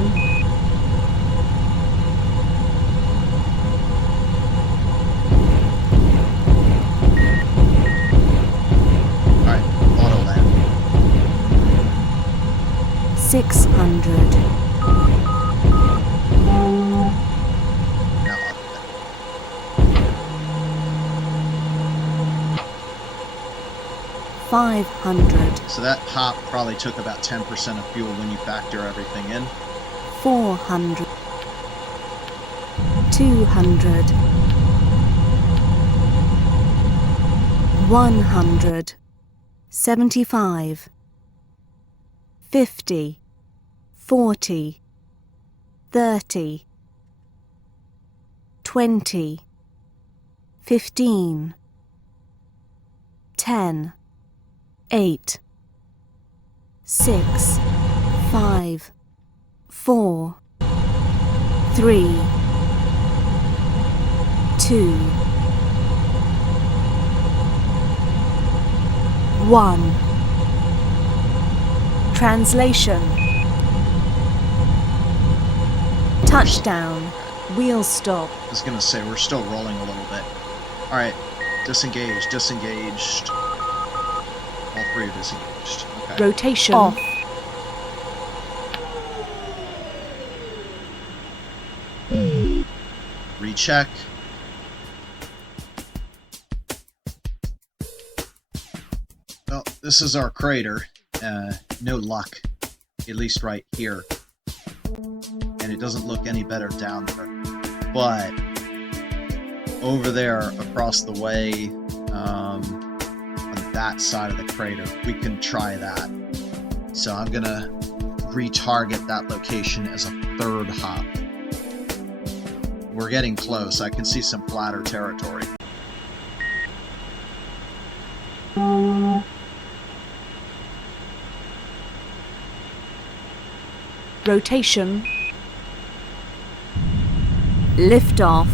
Alright, auto land. 600. Now 500. So that hop probably took about 10% of fuel when you factor everything in. 400. 200. 100. 75. 50. 40. 30. 20. 15. 10. 8. 6. 5. 4. 3. 2. 1. Translation. Touchdown. Wheel stop. I was gonna say, we're still rolling a little bit. Alright, disengaged, disengaged. All three are disengaged. Okay. Rotation. Off. Recheck. Well, this is our crater. No luck. At least right here. And it doesn't look any better down there. But over there, across the way, on that side of the crater, we can try that. So I'm gonna retarget that location as a third hop. We're getting close. I can see some flatter territory. Rotation. Lift off.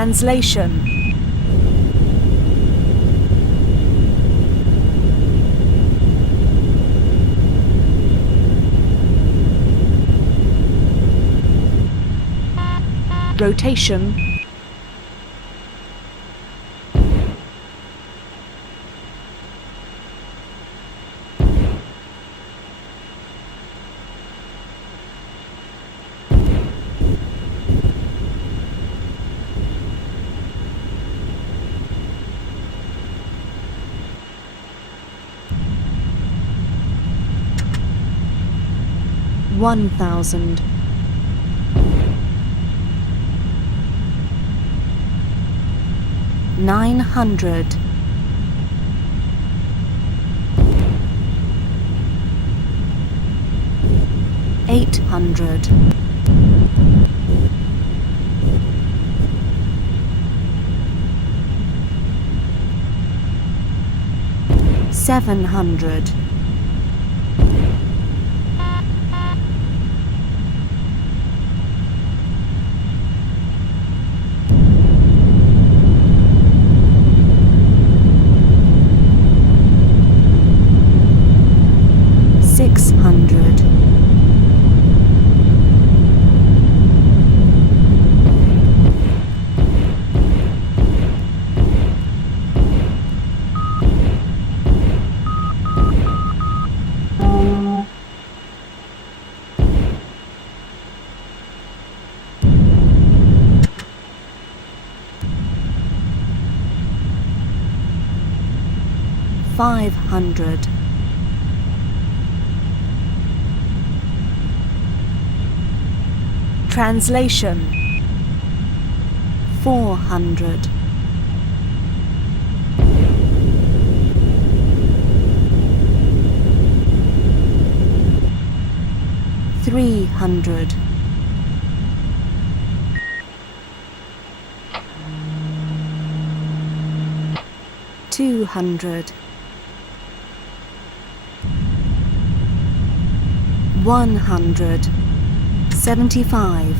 Translation. Rotation. One thousand. 900. 800. 700. 600. 500. 400. 300. 200. 100. 75.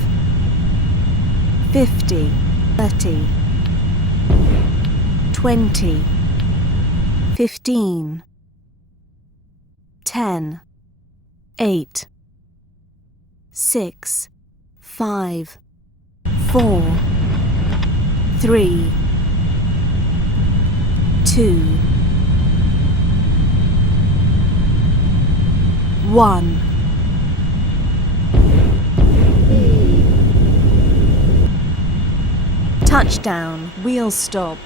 50. 30. 20. 15. 10. 8. 6. 5. 4. 3. 2. 1. Touchdown, wheel stop.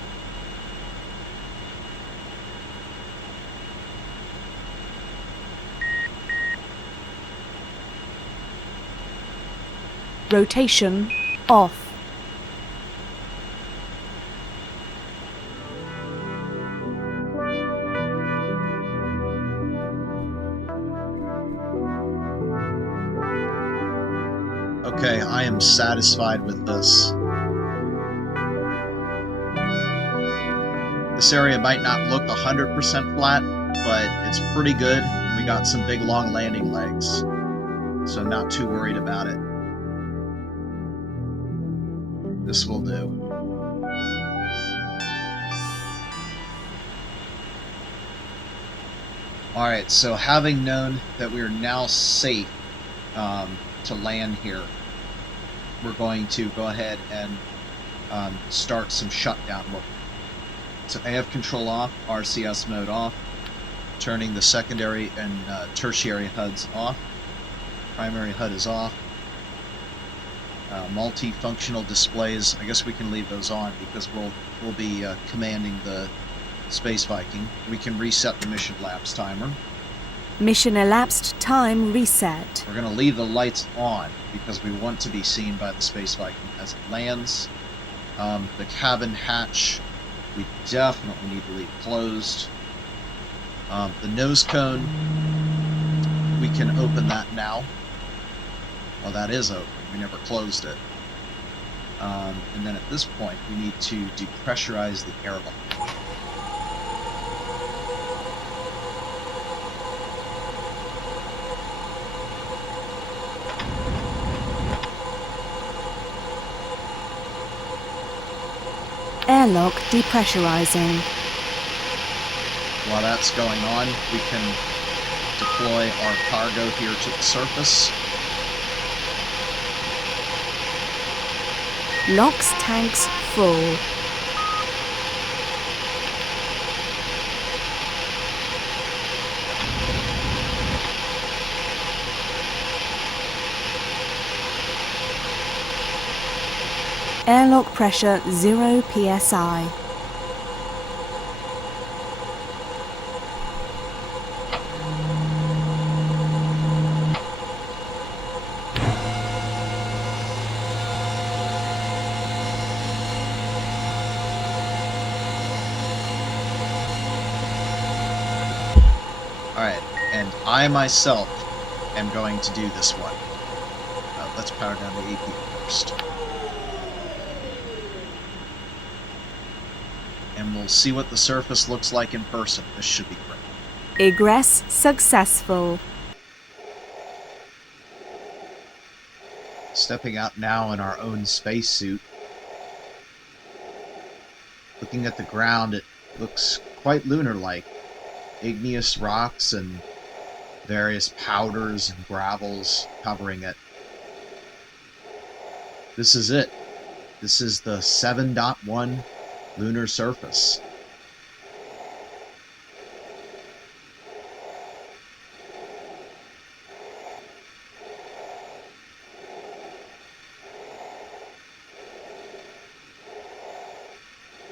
Rotation off. Okay, I am satisfied with this. This area might not look 100% flat, but it's pretty good. We got some big long landing legs, so I'm not too worried about it. This will do. Alright, so having known that we are now safe to land here, we're going to go ahead and start some shutdown work. So AF control off, RCS mode off, turning the secondary and tertiary HUDs off. Primary HUD is off. Multifunctional displays, I guess we can leave those on because we'll be commanding the Space Viking. We can reset the mission elapsed timer. Mission elapsed time reset. We're going to leave the lights on because we want to be seen by the Space Viking as it lands. The cabin hatch, we definitely need to leave closed. The nose cone, we can open that now. Well, that is open. We never closed it. And then at this point, we need to depressurize the airlock. Airlock depressurizing. While that's going on, we can deploy our cargo here to the surface. LOX tanks full. Airlock pressure 0 psi. Alright, and I myself am going to do this one. Let's power down the AP first. And we'll see what the surface looks like in person. This should be great. Egress successful. Stepping out now in our own spacesuit. Looking at the ground, it looks quite lunar-like. Igneous rocks and various powders and gravels covering it. This is it. This is the 7.1 lunar surface.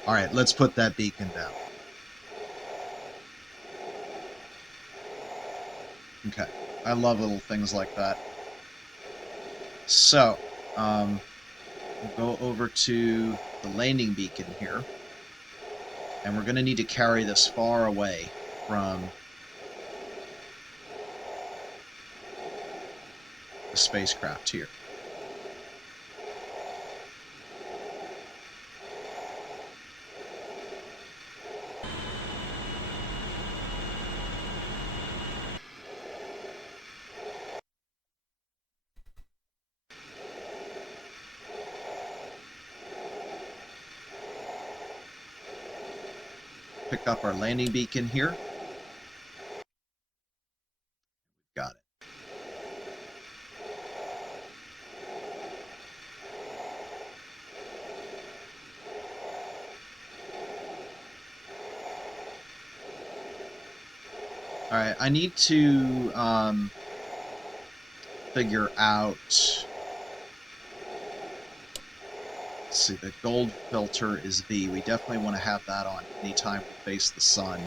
All right, let's put that beacon down. Okay, I love little things like that. So, we'll go over to the landing beacon here. And we're going to need to carry this far away from the spacecraft here. Pick up our landing beacon here. Got it. All right, I need to figure out. Let's see, the gold filter is V. We definitely want to have that on anytime we face the sun.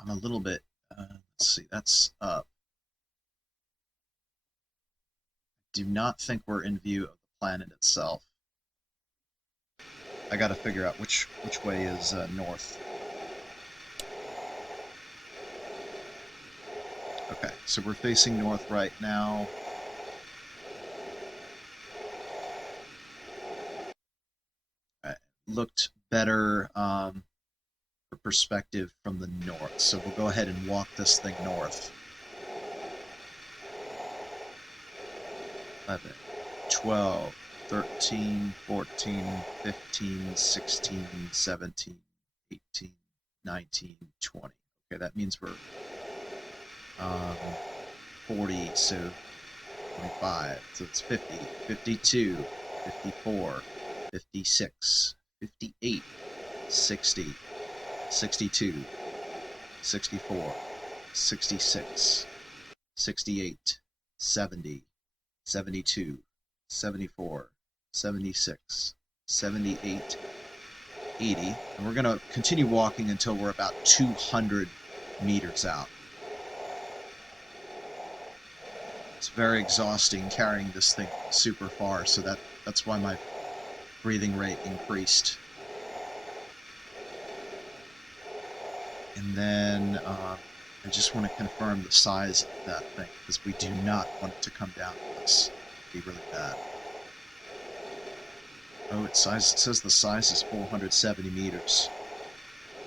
I'm a little bit, let's see, that's up. Do not think we're in view of the planet itself. I gotta figure out which way is north. Okay, so we're facing north right now. Looked better for perspective from the north, so we'll go ahead and walk this thing north. 11, 12, 13, 14, 15, 16, 17, 18, 19, 20. Okay, that means we're 40, so 25, so it's 50, 52, 54, 56, 58, 60, 62, 64, 66, 68, 70, 72, 74, 76, 78, 80, and we're going to continue walking until we're about 200 meters out. It's very exhausting carrying this thing super far, so that's why my breathing rate increased. And then I just want to confirm the size of that thing, because we do not want it to come down on us. It'd be really bad. Oh, it says the size is 470 meters.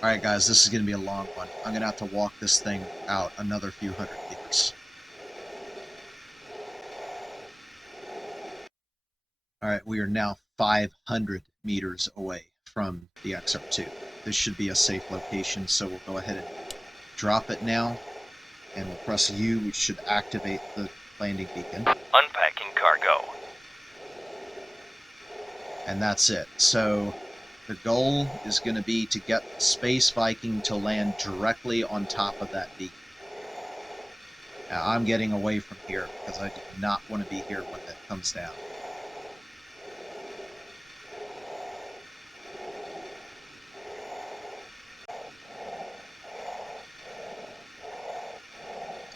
Alright guys, this is going to be a long one. I'm going to have to walk this thing out another few hundred meters. All right, we are now 500 meters away from the XR2. This should be a safe location, so we'll go ahead and drop it now, and we'll press U, which should activate the landing beacon. Unpacking cargo. And that's it. So the goal is going to be to get Space Viking to land directly on top of that beacon. Now, I'm getting away from here because I do not want to be here when that comes down.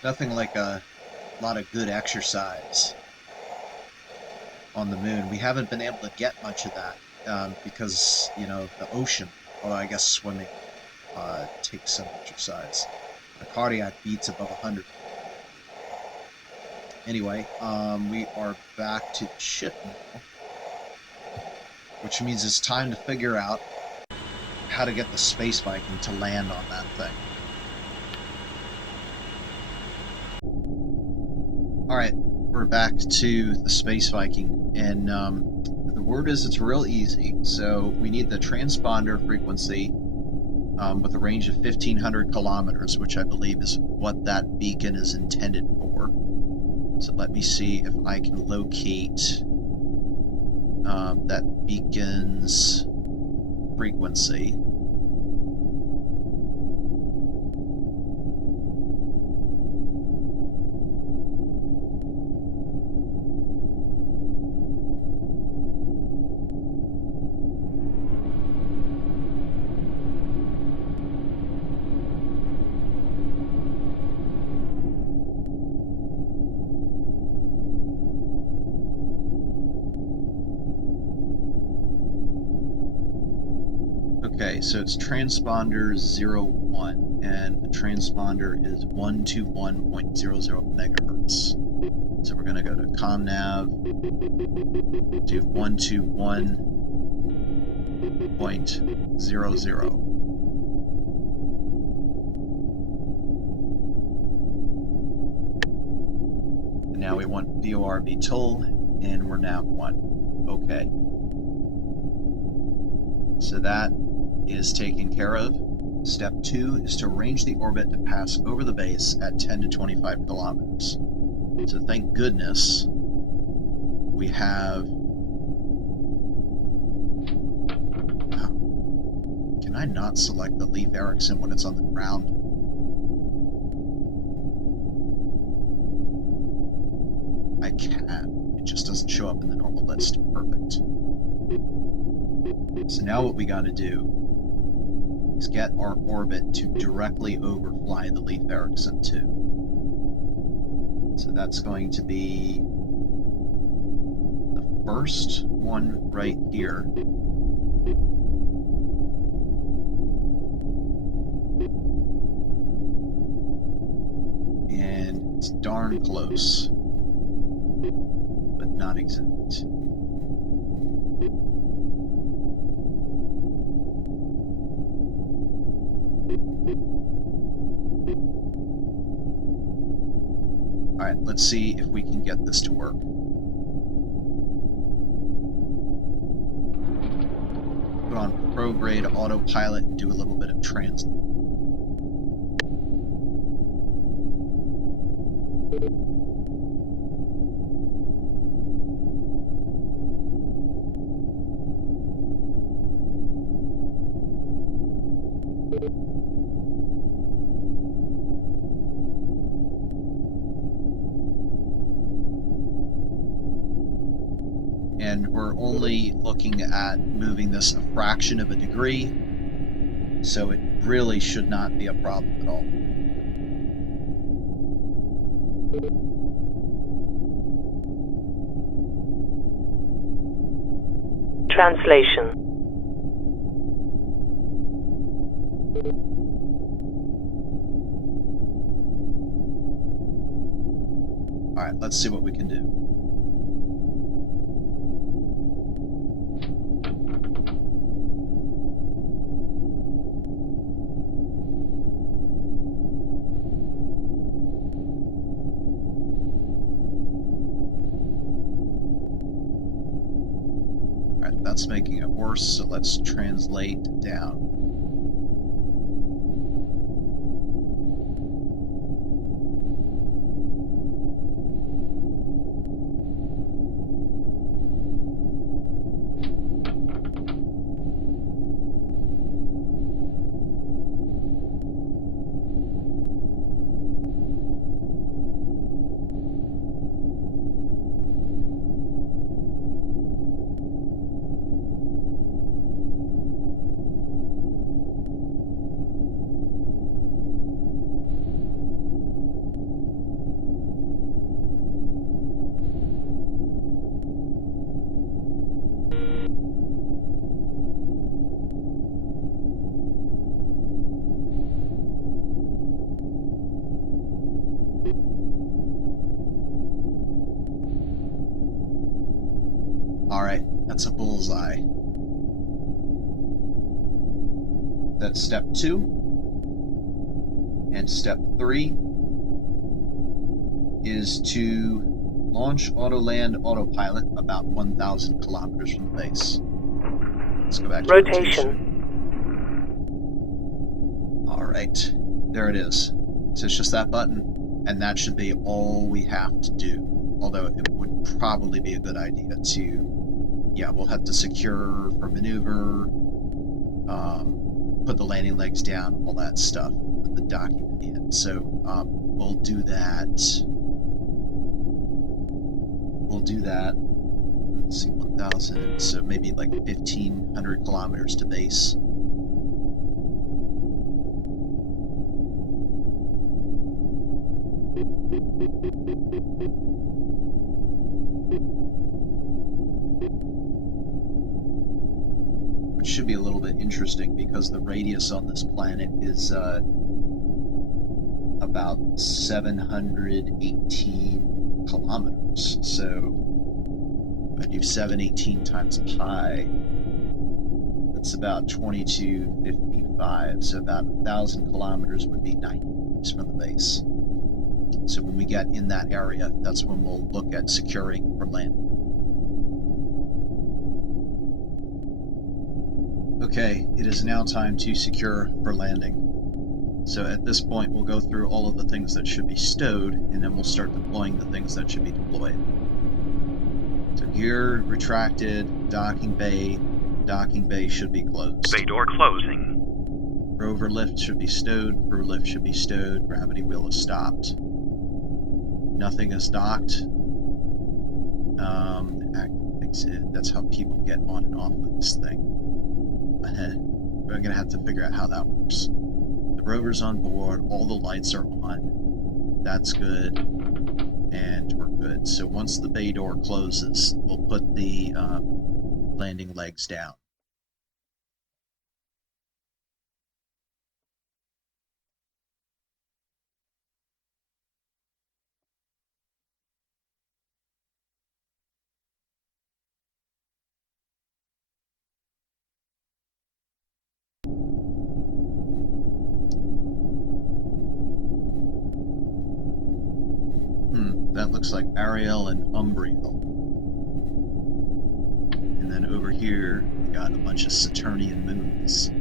Nothing like a lot of good exercise on the moon. We haven't been able to get much of that because, you know, the ocean, although I guess swimming takes some exercise. The cardiac beats above 100. Anyway, we are back to the ship now, which means it's time to figure out how to get the Space Viking to land on that thing. Alright, we're back to the Space Viking, and the word is it's real easy. So we need the transponder frequency with a range of 1,500 kilometers, which I believe is what that beacon is intended for. So let me see if I can locate that beacon's frequency. Okay, so it's transponder 01, and the transponder is 121.00 megahertz. So we're going to go to ComNav, do 121.00. And now we want deorbital, and we're nav 1. Okay. So that is taken care of. Step 2 is to arrange the orbit to pass over the base at 10 to 25 kilometers. So thank goodness we have... Oh. Can I not select the Leif Erikson when it's on the ground? I can. It just doesn't show up in the normal list. Perfect. So now what we got to do is get our orbit to directly overfly the Leif Erikson 2. So that's going to be the first one right here. And it's darn close, but not exact. Alright, let's see if we can get this to work. Put on prograde autopilot and do a little bit of translate. And we're only looking at moving this a fraction of a degree, so it really should not be a problem at all. Translation. Alright, let's see what we can do. Alright, that's making it worse, so let's translate down. Alright, that's a bullseye. That's step 2. And step 3 is to launch auto-land autopilot about 1,000 kilometers from the base. Let's go back to Rotation. Alright, there it is. So it's just that button, and that should be all we have to do. Although it would probably be a good idea to, yeah, we'll have to secure for maneuver, put the landing legs down, all that stuff, put the docking in. So we'll do that. We'll do that. Let's see, 1,000, so maybe like 1,500 kilometers to base. Which should be a little bit interesting because the radius on this planet is about 718 kilometers. So if I do 718 times pi, that's about 2255. So about 1,000 kilometers would be 90 degrees from the base. So when we get in that area, that's when we'll look at securing for landing. Okay, it is now time to secure for landing. So at this point, we'll go through all of the things that should be stowed, and then we'll start deploying the things that should be deployed. So gear retracted, docking bay should be closed. Bay door closing. Rover lift should be stowed, crew lift should be stowed, gravity wheel is stopped. Nothing is docked. Active exit, that's how people get on and off of this thing. We're going to have to figure out how that works. The rover's on board, all the lights are on, that's good, and we're good. So once the bay door closes, we'll put the landing legs down. That looks like Ariel and Umbriel. And then over here, we got a bunch of Saturnian moons.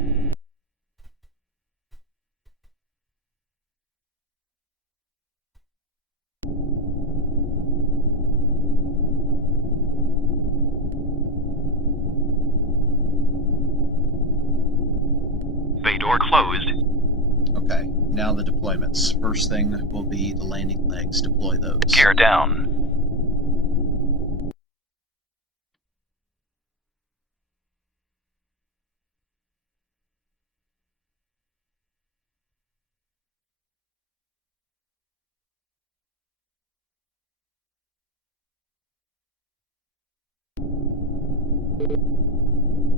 Bay door closed. Okay, now the deployments. First thing will be the landing legs. Deploy those. Gear down.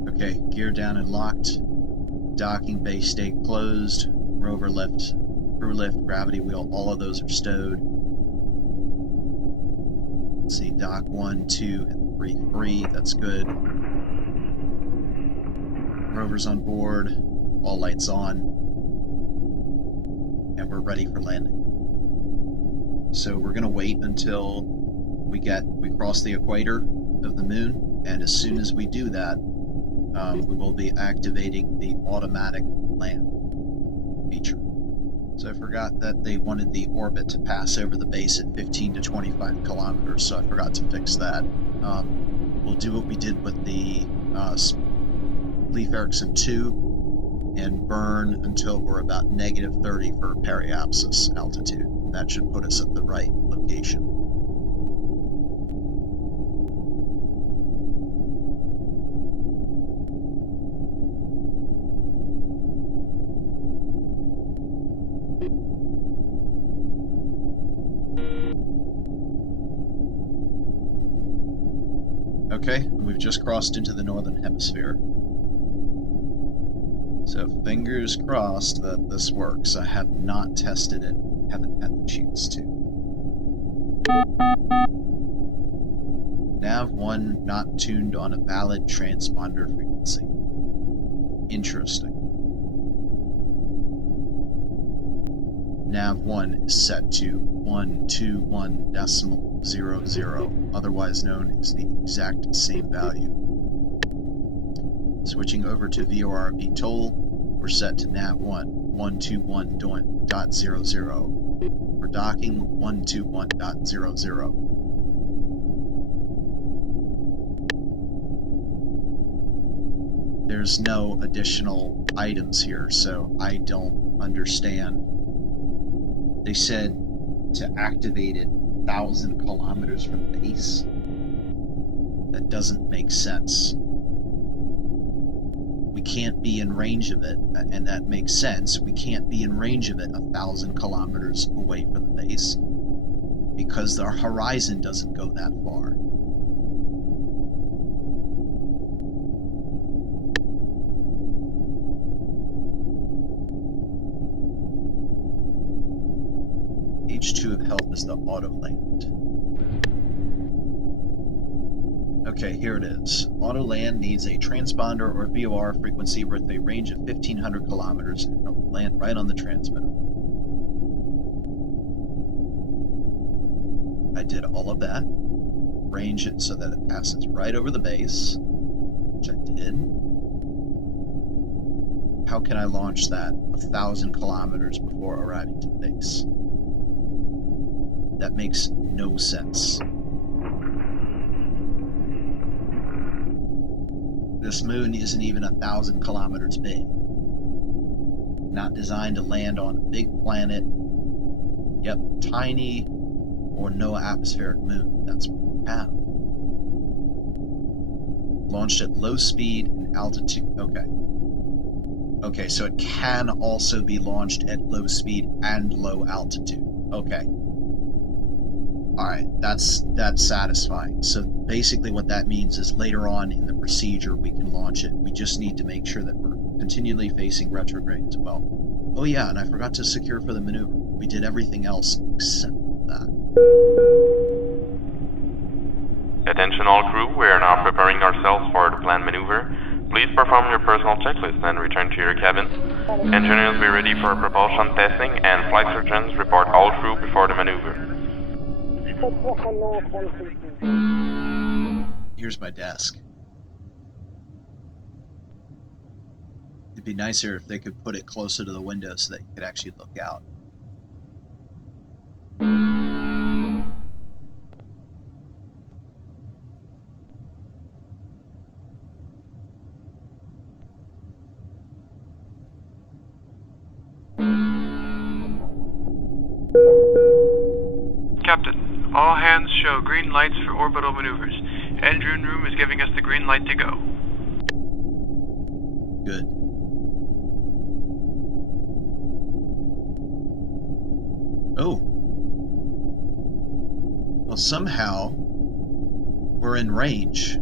Okay, gear down and locked. Docking bay stay closed. Rover lift, crew lift, gravity wheel, all of those are stowed. Let's see, dock 1, 2, and 3 free, that's good. Rover's on board, all lights on, and we're ready for landing. So we're going to wait until we cross the equator of the moon. And as soon as we do that, we will be activating the automatic land feature. So I forgot that they wanted the orbit to pass over the base at 15 to 25 kilometers, so I forgot to fix that. We'll do what we did with the Lief Erikson 2 and burn until we're about negative 30 for periapsis altitude. That should put us at the right location. Okay, we've just crossed into the northern hemisphere. So fingers crossed that this works. I have not tested it, haven't had the chance to. Nav 1 not tuned on a valid transponder frequency. Interesting. Nav 1 is set to 121.00, otherwise known as the exact same value. Switching over to VOR VTOL, we're set to Nav 1, 121.00. For docking, 121.00. There's no additional items here, so I don't understand. They said to activate it 1,000 kilometers from base. That doesn't make sense. We can't be in range of it, and that makes sense. We can't be in range of it 1,000 kilometers away from the base because our horizon doesn't go that far. H2 of health is the auto land. Okay, here it is. Auto land needs a transponder or VOR frequency with a range of 1,500 kilometers and it'll land right on the transmitter. I did all of that. Range it so that it passes right over the base, which I did. How can I launch that 1,000 kilometers before arriving to the base? That makes no sense. This moon isn't even 1,000 kilometers big. Not designed to land on a big planet. Yep, tiny or no atmospheric moon. That's what we have. Launched at low speed and altitude. Okay. Okay, so it can also be launched at low speed and low altitude. Okay. Alright, that's satisfying. So basically what that means is later on in the procedure we can launch it. We just need to make sure that we're continually facing retrograde as well. Oh yeah, and I forgot to secure for the maneuver. We did everything else except that. Attention all crew, we are now preparing ourselves for the planned maneuver. Please perform your personal checklist and return to your cabin. Engineers be ready for propulsion testing and flight surgeons report all crew before the maneuver. Here's my desk. It'd be nicer if they could put it closer to the window so that you could actually look out. Captain, all hands show green lights for orbital maneuvers. Engine room is giving us the green light to go. Good. Oh. Well, somehow we're in range.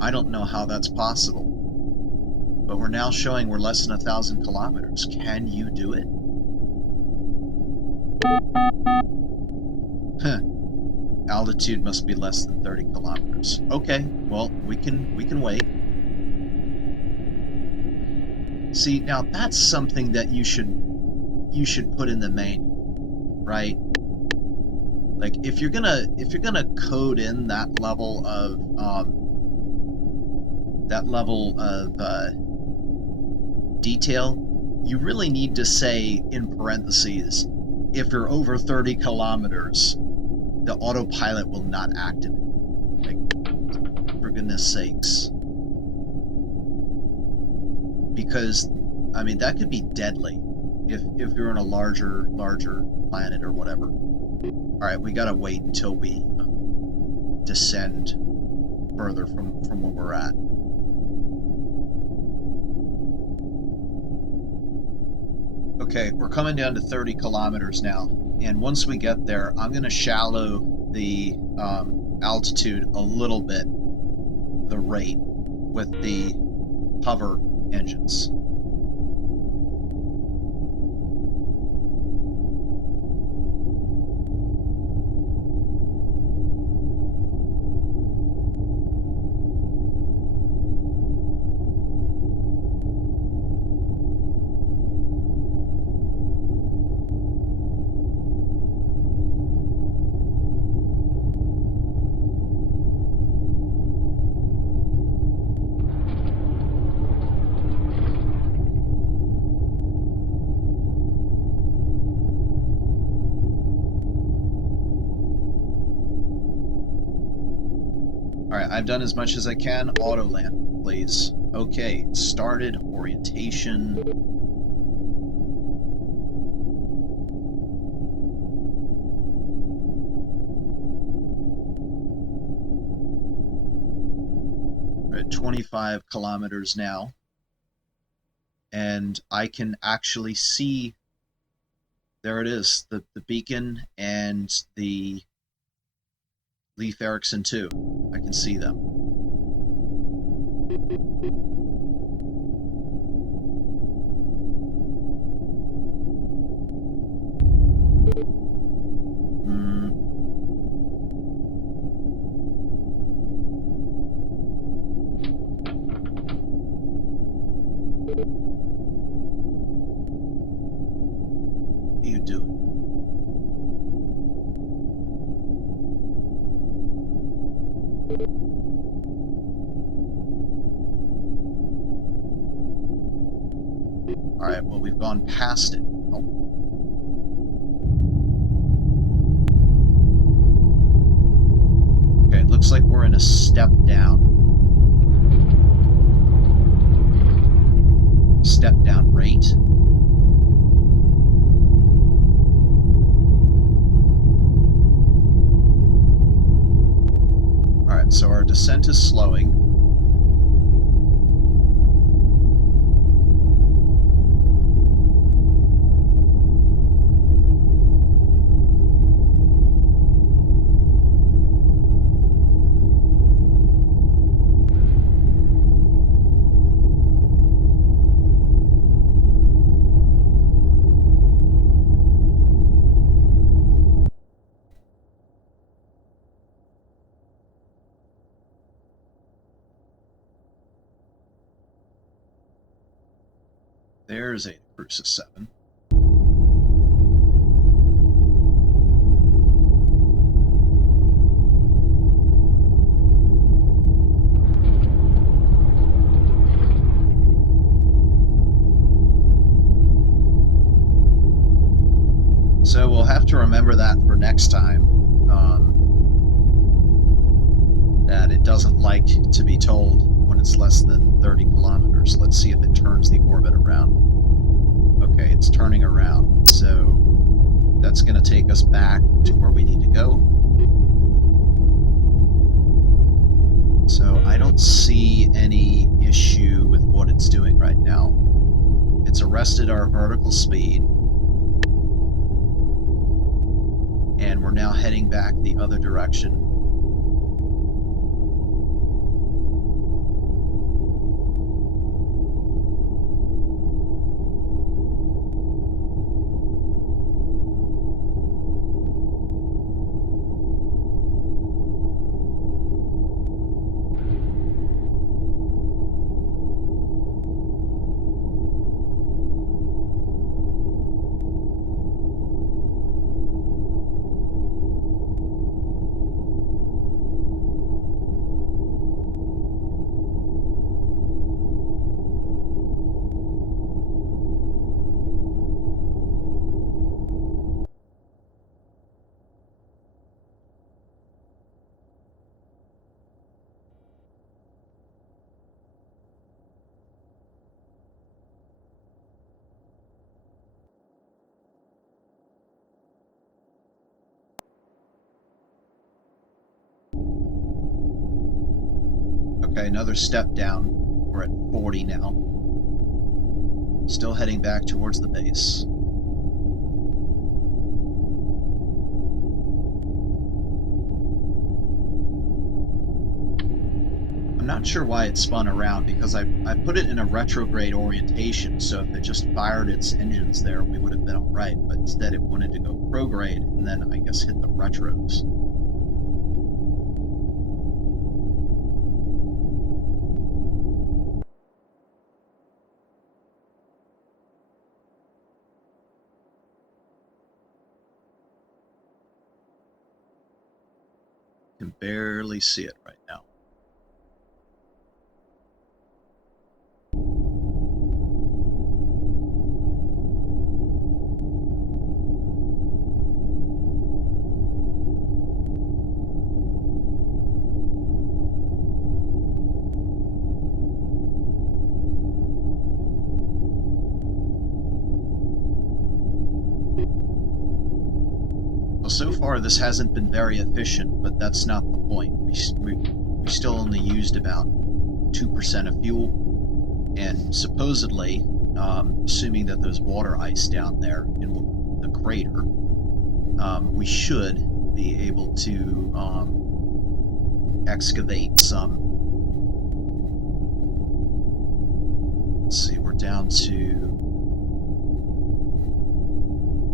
I don't know how that's possible. But we're now showing we're less than 1,000 kilometers. Can you do it? Huh. Altitude must be less than 30 kilometers. Okay, well, we can wait. See, now that's something that you should put in the manual, right? Like if you're gonna code in that level of that level of detail, you really need to say in parentheses, if you're over 30 kilometers, the autopilot will not activate. Like, for goodness sakes. Because, I mean, that could be deadly if you're in a larger planet or whatever. Alright, we gotta wait until we descend further from where we're at. Okay, we're coming down to 30 kilometers now, and once we get there, I'm going to shallow the altitude a little bit, the rate, with the hover engines. Alright, I've done as much as I can. Auto land, please. Okay, started. Orientation. We're at 25 kilometers now. And I can actually see, there it is, the beacon and the Leif Erikson too. I can see them. What are you doing? Alright, well, we've gone past it. Oh. Okay, it looks like we're in a step down. Step down rate. Alright, so our descent is slowing. There's Eta Crucis 7. So we'll have to remember that for next time, that it doesn't like to be told when it's less than 30 kilometers. Let's see if it turns the orbit around. Okay, it's turning around, so that's going to take us back to where we need to go. So I don't see any issue with what it's doing right now. It's arrested our vertical speed, and we're now heading back the other direction. Okay, another step down. We're at 40 now. Still heading back towards the base. I'm not sure why it spun around, because I put it in a retrograde orientation, so if it just fired its engines there, we would have been alright, but instead it wanted to go prograde, and then I guess hit the retros. Can barely see it right now. Well, so far this hasn't been very efficient, but that's not the point. We still only used about 2% of fuel, and supposedly, assuming that there's water ice down there in the crater, we should be able to excavate some. Let's see, we're down to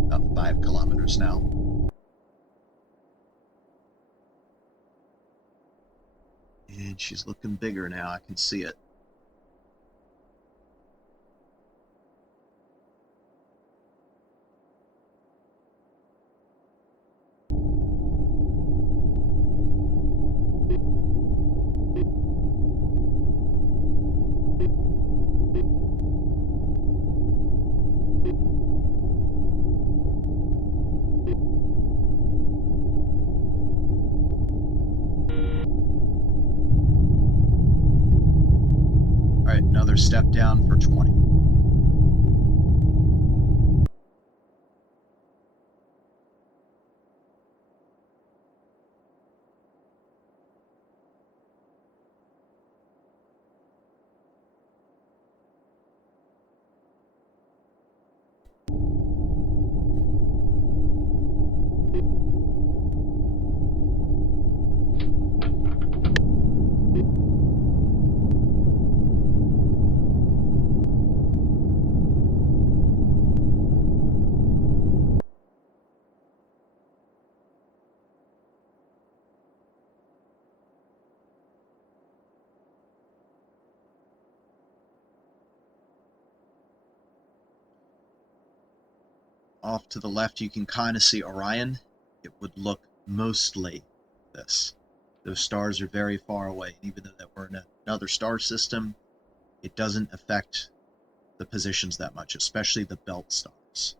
about 5 kilometers now. And she's looking bigger now, I can see it. Alright, another step down for 20. Off to the left, you can kind of see Orion. It would look mostly this. Those stars are very far away. Even though that we're in another star system, it doesn't affect the positions that much, especially the belt stars.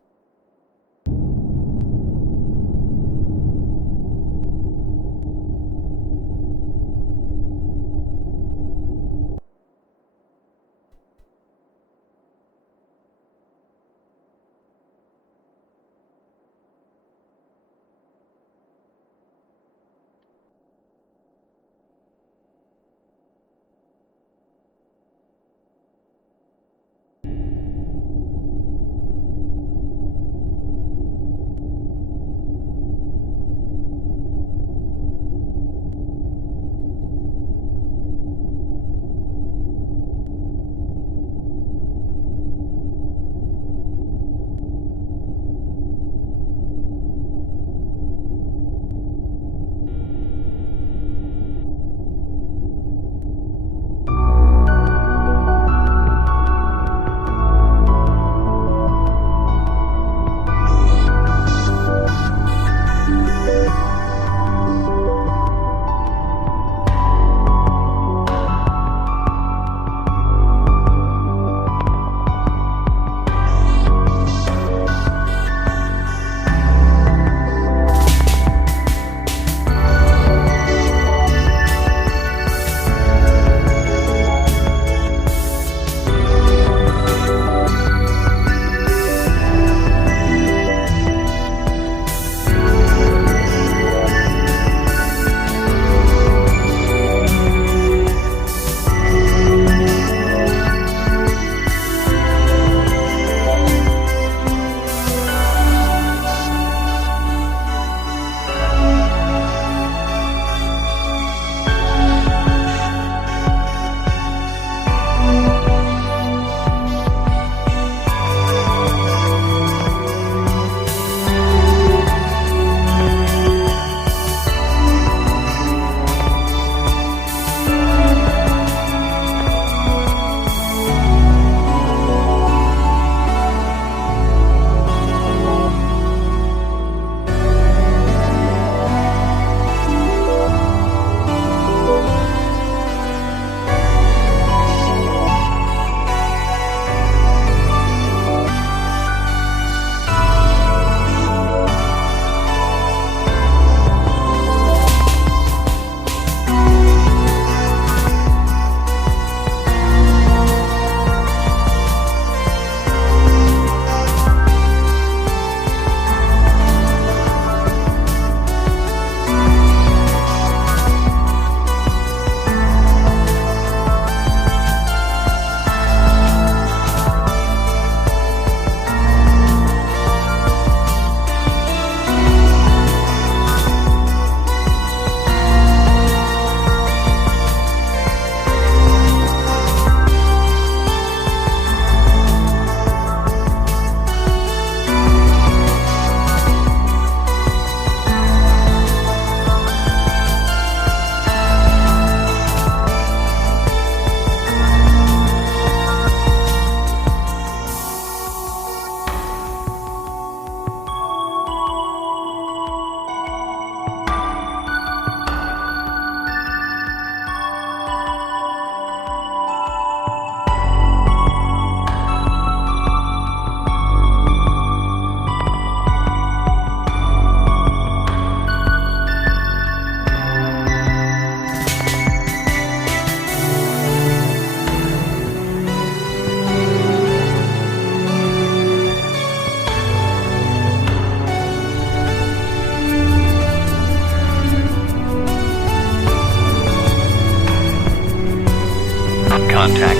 on contact.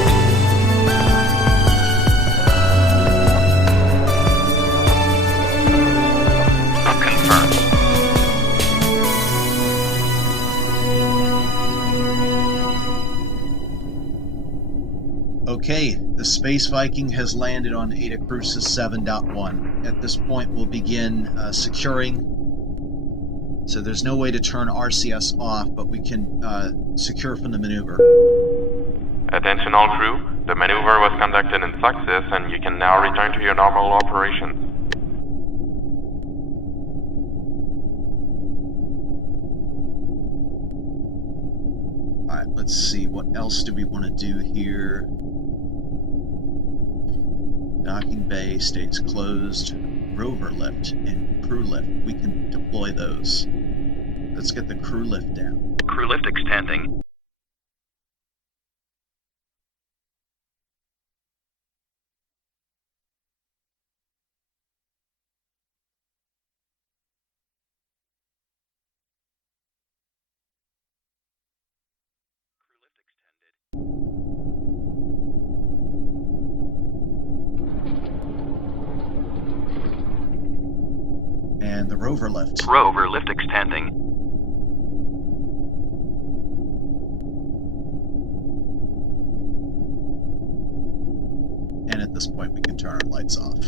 Confirmed. Okay, the Space Viking has landed on Eta Crucis 7.1. At this point, we'll begin securing. So there's no way to turn RCS off, but we can secure from the maneuver. Attention all crew, the maneuver was conducted in success and you can now return to your normal operations. Alright, let's see, what else do we want to do here? Docking bay stays closed. Rover lift and crew lift. We can deploy those. Let's get the crew lift down. Crew lift extending. And the rover lift. Rover lift extending. And at this point we can turn our lights off.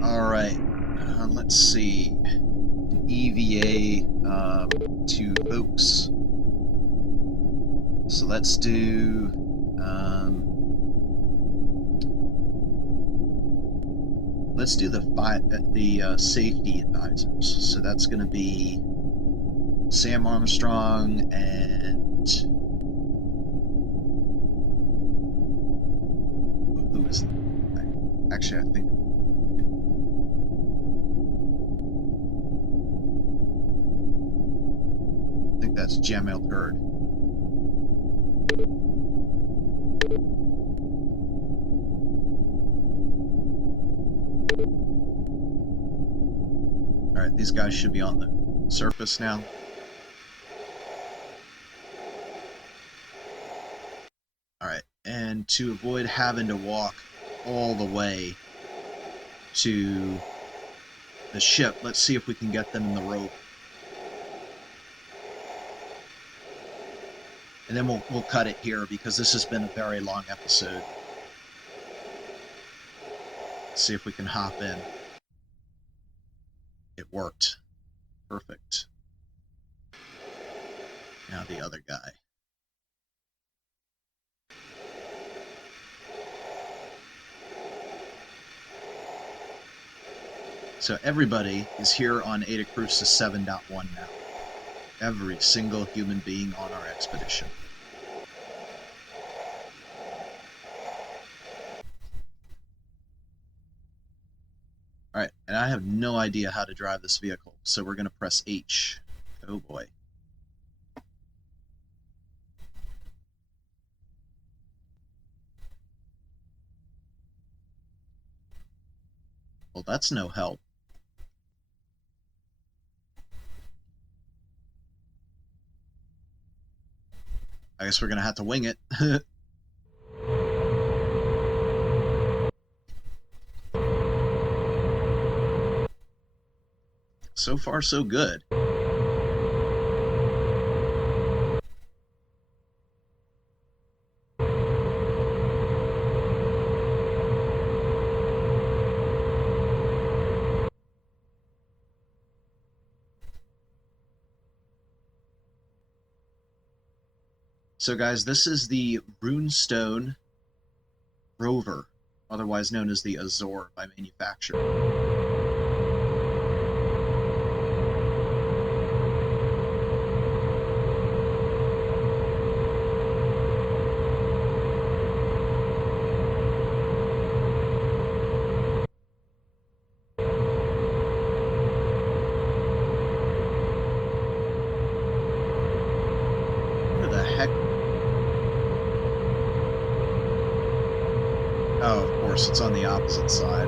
Alright, let's see. An EVA to Oaks. So let's do the safety advisors. So that's going to be Sam Armstrong and who is that? Actually, I think that's Jamil Hurd. Alright, these guys should be on the surface now. Alright, and to avoid having to walk all the way to the ship, let's see if we can get them in the rope. And then we'll cut it here because this has been a very long episode. Let's see if we can hop in. It worked. Perfect. Now the other guy. So everybody is here on Eta Crucis 7.1 now. Every single human being on our expedition. Alright, and I have no idea how to drive this vehicle, so we're going to press H. Oh boy. Well, that's no help. I guess we're going to have to wing it. So far, so good. So guys, this is the Runestone Rover, otherwise known as the Azor by manufacturer. Where the heck? Oh, of course, it's on the opposite side.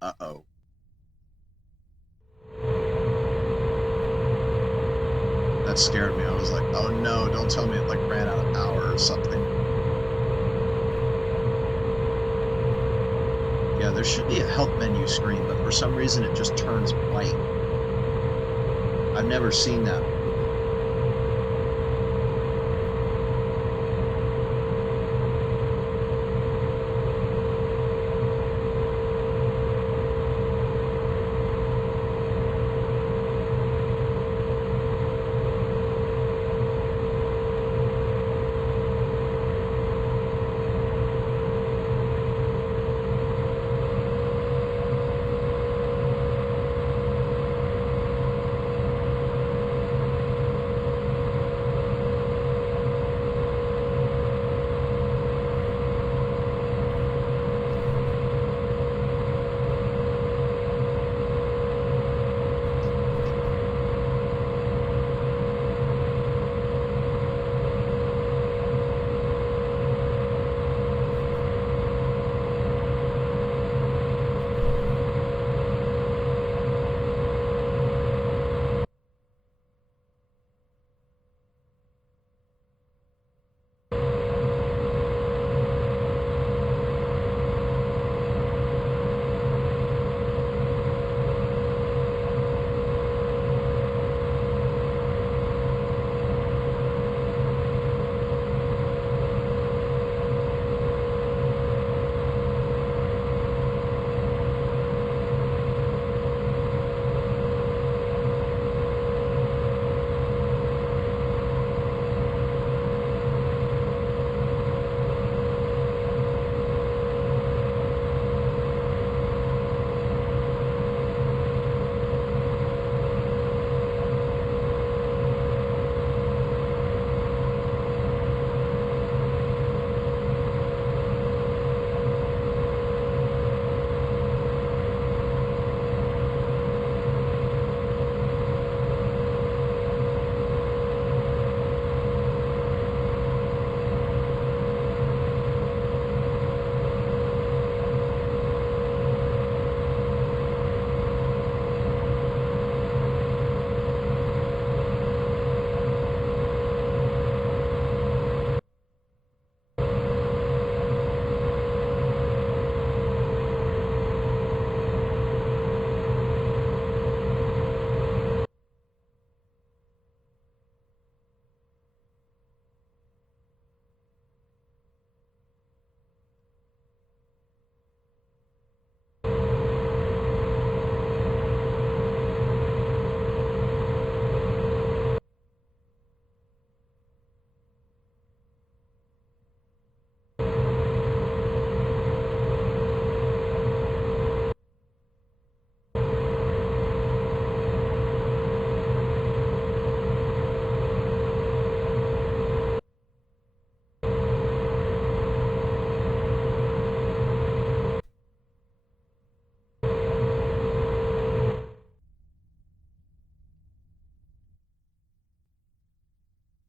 Uh-oh. That scared me. I was like, oh no, don't tell me it like ran out of power or something. Yeah, there should be a help menu screen, but for some reason it just turns white. I've never seen that.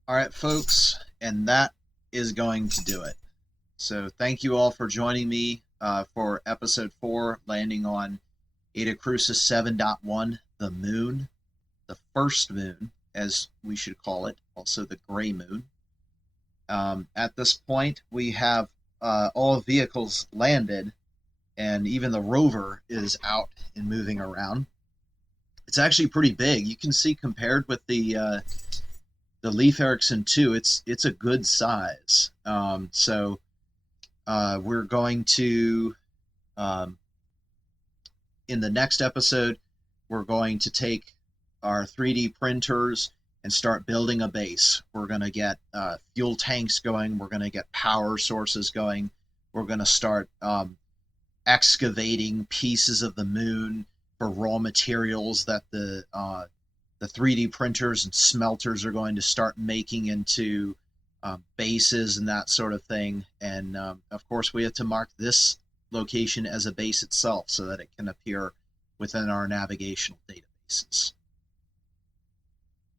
All right, folks, and that is going to do it. So thank you all for joining me for episode 4, landing on Eta Crucis 7.1, the moon, the first moon, as we should call it, also the gray moon. At this point, we have all vehicles landed, and even the rover is out and moving around. It's actually pretty big. You can see compared with the Leif Erikson 2, it's a good size. So we're going to, in the next episode, we're going to take our 3D printers and start building a base. We're going to get fuel tanks going. We're going to get power sources going. We're going to start excavating pieces of the moon for raw materials that the 3D printers and smelters are going to start making into bases and that sort of thing. And of course, we have to mark this location as a base itself so that it can appear within our navigational databases.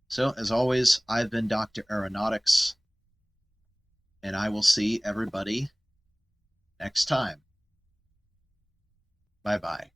So, as always, I've been Dr. Aeronautics, and I will see everybody next time. Bye-bye.